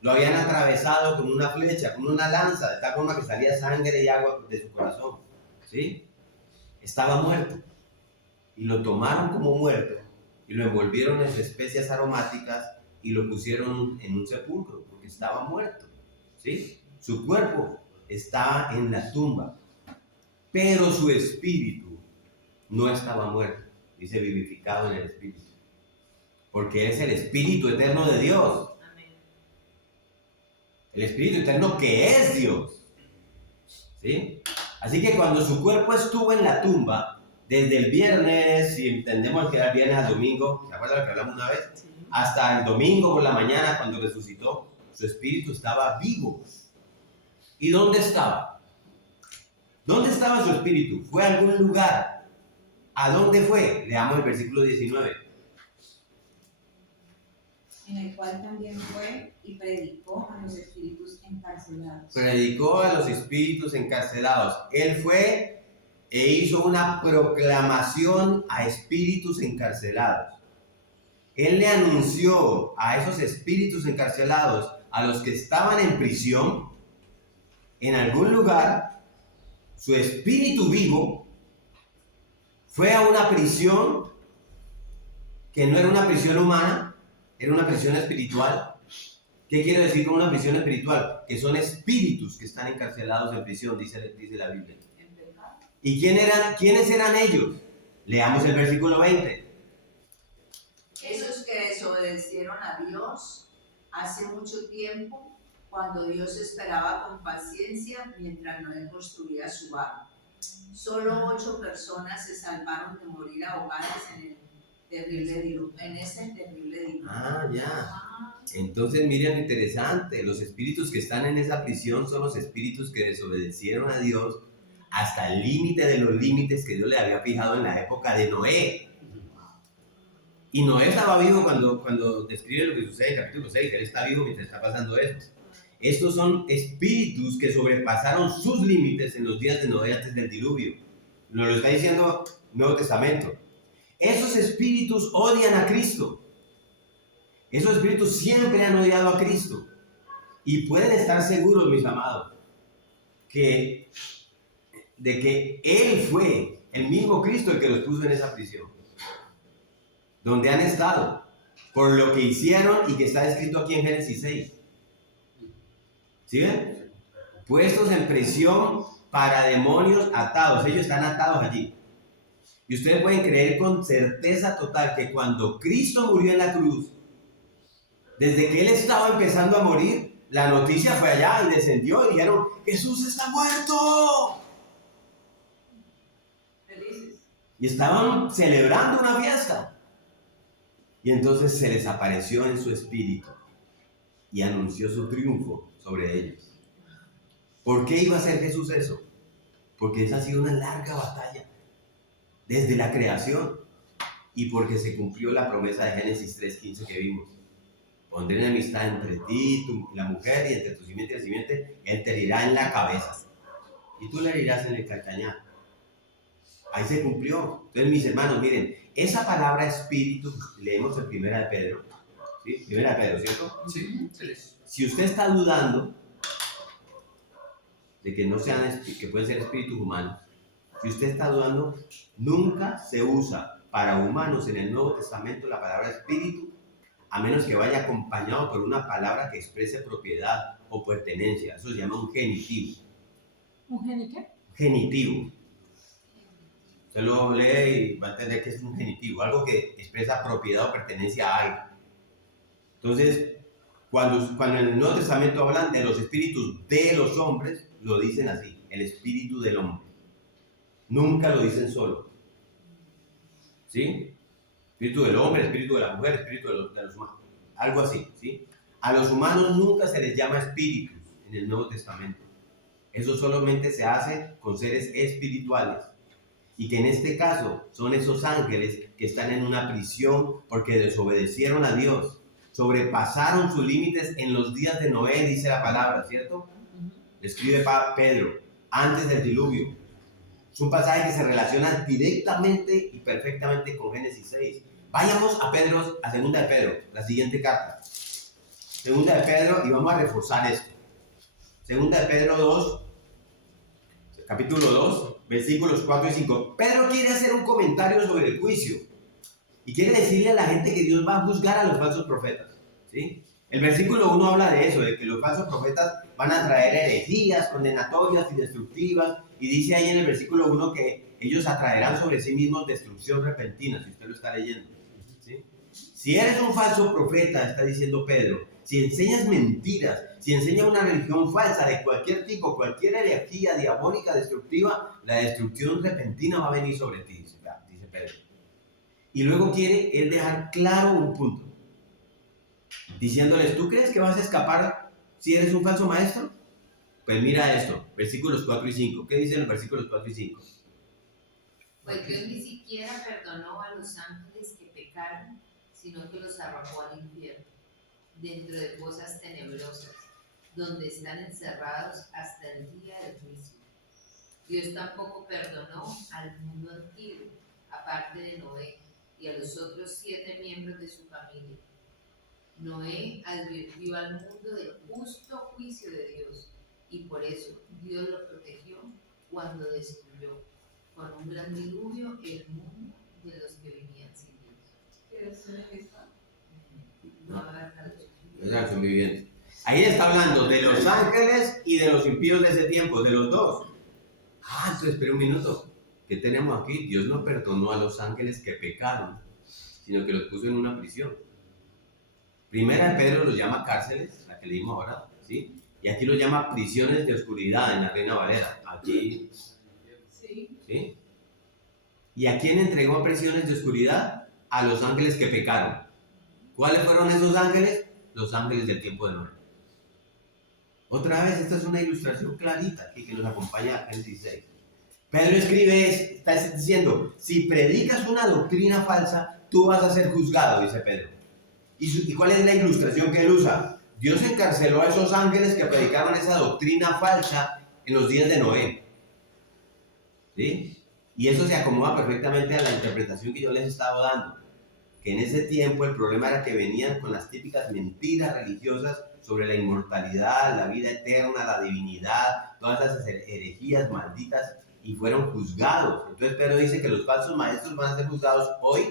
Lo habían atravesado con una flecha, con una lanza, de tal forma que salía sangre y agua de su corazón. ¿Sí? Estaba muerto. Y lo tomaron como muerto y lo envolvieron en especias aromáticas y lo pusieron en un sepulcro, porque estaba muerto. ¿Sí? Su cuerpo estaba en la tumba, pero su espíritu no estaba muerto, dice vivificado en el espíritu, porque es el espíritu eterno de Dios. El espíritu eterno que es Dios. ¿Sí? Así que cuando su cuerpo estuvo en la tumba, desde el viernes, si entendemos que era el viernes al domingo, ¿se acuerdan lo que hablamos una vez? Sí. Hasta el domingo por la mañana cuando resucitó, su espíritu estaba vivo. ¿Y dónde estaba? ¿Dónde estaba su espíritu? ¿Fue a algún lugar? ¿A dónde fue? Leamos el versículo 19. En el cual también fue y predicó a los espíritus encarcelados. Predicó a los espíritus encarcelados. Él fue e hizo una proclamación a espíritus encarcelados. Él le anunció a esos espíritus encarcelados, a los que estaban en prisión, en algún lugar, su espíritu vivo fue a una prisión que no era una prisión humana, era una prisión espiritual. ¿Qué quiere decir con una prisión espiritual? Que son espíritus que están encarcelados en prisión, dice la Biblia. ¿Y quiénes eran ellos? Leamos el versículo 20. Esos que desobedecieron a Dios hace mucho tiempo, cuando Dios esperaba con paciencia mientras Noé construía su barco. Solo 8 personas se salvaron de morir ahogadas en ese terrible diluvio. Ah, ya. Entonces, miren, interesante. Los espíritus que están en esa prisión son los espíritus que desobedecieron a Dios hasta el límite de los límites que Dios le había fijado en la época de Noé. Y Noé estaba vivo cuando describe lo que sucede en capítulo 6. Él está vivo mientras está pasando eso. Estos son espíritus que sobrepasaron sus límites en los días de Noé antes del diluvio. Nos lo está diciendo el Nuevo Testamento. Esos espíritus odian a Cristo. Esos espíritus siempre han odiado a Cristo. Y pueden estar seguros, mis amados, de que Él fue el mismo Cristo el que los puso en esa prisión, donde han estado, por lo que hicieron y que está escrito aquí en Génesis 6. ¿Sí ven? Puestos en prisión para demonios atados. Ellos están atados allí. Y ustedes pueden creer con certeza total que cuando Cristo murió en la cruz, desde que Él estaba empezando a morir, la noticia fue allá y descendió y dijeron: ¡Jesús está muerto! Felices. Y estaban celebrando una fiesta. Y entonces se les apareció en su espíritu y anunció su triunfo sobre ellos. ¿Por qué iba a hacer Jesús eso? Porque esa ha sido una larga batalla desde la creación y porque se cumplió la promesa de Génesis 3:15 que vimos. Pondré enemistad entre ti y la mujer, y entre tu simiente y el simiente, él te herirá en la cabeza y tú le herirás en el calcañar. Ahí se cumplió. Entonces, mis hermanos, miren, esa palabra espíritu, leemos en Primera de Pedro, ¿sí? Primera de Pedro, ¿cierto? Sí. Si usted está dudando de que que pueden ser espíritus humanos, si usted está dudando, nunca se usa para humanos en el Nuevo Testamento la palabra espíritu, a menos que vaya acompañado por una palabra que exprese propiedad o pertenencia. Eso se llama un genitivo. ¿Un qué? Genitivo. Usted lo lee y va a entender que es un genitivo, algo que expresa propiedad o pertenencia a algo. Entonces, cuando en el Nuevo Testamento hablan de los espíritus de los hombres, lo dicen así: el espíritu del hombre. Nunca lo dicen solo. ¿Sí? Espíritu del hombre, espíritu de la mujer, espíritu de los humanos. Algo así, ¿sí? A los humanos nunca se les llama espíritus en el Nuevo Testamento. Eso solamente se hace con seres espirituales. Y que en este caso son esos ángeles que están en una prisión porque desobedecieron a Dios. Sobrepasaron sus límites en los días de Noé, dice la palabra, ¿cierto? le escribe Pedro, antes del diluvio. Es un pasaje que se relaciona directamente y perfectamente con Génesis 6. Vayamos a segunda de Pedro, la siguiente carta. Segunda de Pedro, y vamos a reforzar esto. Segunda de Pedro 2, capítulo 2, versículos 4 y 5. Pedro quiere hacer un comentario sobre el juicio y quiere decirle a la gente que Dios va a juzgar a los falsos profetas, ¿sí? El versículo 1 habla de eso, de que los falsos profetas van a traer herejías condenatorias y destructivas, y dice ahí en el versículo 1 que ellos atraerán sobre sí mismos destrucción repentina, si usted lo está leyendo, ¿sí? Si eres un falso profeta, está diciendo Pedro, si enseñas mentiras, si enseñas una religión falsa de cualquier tipo, cualquier herejía diabólica destructiva, la destrucción repentina va a venir sobre ti, dice Pedro. Y luego quiere él dejar claro un punto, diciéndoles, ¿tú crees que vas a escapar si eres un falso maestro? Pues mira esto, versículos 4 y 5. ¿Qué dicen los versículos 4 y 5? Pues Dios ni siquiera perdonó a los ángeles que pecaron, sino que los arrojó al infierno, dentro de fosas tenebrosas, donde están encerrados hasta el día del juicio. Dios tampoco perdonó al mundo antiguo, aparte de Noé y a los otros 7 miembros de su familia. Noé advirtió al mundo del justo juicio de Dios, y por eso Dios lo protegió cuando destruyó con un gran diluvio el mundo de los que vivían sin Dios. ¿Qué es esta? No habrá traducción. Traducción viviente. Ahí está hablando de los ángeles y de los impíos de ese tiempo, de los dos. Entonces espera un minuto. ¿Qué tenemos aquí? Dios no perdonó a los ángeles que pecaron, sino que los puso en una prisión. Primera de Pedro los llama cárceles, la que leímos ahora, ¿sí? Y aquí los llama prisiones de oscuridad en la Reina Valera. Aquí, ¿sí? ¿Y a quién entregó a prisiones de oscuridad? A los ángeles que pecaron. ¿Cuáles fueron esos ángeles? Los ángeles del tiempo de Noé. Otra vez, esta es una ilustración clarita aquí que nos acompaña en 16. Pedro escribe, está diciendo, si predicas una doctrina falsa, tú vas a ser juzgado, dice Pedro. ¿Y cuál es la ilustración que él usa? Dios encarceló a esos ángeles que predicaban esa doctrina falsa en los días de Noé, ¿sí? Y eso se acomoda perfectamente a la interpretación que yo les he estado dando, que en ese tiempo el problema era que venían con las típicas mentiras religiosas sobre la inmortalidad, la vida eterna, la divinidad, todas esas herejías malditas, y fueron juzgados. Entonces Pedro dice que los falsos maestros van a ser juzgados hoy,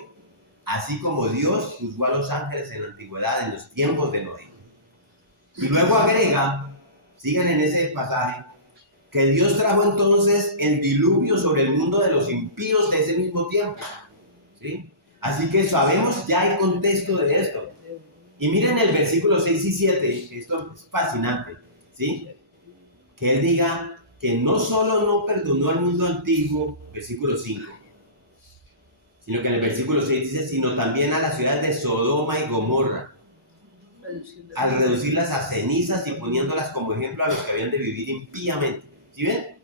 así como Dios juzgó a los ángeles en la antigüedad, en los tiempos de Noé. Y luego agrega, sigan en ese pasaje, que Dios trajo entonces el diluvio sobre el mundo de los impíos de ese mismo tiempo, ¿sí? Así que sabemos ya el contexto de esto. Y miren el versículo 6 y 7, esto es fascinante, ¿sí? Que él diga que no solo no perdonó al mundo antiguo, versículo 5, sino que en el versículo 6 dice, sino también a las ciudades de Sodoma y Gomorra, al reducirlas a cenizas y poniéndolas como ejemplo a los que habían de vivir impíamente. ¿Sí ven?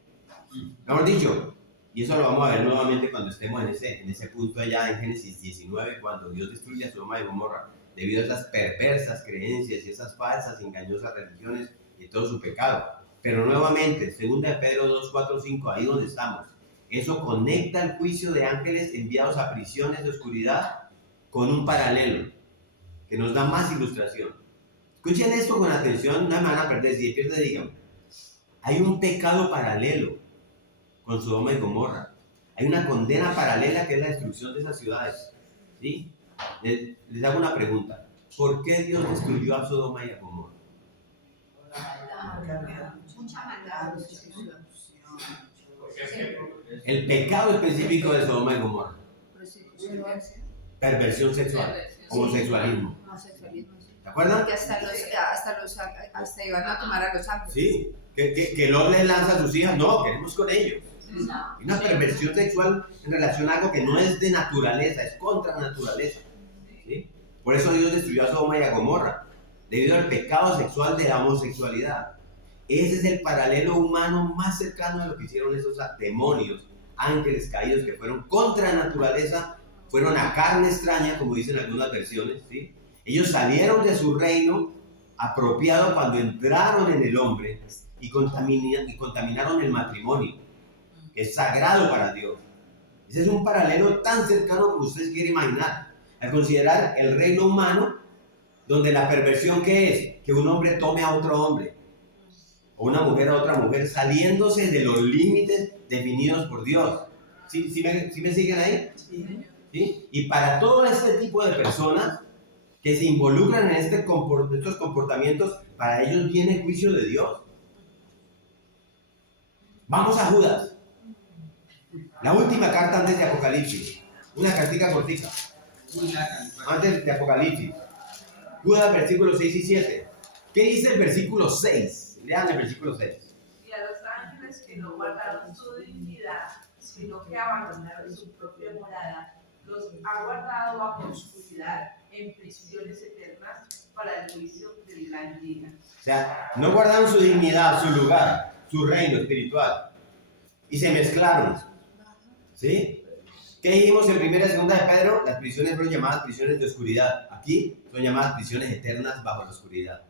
Lo hemos dicho, y eso lo vamos a ver nuevamente cuando estemos en ese punto allá en Génesis 19, cuando Dios destruye a Sodoma y Gomorra, debido a esas perversas creencias y esas falsas, engañosas religiones y todo su pecado. Pero nuevamente, 2 de Pedro 2, 4, 5, ahí donde estamos, eso conecta el juicio de ángeles enviados a prisiones de oscuridad con un paralelo que nos da más ilustración. Escuchen esto con atención, no me van a perder, si pierde díganme. Hay un pecado paralelo con Sodoma y Gomorra. Hay una condena paralela que es la destrucción de esas ciudades, ¿sí? Les hago una pregunta. ¿Por qué Dios destruyó a Sodoma y a Gomorra? Mucha maldad. El pecado específico de Sodoma y Gomorra. Perversión sexual, homosexualismo. ¿Se acuerdan? Porque hasta iban a tomar a los ángeles. Sí, que Lot les lanza a sus hijas. No, queremos con ellos. Hay una perversión sexual en relación a algo que no es de naturaleza, es contra naturaleza, ¿sí? Por eso Dios destruyó a Sodoma y a Gomorra, debido al pecado sexual de la homosexualidad. Ese es el paralelo humano más cercano a lo que hicieron esos demonios, ángeles caídos que fueron contra naturaleza, fueron a carne extraña, como dicen algunas versiones, ¿sí? Ellos salieron de su reino apropiado cuando entraron en el hombre y contaminaron el matrimonio, que es sagrado para Dios. Ese es un paralelo tan cercano como ustedes quieren imaginar, al considerar el reino humano, donde la perversión que es que un hombre tome a otro hombre, o una mujer a otra mujer, saliéndose de los límites definidos por Dios. ¿Sí me siguen ahí? ¿Sí? Y para todo este tipo de personas que se involucran en estos comportamientos, para ellos viene el juicio de Dios. Vamos a Judas. La última carta antes de Apocalipsis. Una cartica cortita. Antes de Apocalipsis. Judas, versículos 6 y 7. ¿Qué dice el versículo 6? Lean el versículo 6. Y a los ángeles que no guardaron su dignidad, sino que abandonaron su propia morada, los ha guardado bajo oscuridad en prisiones eternas para el juicio del gran día. O sea, no guardaron su dignidad, su lugar, su reino espiritual. Y se mezclaron. ¿Sí? ¿Qué dijimos en primera y segunda de Pedro? Las prisiones fueron llamadas prisiones de oscuridad. Aquí son llamadas prisiones eternas bajo la oscuridad.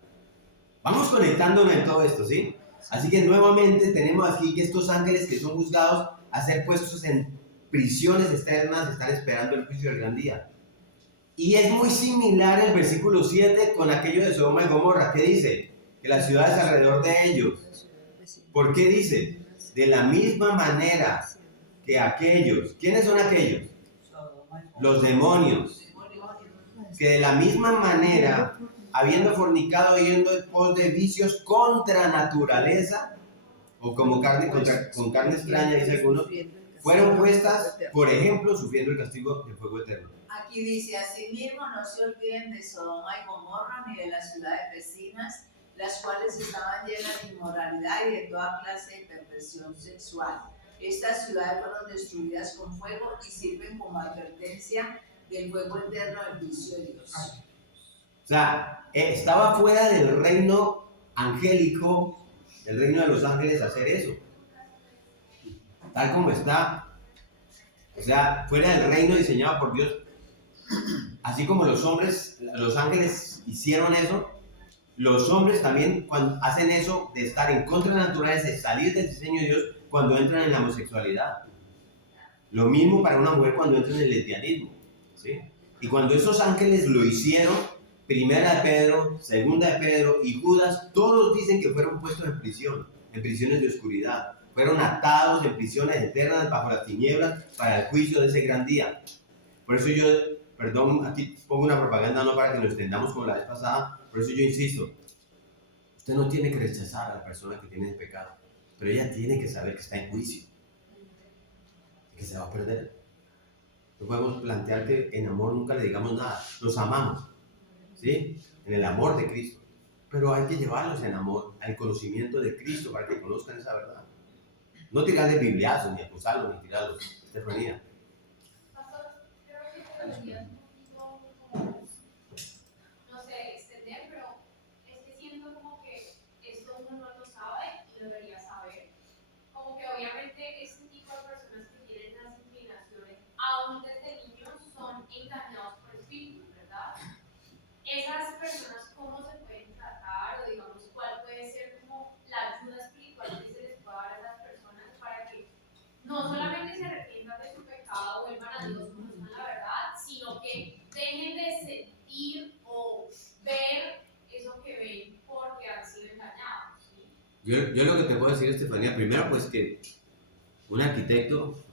Vamos conectándonos en todo esto, ¿sí? Así que nuevamente tenemos aquí que estos ángeles que son juzgados a ser puestos en prisiones externas están esperando el juicio del gran día. Y es muy similar el versículo 7 con aquello de Sodoma y Gomorra. ¿Qué dice? Que las ciudades alrededor de ellos. ¿Por qué dice? De la misma manera que aquellos. ¿Quiénes son aquellos? Los demonios. Que de la misma manera, habiendo fornicado y yendo en pos de vicios contra naturaleza, o como carne con carne extraña, dice algunos, fueron puestas, por ejemplo, sufriendo el castigo del fuego eterno. Aquí dice, asimismo no se olviden de Sodoma y Gomorra ni de las ciudades vecinas, las cuales estaban llenas de inmoralidad y de toda clase de perversión sexual. Estas ciudades fueron destruidas con fuego y sirven como advertencia del fuego eterno del juicio de Dios. O sea, estaba fuera del reino angélico, el reino de los ángeles, hacer eso. Tal como está, o sea, fuera del reino diseñado por Dios. Así como los ángeles hicieron eso, los hombres también cuando hacen eso de estar en contra de la naturaleza, de salir del diseño de Dios cuando entran en la homosexualidad. Lo mismo para una mujer cuando entra en el lesbianismo, ¿sí? Y cuando esos ángeles lo hicieron, primera de Pedro, segunda de Pedro y Judas, todos dicen que fueron puestos en prisión, en prisiones de oscuridad. Fueron atados en prisiones eternas bajo las tinieblas para el juicio de ese gran día. Por eso yo, perdón, aquí pongo una propaganda no para que nos extendamos como la vez pasada, por eso yo insisto, usted no tiene que rechazar a la persona que tiene el pecado, pero ella tiene que saber que está en juicio, que se va a perder. No podemos plantear que en amor nunca le digamos nada, los amamos, ¿sí? En el amor de Cristo, pero hay que llevarlos en amor al conocimiento de Cristo para que conozcan esa verdad. No tirarles bibliazos, ni acusarlos, ni tirarlos. Estefanía. Pastor, creo que podría un poquito como, no sé, extender, pero es que siento como que esto uno no lo sabe y debería saber. Como que obviamente este tipo de personas que tienen las inclinaciones, aún desde niños, son engañados por espíritus, ¿verdad? Esas personas, ¿cómo se pueden tratar? O digamos, ¿cuál puede ser como la ayuda espiritual que se les pueda dar a esas personas para que no solamente se arrepientan de su pecado, vuelvan a Dios, conozcan la verdad, sino que dejen de sentir o ver eso que ven porque han sido engañados? ¿Sí? Yo lo que te puedo decir, Estefanía, primero pues que un arquitecto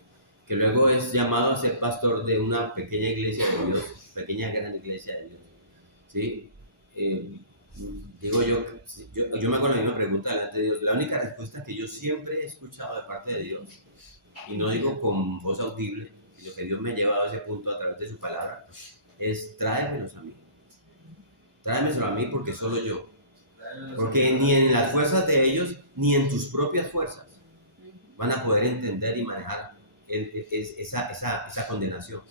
que luego es llamado a ser pastor de una pequeña iglesia de Dios, pequeña gran iglesia de Dios, ¿sí? Digo yo me hago la misma pregunta delante de Dios. La única respuesta que yo siempre he escuchado de parte de Dios, y no digo con voz audible, sino que Dios me ha llevado a ese punto a través de su palabra, es tráemelos a mí. Tráemelos a mí porque solo yo. Porque ni en las fuerzas de ellos, ni en tus propias fuerzas van a poder entender y manejar esa condenación.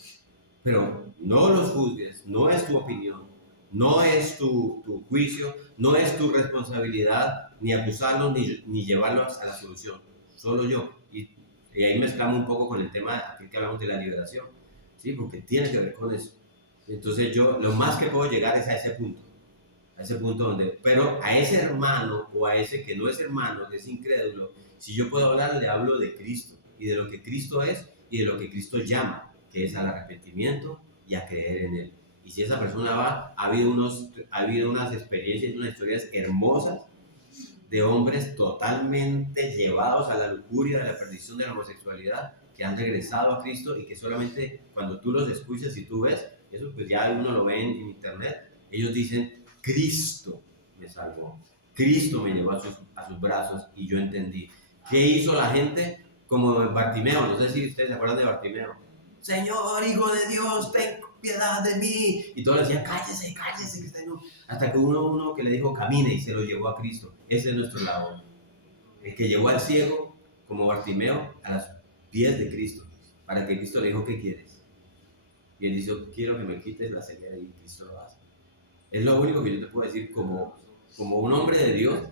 Pero no los juzgues, no es tu opinión, no es tu juicio, no es tu responsabilidad ni acusarlos ni llevarlos a la solución. Solo yo. Y ahí mezclamos un poco con el tema aquí que hablamos de la liberación, ¿sí? Porque tiene que ver con eso. Entonces yo lo más que puedo llegar es a ese punto. A ese punto donde, pero a ese hermano o a ese que no es hermano, que es incrédulo, si yo puedo hablar, le hablo de Cristo y de lo que Cristo es y de lo que Cristo llama, que es al arrepentimiento y a creer en Él. Y si esa persona va, ha habido unas experiencias, unas historias hermosas de hombres totalmente llevados a la lujuria de la perdición de la homosexualidad, que han regresado a Cristo y que solamente cuando tú los escuchas y tú ves, eso pues ya uno lo ve en internet, ellos dicen, Cristo me salvó, Cristo me llevó a sus brazos y yo entendí. ¿Qué hizo la gente? Como Bartimeo, no sé si ustedes se acuerdan de Bartimeo. Señor, Hijo de Dios, ten piedad de mí. Y todos le decían, cállese, cállese, que está no. Hasta que uno que le dijo, camine y se lo llevó a Cristo. Ese es nuestro labor. El que llevó al ciego, como Bartimeo, a los pies de Cristo, para que Cristo le dijo, ¿qué quieres? Y él dijo, quiero que me quites la ceguera, y Cristo lo hace. Es lo único que yo te puedo decir como un hombre de Dios,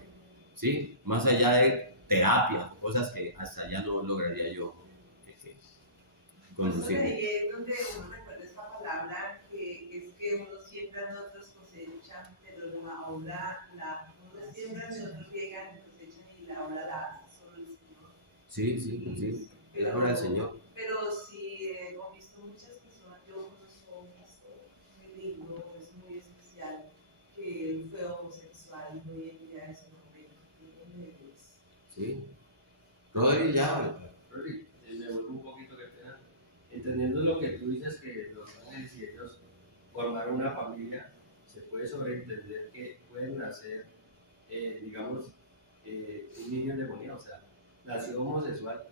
¿sí? Más allá de terapia, cosas que hasta allá no lograría yo conducir. Ahí es donde uno recuerda esta palabra que es que uno siembra, otros cosechan, pero la obra, uno siembra, otros llegan y cosechan y la obra la hace solo el Señor. Sí, es la obra del Señor. Pero sí, hemos visto muchas personas, yo conozco un pastor muy lindo, es muy especial, que él fue homosexual y hoy en día es un hombre que tiene Dios. Sí. Rodri, ya. Rodri, me vuelvo un poquito que pena. Entendiendo lo que tú dices, que los ángeles y ellos formaron una familia, se puede sobreentender que pueden nacer, digamos, un niño endemoniado, o sea, nació homosexual,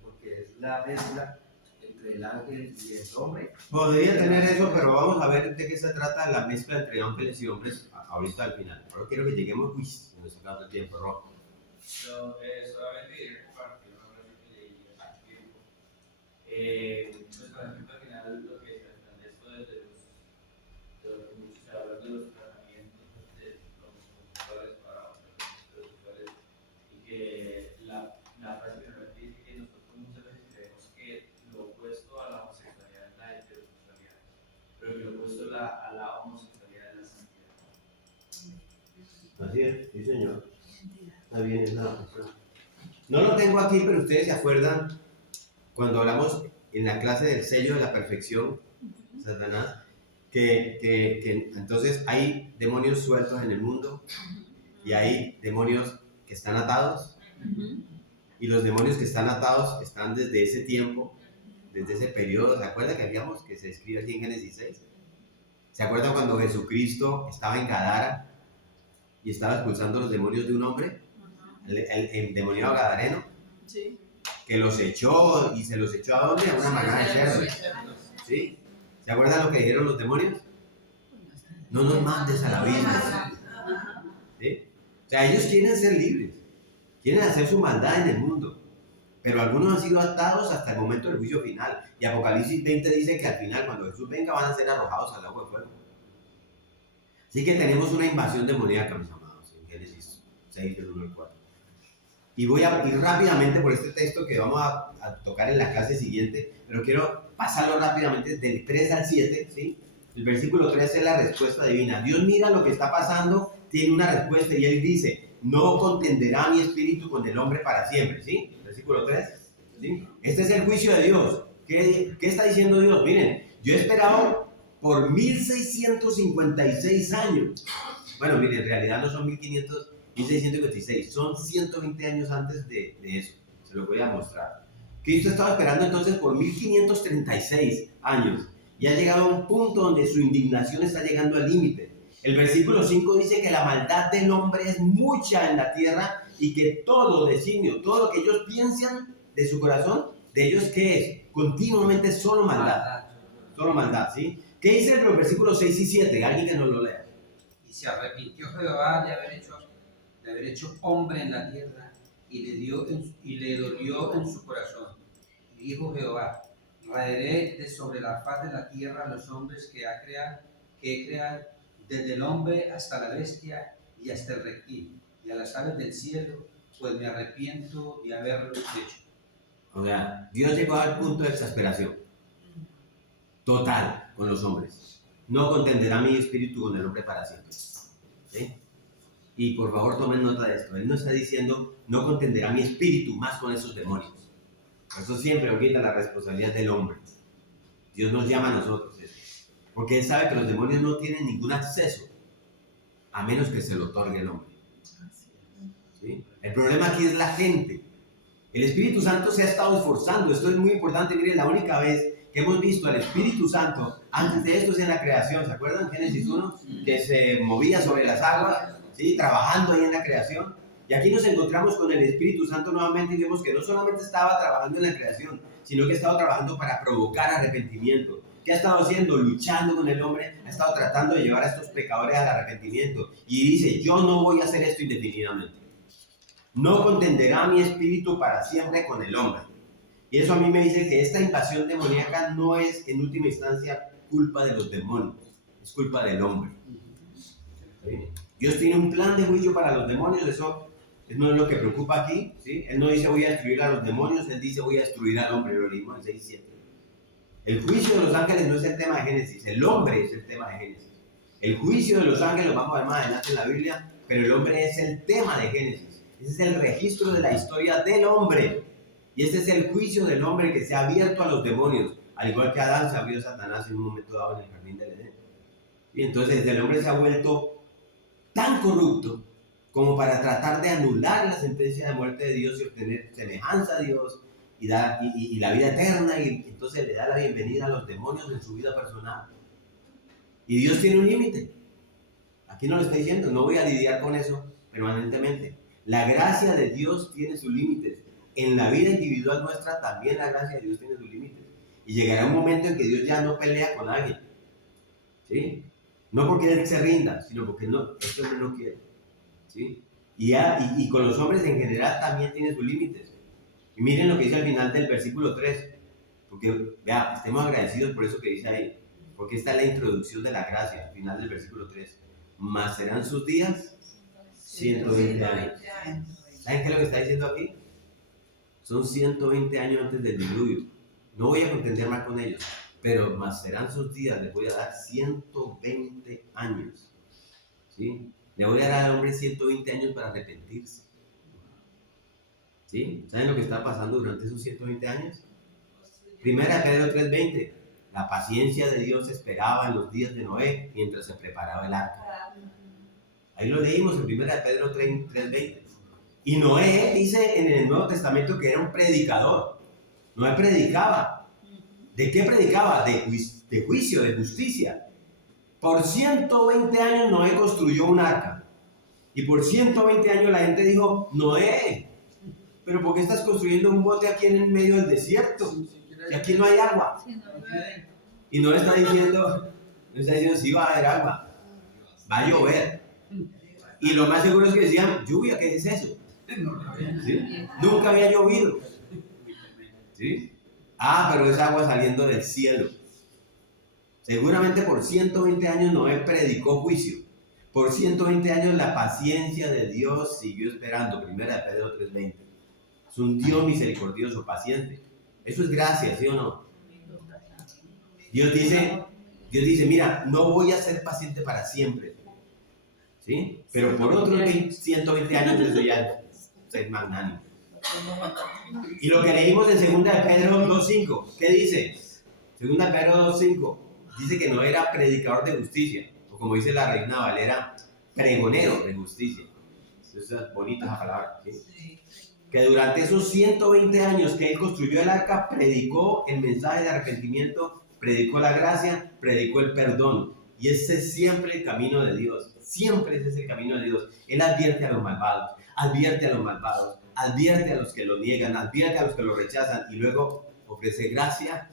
porque es la mezcla entre el ángel y el hombre. Podría tener eso, pero vamos a ver de qué se trata la mezcla entre ángeles y hombres ahorita al final. Ahora quiero que lleguemos, uy, se nos está dando tiempo, rojo. Solamente diré compartir una frase que leí hace tiempo. Pues con respecto al final, lo que se entiende esto desde los muchos se habla de los tratamientos de los homosexuales para otros heterosexuales y que la frase que nos dice que nosotros muchas veces creemos que lo opuesto a la homosexualidad es la heterosexualidad, pero que lo opuesto a la homosexualidad es la santidad. Así es, sí señor. Está bien, es nada. No lo tengo aquí, pero ustedes se acuerdan cuando hablamos en la clase del sello de la perfección, Satanás, que entonces hay demonios sueltos en el mundo y hay demonios que están atados, y los demonios que están atados están desde ese tiempo, desde ese periodo. ¿Se acuerdan que habíamos, que se escribe aquí en Génesis 6? ¿Se acuerdan cuando Jesucristo estaba en Gadara y estaba expulsando los demonios de un hombre? El demoniado gadareno, Sí. que los echó, y se los echó ¿a dónde? A una manada de cerdos. ¿Sí? ¿Se acuerdan lo que dijeron los demonios? No nos mandes al abismo. ¿Sí? O sea, ellos quieren ser libres, quieren hacer su maldad en el mundo, pero algunos han sido atados hasta el momento del juicio final. Y Apocalipsis 20 dice que al final, cuando Jesús venga, van a ser arrojados al agua de fuego. Así que tenemos una invasión demoníaca, mis amados, en Génesis 6, del 1 al 4. Y voy a ir rápidamente por este texto que vamos a tocar en la clase siguiente, pero quiero pasarlo rápidamente del 3 al 7, ¿sí? El versículo 3 es la respuesta divina. Dios mira lo que está pasando, tiene una respuesta y Él dice, no contenderá mi espíritu con el hombre para siempre, ¿sí? Versículo 3, ¿sí? Este es el juicio de Dios. ¿Qué está diciendo Dios? Miren, yo he esperado por 1656 años. Bueno, miren, en realidad no son 1656, son 120 años antes de eso. Se lo voy a mostrar. Cristo estaba esperando entonces por 1536 años y ha llegado a un punto donde su indignación está llegando al límite. El versículo 5 dice que la maldad del hombre es mucha en la tierra y que todo designio, todo lo que ellos piensan de su corazón, de ellos ¿qué es? Continuamente solo maldad. Solo maldad, ¿sí? ¿Qué dice el versículo 6 y 7? Alguien que nos lo lea. Y se arrepintió Jehová de haber hecho hombre en la tierra y le dolió en su corazón. Y dijo Jehová, raeré de sobre la faz de la tierra a los hombres que he creado, desde el hombre hasta la bestia y hasta el reptil, y a las aves del cielo, pues me arrepiento de haberlo hecho. O sea, Dios llegó al punto de exasperación total con los hombres. No contenderá mi espíritu con el hombre para siempre. ¿Sí? Y por favor tomen nota de esto. Él no está diciendo, no contenderá mi espíritu más con esos demonios. Por eso siempre me quita la responsabilidad del hombre. Dios nos llama a nosotros. Porque Él sabe que los demonios no tienen ningún acceso, a menos que se lo otorgue el hombre. ¿Sí? El problema aquí es la gente. El Espíritu Santo se ha estado esforzando. Esto es muy importante. Miren, la única vez que hemos visto al Espíritu Santo, antes de esto es en la creación. ¿Se acuerdan? Génesis 1, que se movía sobre las aguas, ¿sí? Trabajando ahí en la creación. Y aquí nos encontramos con el Espíritu Santo nuevamente y vemos que no solamente estaba trabajando en la creación, sino que estaba trabajando para provocar arrepentimiento. ¿Qué ha estado haciendo? Luchando con el hombre, ha estado tratando de llevar a estos pecadores al arrepentimiento. Y dice, yo no voy a hacer esto indefinidamente. No contenderá mi espíritu para siempre con el hombre. Y eso a mí me dice que esta invasión demoníaca no es en última instancia culpa de los demonios, es culpa del hombre. ¿Sí? Dios tiene un plan de juicio para los demonios, eso no es lo que preocupa aquí. ¿Sí? Él no dice voy a destruir a los demonios, Él dice voy a destruir al hombre, lo leímos en 6:7. El juicio de los ángeles no es el tema de Génesis, el hombre es el tema de Génesis. El juicio de los ángeles lo vamos a ver más adelante en la Biblia, pero el hombre es el tema de Génesis. Ese es el registro de la historia del hombre. Y este es el juicio del hombre que se ha abierto a los demonios. Al igual que Adán se abrió a Satanás en un momento dado en el jardín del Edén. Y entonces el hombre se ha vuelto tan corrupto como para tratar de anular la sentencia de muerte de Dios y obtener semejanza a Dios y la vida eterna. Y entonces le da la bienvenida a los demonios en su vida personal. Y Dios tiene un límite. Aquí no lo está diciendo, no voy a lidiar con eso permanentemente. La gracia de Dios tiene sus límites. En la vida individual nuestra también la gracia de Dios tiene sus límites. Y llegará un momento en que Dios ya no pelea con alguien. ¿Sí? No porque Él se rinda, sino porque este hombre no quiere. ¿Sí? Y con los hombres en general también tiene sus límites. Y miren lo que dice al final del versículo 3. Porque, vea, estemos agradecidos por eso que dice ahí. Porque esta es la introducción de la gracia, al final del versículo 3. Mas serán sus días 120 años. ¿Saben qué es lo que está diciendo aquí? Son 120 años antes del diluvio. No voy a contender más con ellos, pero más serán sus días, les voy a dar 120 años. ¿Sí? Le voy a dar al hombre 120 años para arrepentirse. ¿Sí? ¿Saben lo que está pasando durante esos 120 años? Primera Pedro 3:20. La paciencia de Dios esperaba en los días de Noé mientras se preparaba el arca. Ahí lo leímos en Primera Pedro 3:20. Y Noé dice en el Nuevo Testamento que era un predicador. Noé predicaba. ¿De qué predicaba? De juicio, de justicia. Por 120 años Noé construyó un arca. Y por 120 años la gente dijo, Noé, ¿pero por qué estás construyendo un bote aquí en el medio del desierto? Y aquí no hay agua. Y Noé está diciendo, sí va a haber agua. Va a llover. Y lo más seguro es que decían, lluvia, ¿qué es eso? ¿Sí? Nunca había llovido. ¿Sí? Pero es agua saliendo del cielo. Seguramente por 120 años Noé predicó juicio. Por 120 años la paciencia de Dios siguió esperando. Primera de Pedro 3:20. Es un Dios misericordioso, paciente. Eso es gracia, ¿sí o no? Dios dice, mira, no voy a ser paciente para siempre. ¿Sí? Pero por otros 120 años eso ya es magnánimo. Y lo que leímos en 2 de Pedro 2:5, ¿qué dice? 2 de Pedro 2:5, dice que no era predicador de justicia, o como dice la Reina Valera, pregonero de justicia. Esa es bonita esa palabra. ¿Sí? Que durante esos 120 años que él construyó el arca, predicó el mensaje de arrepentimiento, predicó la gracia, predicó el perdón. Y ese es siempre el camino de Dios. Siempre ese es el camino de Dios. Él advierte a los malvados, advierte a los que lo niegan, advierte a los que lo rechazan y luego ofrece gracia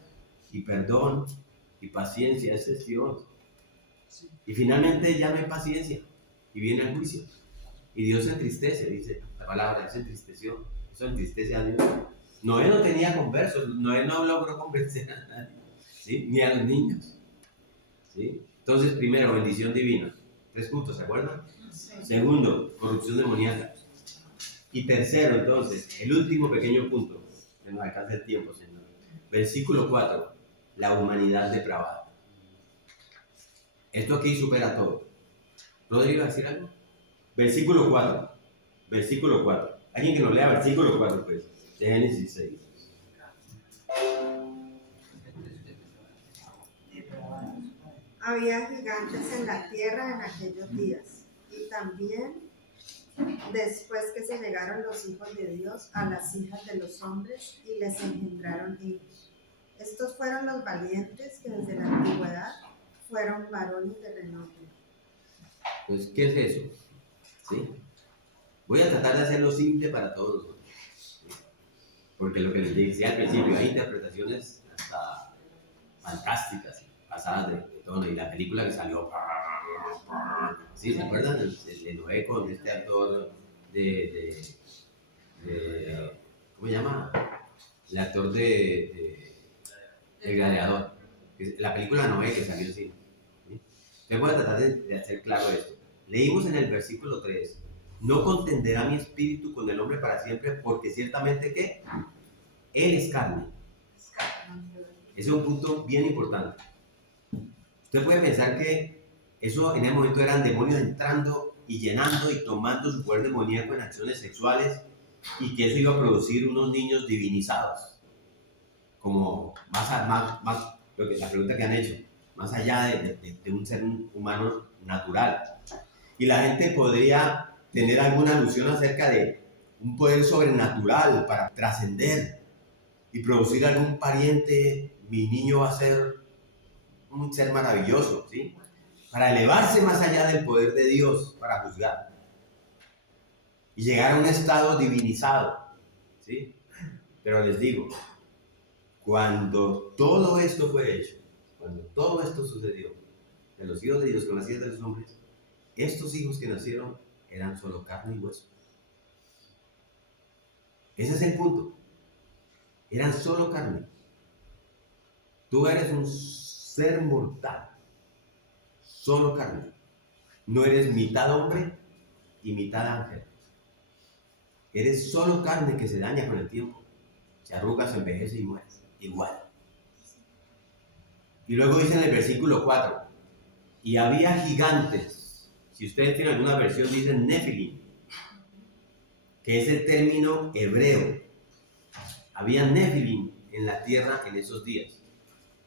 y perdón y paciencia. Ese es Dios. Y finalmente ya no hay paciencia y viene el juicio. Y Dios se entristece, dice la palabra, se entristeció. Eso entristece a Dios. Noé no tenía conversos, Noé no logró convencer a nadie, ¿sí? Ni a los niños. ¿Sí? Entonces, primero, bendición divina. 3 puntos, ¿se acuerdan? Sí. Segundo, corrupción demoníaca. Y tercero, entonces, el último pequeño punto, que nos alcanza el tiempo, Señor. Versículo 4, la humanidad depravada. Esto aquí supera todo. ¿Rodrigo iba a decir algo? Versículo 4. Versículo 4. Alguien que nos lea versículo 4, pues, de Génesis 6. Había gigantes en la tierra en aquellos días, y también después que se llegaron los hijos de Dios a las hijas de los hombres y les engendraron hijos. Estos fueron los valientes que desde la antigüedad fueron varones de renombre. Pues, ¿qué es eso? ¿Sí? Voy a tratar de hacerlo simple para todos nosotros. ¿Sí? Porque lo que les decía al principio, hay interpretaciones hasta fantásticas, pasadas de tono. Y la película que salió, ¿sí? ¿Se acuerdan? De Noé con este actor de ¿cómo se llama? El actor de El Gladiador. La película Noé que salió así. ¿Sí? Entonces voy a tratar de hacer claro esto. Leímos en el versículo 3, no contenderá mi espíritu con el hombre para siempre, porque ciertamente que él es carne. Ese es un punto bien importante. Usted puede pensar que eso en ese momento eran demonios entrando y llenando y tomando su poder demoníaco en acciones sexuales, y que eso iba a producir unos niños divinizados. Como más lo que, la pregunta que han hecho, más allá de un ser humano natural. Y la gente podría tener alguna alusión acerca de un poder sobrenatural para trascender y producir algún pariente. Mi niño va a ser un ser maravilloso, ¿sí? Para elevarse más allá del poder de Dios para juzgar y llegar a un estado divinizado, ¿sí? Pero les digo, cuando todo esto fue hecho, cuando todo esto sucedió, de los hijos de Dios con las hijas de los hombres, estos hijos que nacieron eran solo carne y hueso. Ese es el punto. Eran solo carne. Tú eres un ser mortal, solo carne. No eres mitad hombre y mitad ángel. Eres solo carne que se daña con el tiempo. Se arruga, se envejece y muere. Igual. Y luego dice en el versículo 4, y había gigantes. Si ustedes tienen alguna versión, dicen Nefilim, que es el término hebreo. Había Nefilim en la tierra en esos días.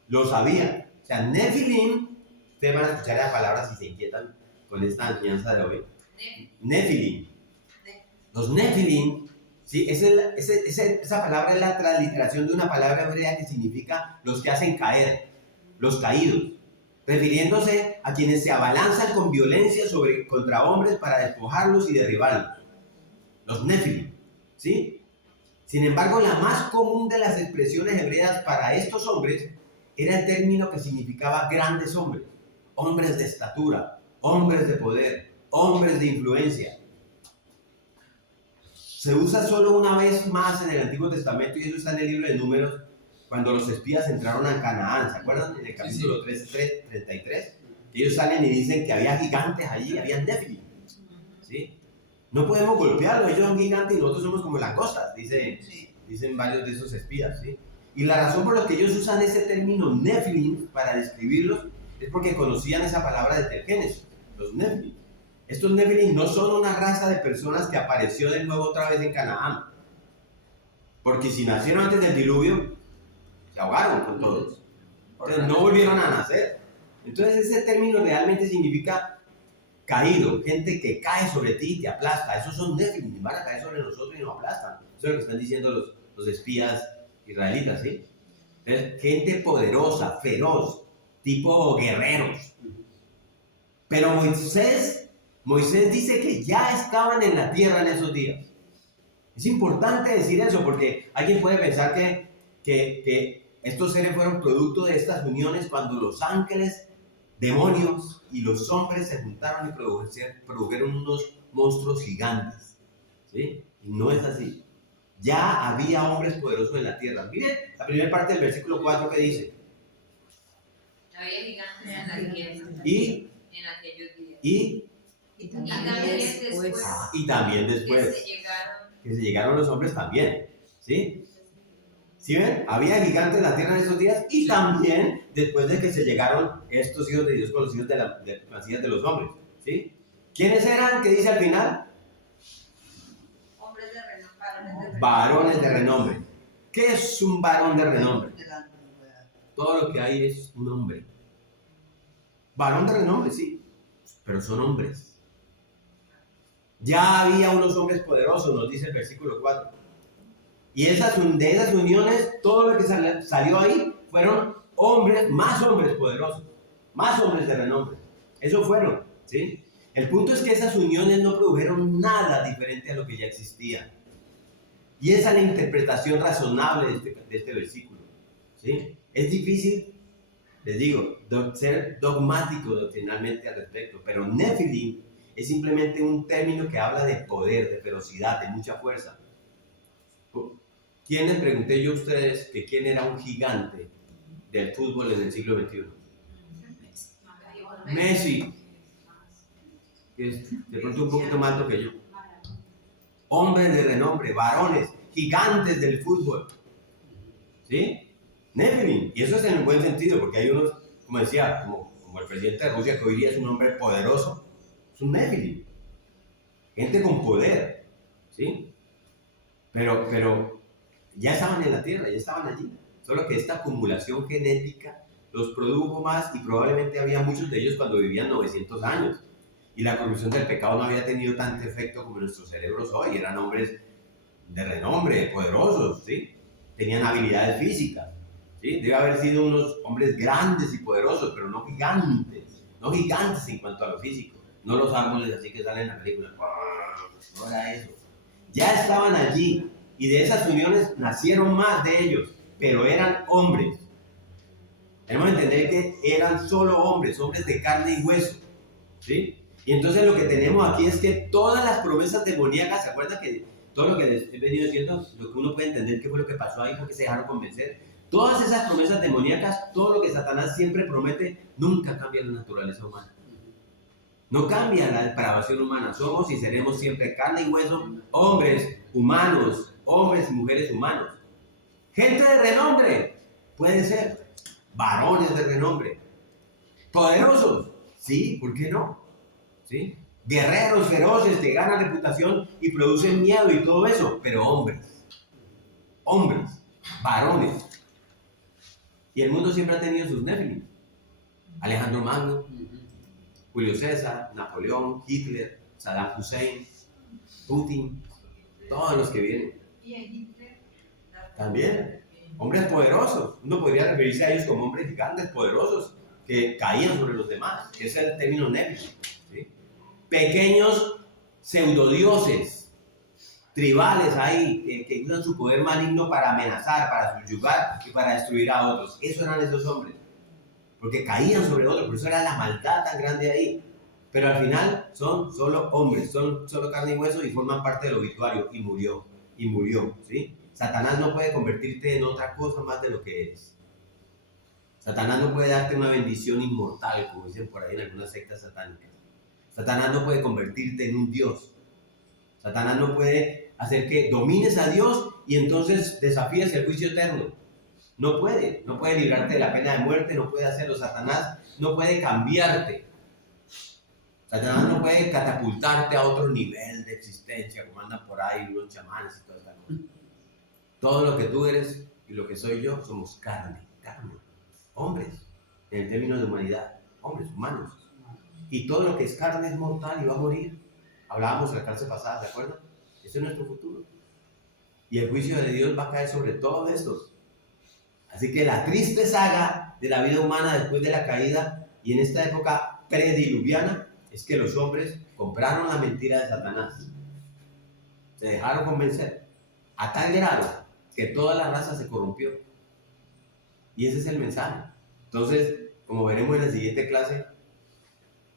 Lo sabía. O sea, Nefilim, ustedes van a escuchar la palabra si se inquietan con esta enseñanza de hoy. Nefilim. Los Nefilim, ¿sí? Esa palabra es la transliteración de una palabra hebrea que significa los que hacen caer, los caídos, refiriéndose a quienes se abalanzan con violencia contra hombres para despojarlos y derribarlos. Los Nefilim, ¿sí? Sin embargo, la más común de las expresiones hebreas para estos hombres era el término que significaba grandes hombres, hombres de estatura, hombres de poder, hombres de influencia. Se usa solo una vez más en el Antiguo Testamento, y eso está en el libro de Números, cuando los espías entraron a Canaán. ¿Se acuerdan? En el capítulo 33, ellos salen y dicen que había gigantes allí, había Nefilim, ¿sí? No podemos golpearlos, ellos son gigantes y nosotros somos como langostas, dicen varios de esos espías, ¿sí? Y la razón por la que ellos usan ese término Nefilim para describirlos es porque conocían esa palabra desde el Génesis, los Nefilim. Estos Nefilim no son una raza de personas que apareció de nuevo otra vez en Canaán, porque si nacieron antes del diluvio, se ahogaron con todos, entonces no volvieron a nacer. Entonces ese término realmente significa caído, gente que cae sobre ti y te aplasta. Esos son Nefilim, van a caer sobre nosotros y nos aplastan. Eso es lo que están diciendo los espías israelitas, ¿sí? Entonces, gente poderosa, feroz, tipo guerreros. Pero Moisés dice que ya estaban en la tierra en esos días. Es importante decir eso porque alguien puede pensar que estos seres fueron producto de estas uniones cuando los ángeles, demonios y los hombres se juntaron y produjeron unos monstruos gigantes, ¿sí? Y no es así. Ya había hombres poderosos en la tierra. Miren la primera parte del versículo 4 que dice. Había gigantes en la tierra. Y en aquellos días. Y también después. Que se llegaron los hombres también. ¿Sí? ¿Sí ven? Había gigantes en la tierra en esos días y también después de que se llegaron estos hijos de Dios con los hijos de las hijas de los hombres. ¿Sí? ¿Quiénes eran? ¿Qué dice al final? Hombres de renombre, Varones de renombre. ¿Qué es un varón de renombre? Todo lo que hay es un hombre. Varón de renombre, sí, pero son hombres. Ya había unos hombres poderosos, nos dice el versículo 4. Y de esas uniones, todo lo que salió ahí fueron hombres, más hombres poderosos, más hombres de renombre. Eso fueron, ¿sí? El punto es que esas uniones no produjeron nada diferente a lo que ya existía. Y esa es la interpretación razonable de este versículo, ¿sí? Es difícil, les digo, ser dogmático doctrinalmente al respecto, pero Nefilim es simplemente un término que habla de poder, de ferocidad, de mucha fuerza. ¿Quién les pregunté yo a ustedes que quién era un gigante del fútbol en el siglo XXI? Messi, que es de pronto un poquito más alto que yo. Hombres de renombre, varones, gigantes del fútbol. ¿Sí? Nefilim. Y eso es en el buen sentido, porque hay unos, como decía, como el presidente de Rusia, que hoy día es un hombre poderoso, es un Nefilim. Gente con poder. ¿Sí? Pero ya estaban en la tierra, ya estaban allí. Solo que esta acumulación genética los produjo más y probablemente había muchos de ellos cuando vivían 900 años. Y la corrupción del pecado no había tenido tanto efecto como nuestros cerebros hoy. Eran hombres de renombre, poderosos, ¿sí? Tenían habilidades físicas, ¿sí? Debe haber sido unos hombres grandes y poderosos, pero no gigantes. No gigantes en cuanto a lo físico. No los árboles así que salen en la película. No era eso. Ya estaban allí. Y de esas uniones nacieron más de ellos, pero eran hombres. Tenemos que entender que eran solo hombres, hombres de carne y hueso, ¿sí? Y entonces lo que tenemos aquí es que todas las promesas demoníacas, ¿se acuerdan que todo lo que les he venido diciendo, lo que uno puede entender qué fue lo que pasó ahí, porque se dejaron convencer? Todas esas promesas demoníacas, todo lo que Satanás siempre promete, nunca cambia la naturaleza humana. No cambia la depravación humana. Somos y seremos siempre carne y hueso, hombres humanos, hombres y mujeres humanos. Gente de renombre, puede ser. Varones de renombre. Poderosos, sí, ¿por qué no? ¿Sí? Guerreros feroces que ganan reputación y producen miedo y todo eso, pero hombres, varones. Y el mundo siempre ha tenido sus Nefilim. Alejandro Magno, Julio César, Napoleón, Hitler, Saddam Hussein, Putin, todos los que vienen. Y en Hitler También, hombres poderosos. Uno podría referirse a ellos como hombres gigantes poderosos que caían sobre los demás, que es el término Nefilim. ¿Sí? Pequeños pseudodioses, tribales ahí, que usan su poder maligno para amenazar, para subyugar y para destruir a otros. Eso eran esos hombres, porque caían sobre otros, por eso era la maldad tan grande ahí. Pero al final son solo hombres, son solo carne y hueso y forman parte del obituario, y murió, ¿sí? Satanás no puede convertirte en otra cosa más de lo que eres. Satanás no puede darte una bendición inmortal, como dicen por ahí en algunas sectas satánicas. Satanás no puede convertirte en un Dios. Satanás no puede hacer que domines a Dios y entonces desafíes el juicio eterno. No puede librarte de la pena de muerte, no puede hacerlo. Satanás no puede cambiarte. Satanás no puede catapultarte a otro nivel de existencia, como andan por ahí los chamanes y toda esta cosa. Todo lo que tú eres y lo que soy yo somos carne, hombres, en el término de humanidad, hombres, humanos. Y todo lo que es carne es mortal y va a morir. Hablábamos en la clase pasada, ¿se acuerdan? Ese es nuestro futuro. Y el juicio de Dios va a caer sobre todos estos. Así que la triste saga de la vida humana después de la caída y en esta época prediluviana es que los hombres compraron la mentira de Satanás. Se dejaron convencer a tal grado que toda la raza se corrompió. Y ese es el mensaje. Entonces, como veremos en la siguiente clase,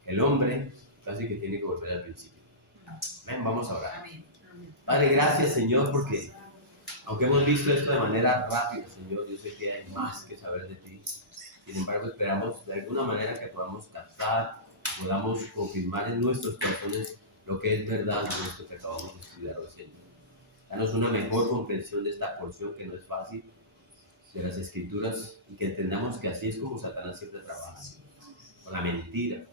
el hombre casi que tiene que volver al principio. Ven, vamos a orar. Padre, gracias, Señor, porque aunque hemos visto esto de manera rápida, Señor, yo sé que hay más que saber de ti. Sin embargo, esperamos de alguna manera que podamos captar, podamos confirmar en nuestros corazones lo que es verdad de esto que acabamos de estudiar recién. Danos una mejor comprensión de esta porción que no es fácil de las Escrituras y que entendamos que así es como Satanás siempre trabaja, con la mentira,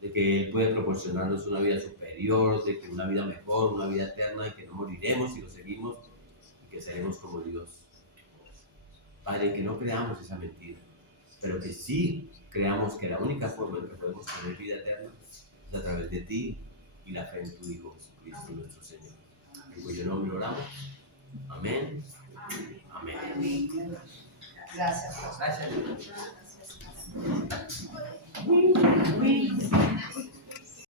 de que Él puede proporcionarnos una vida superior, de que una vida mejor, una vida eterna, y que no moriremos si lo seguimos, y que seremos como Dios. Padre, que no creamos esa mentira, pero que sí creamos que la única forma en que podemos tener vida eterna es a través de ti y la fe en tu Hijo Jesucristo nuestro Señor. En cuyo nombre oramos. Amén. Amén. Gracias. Gracias. Gracias.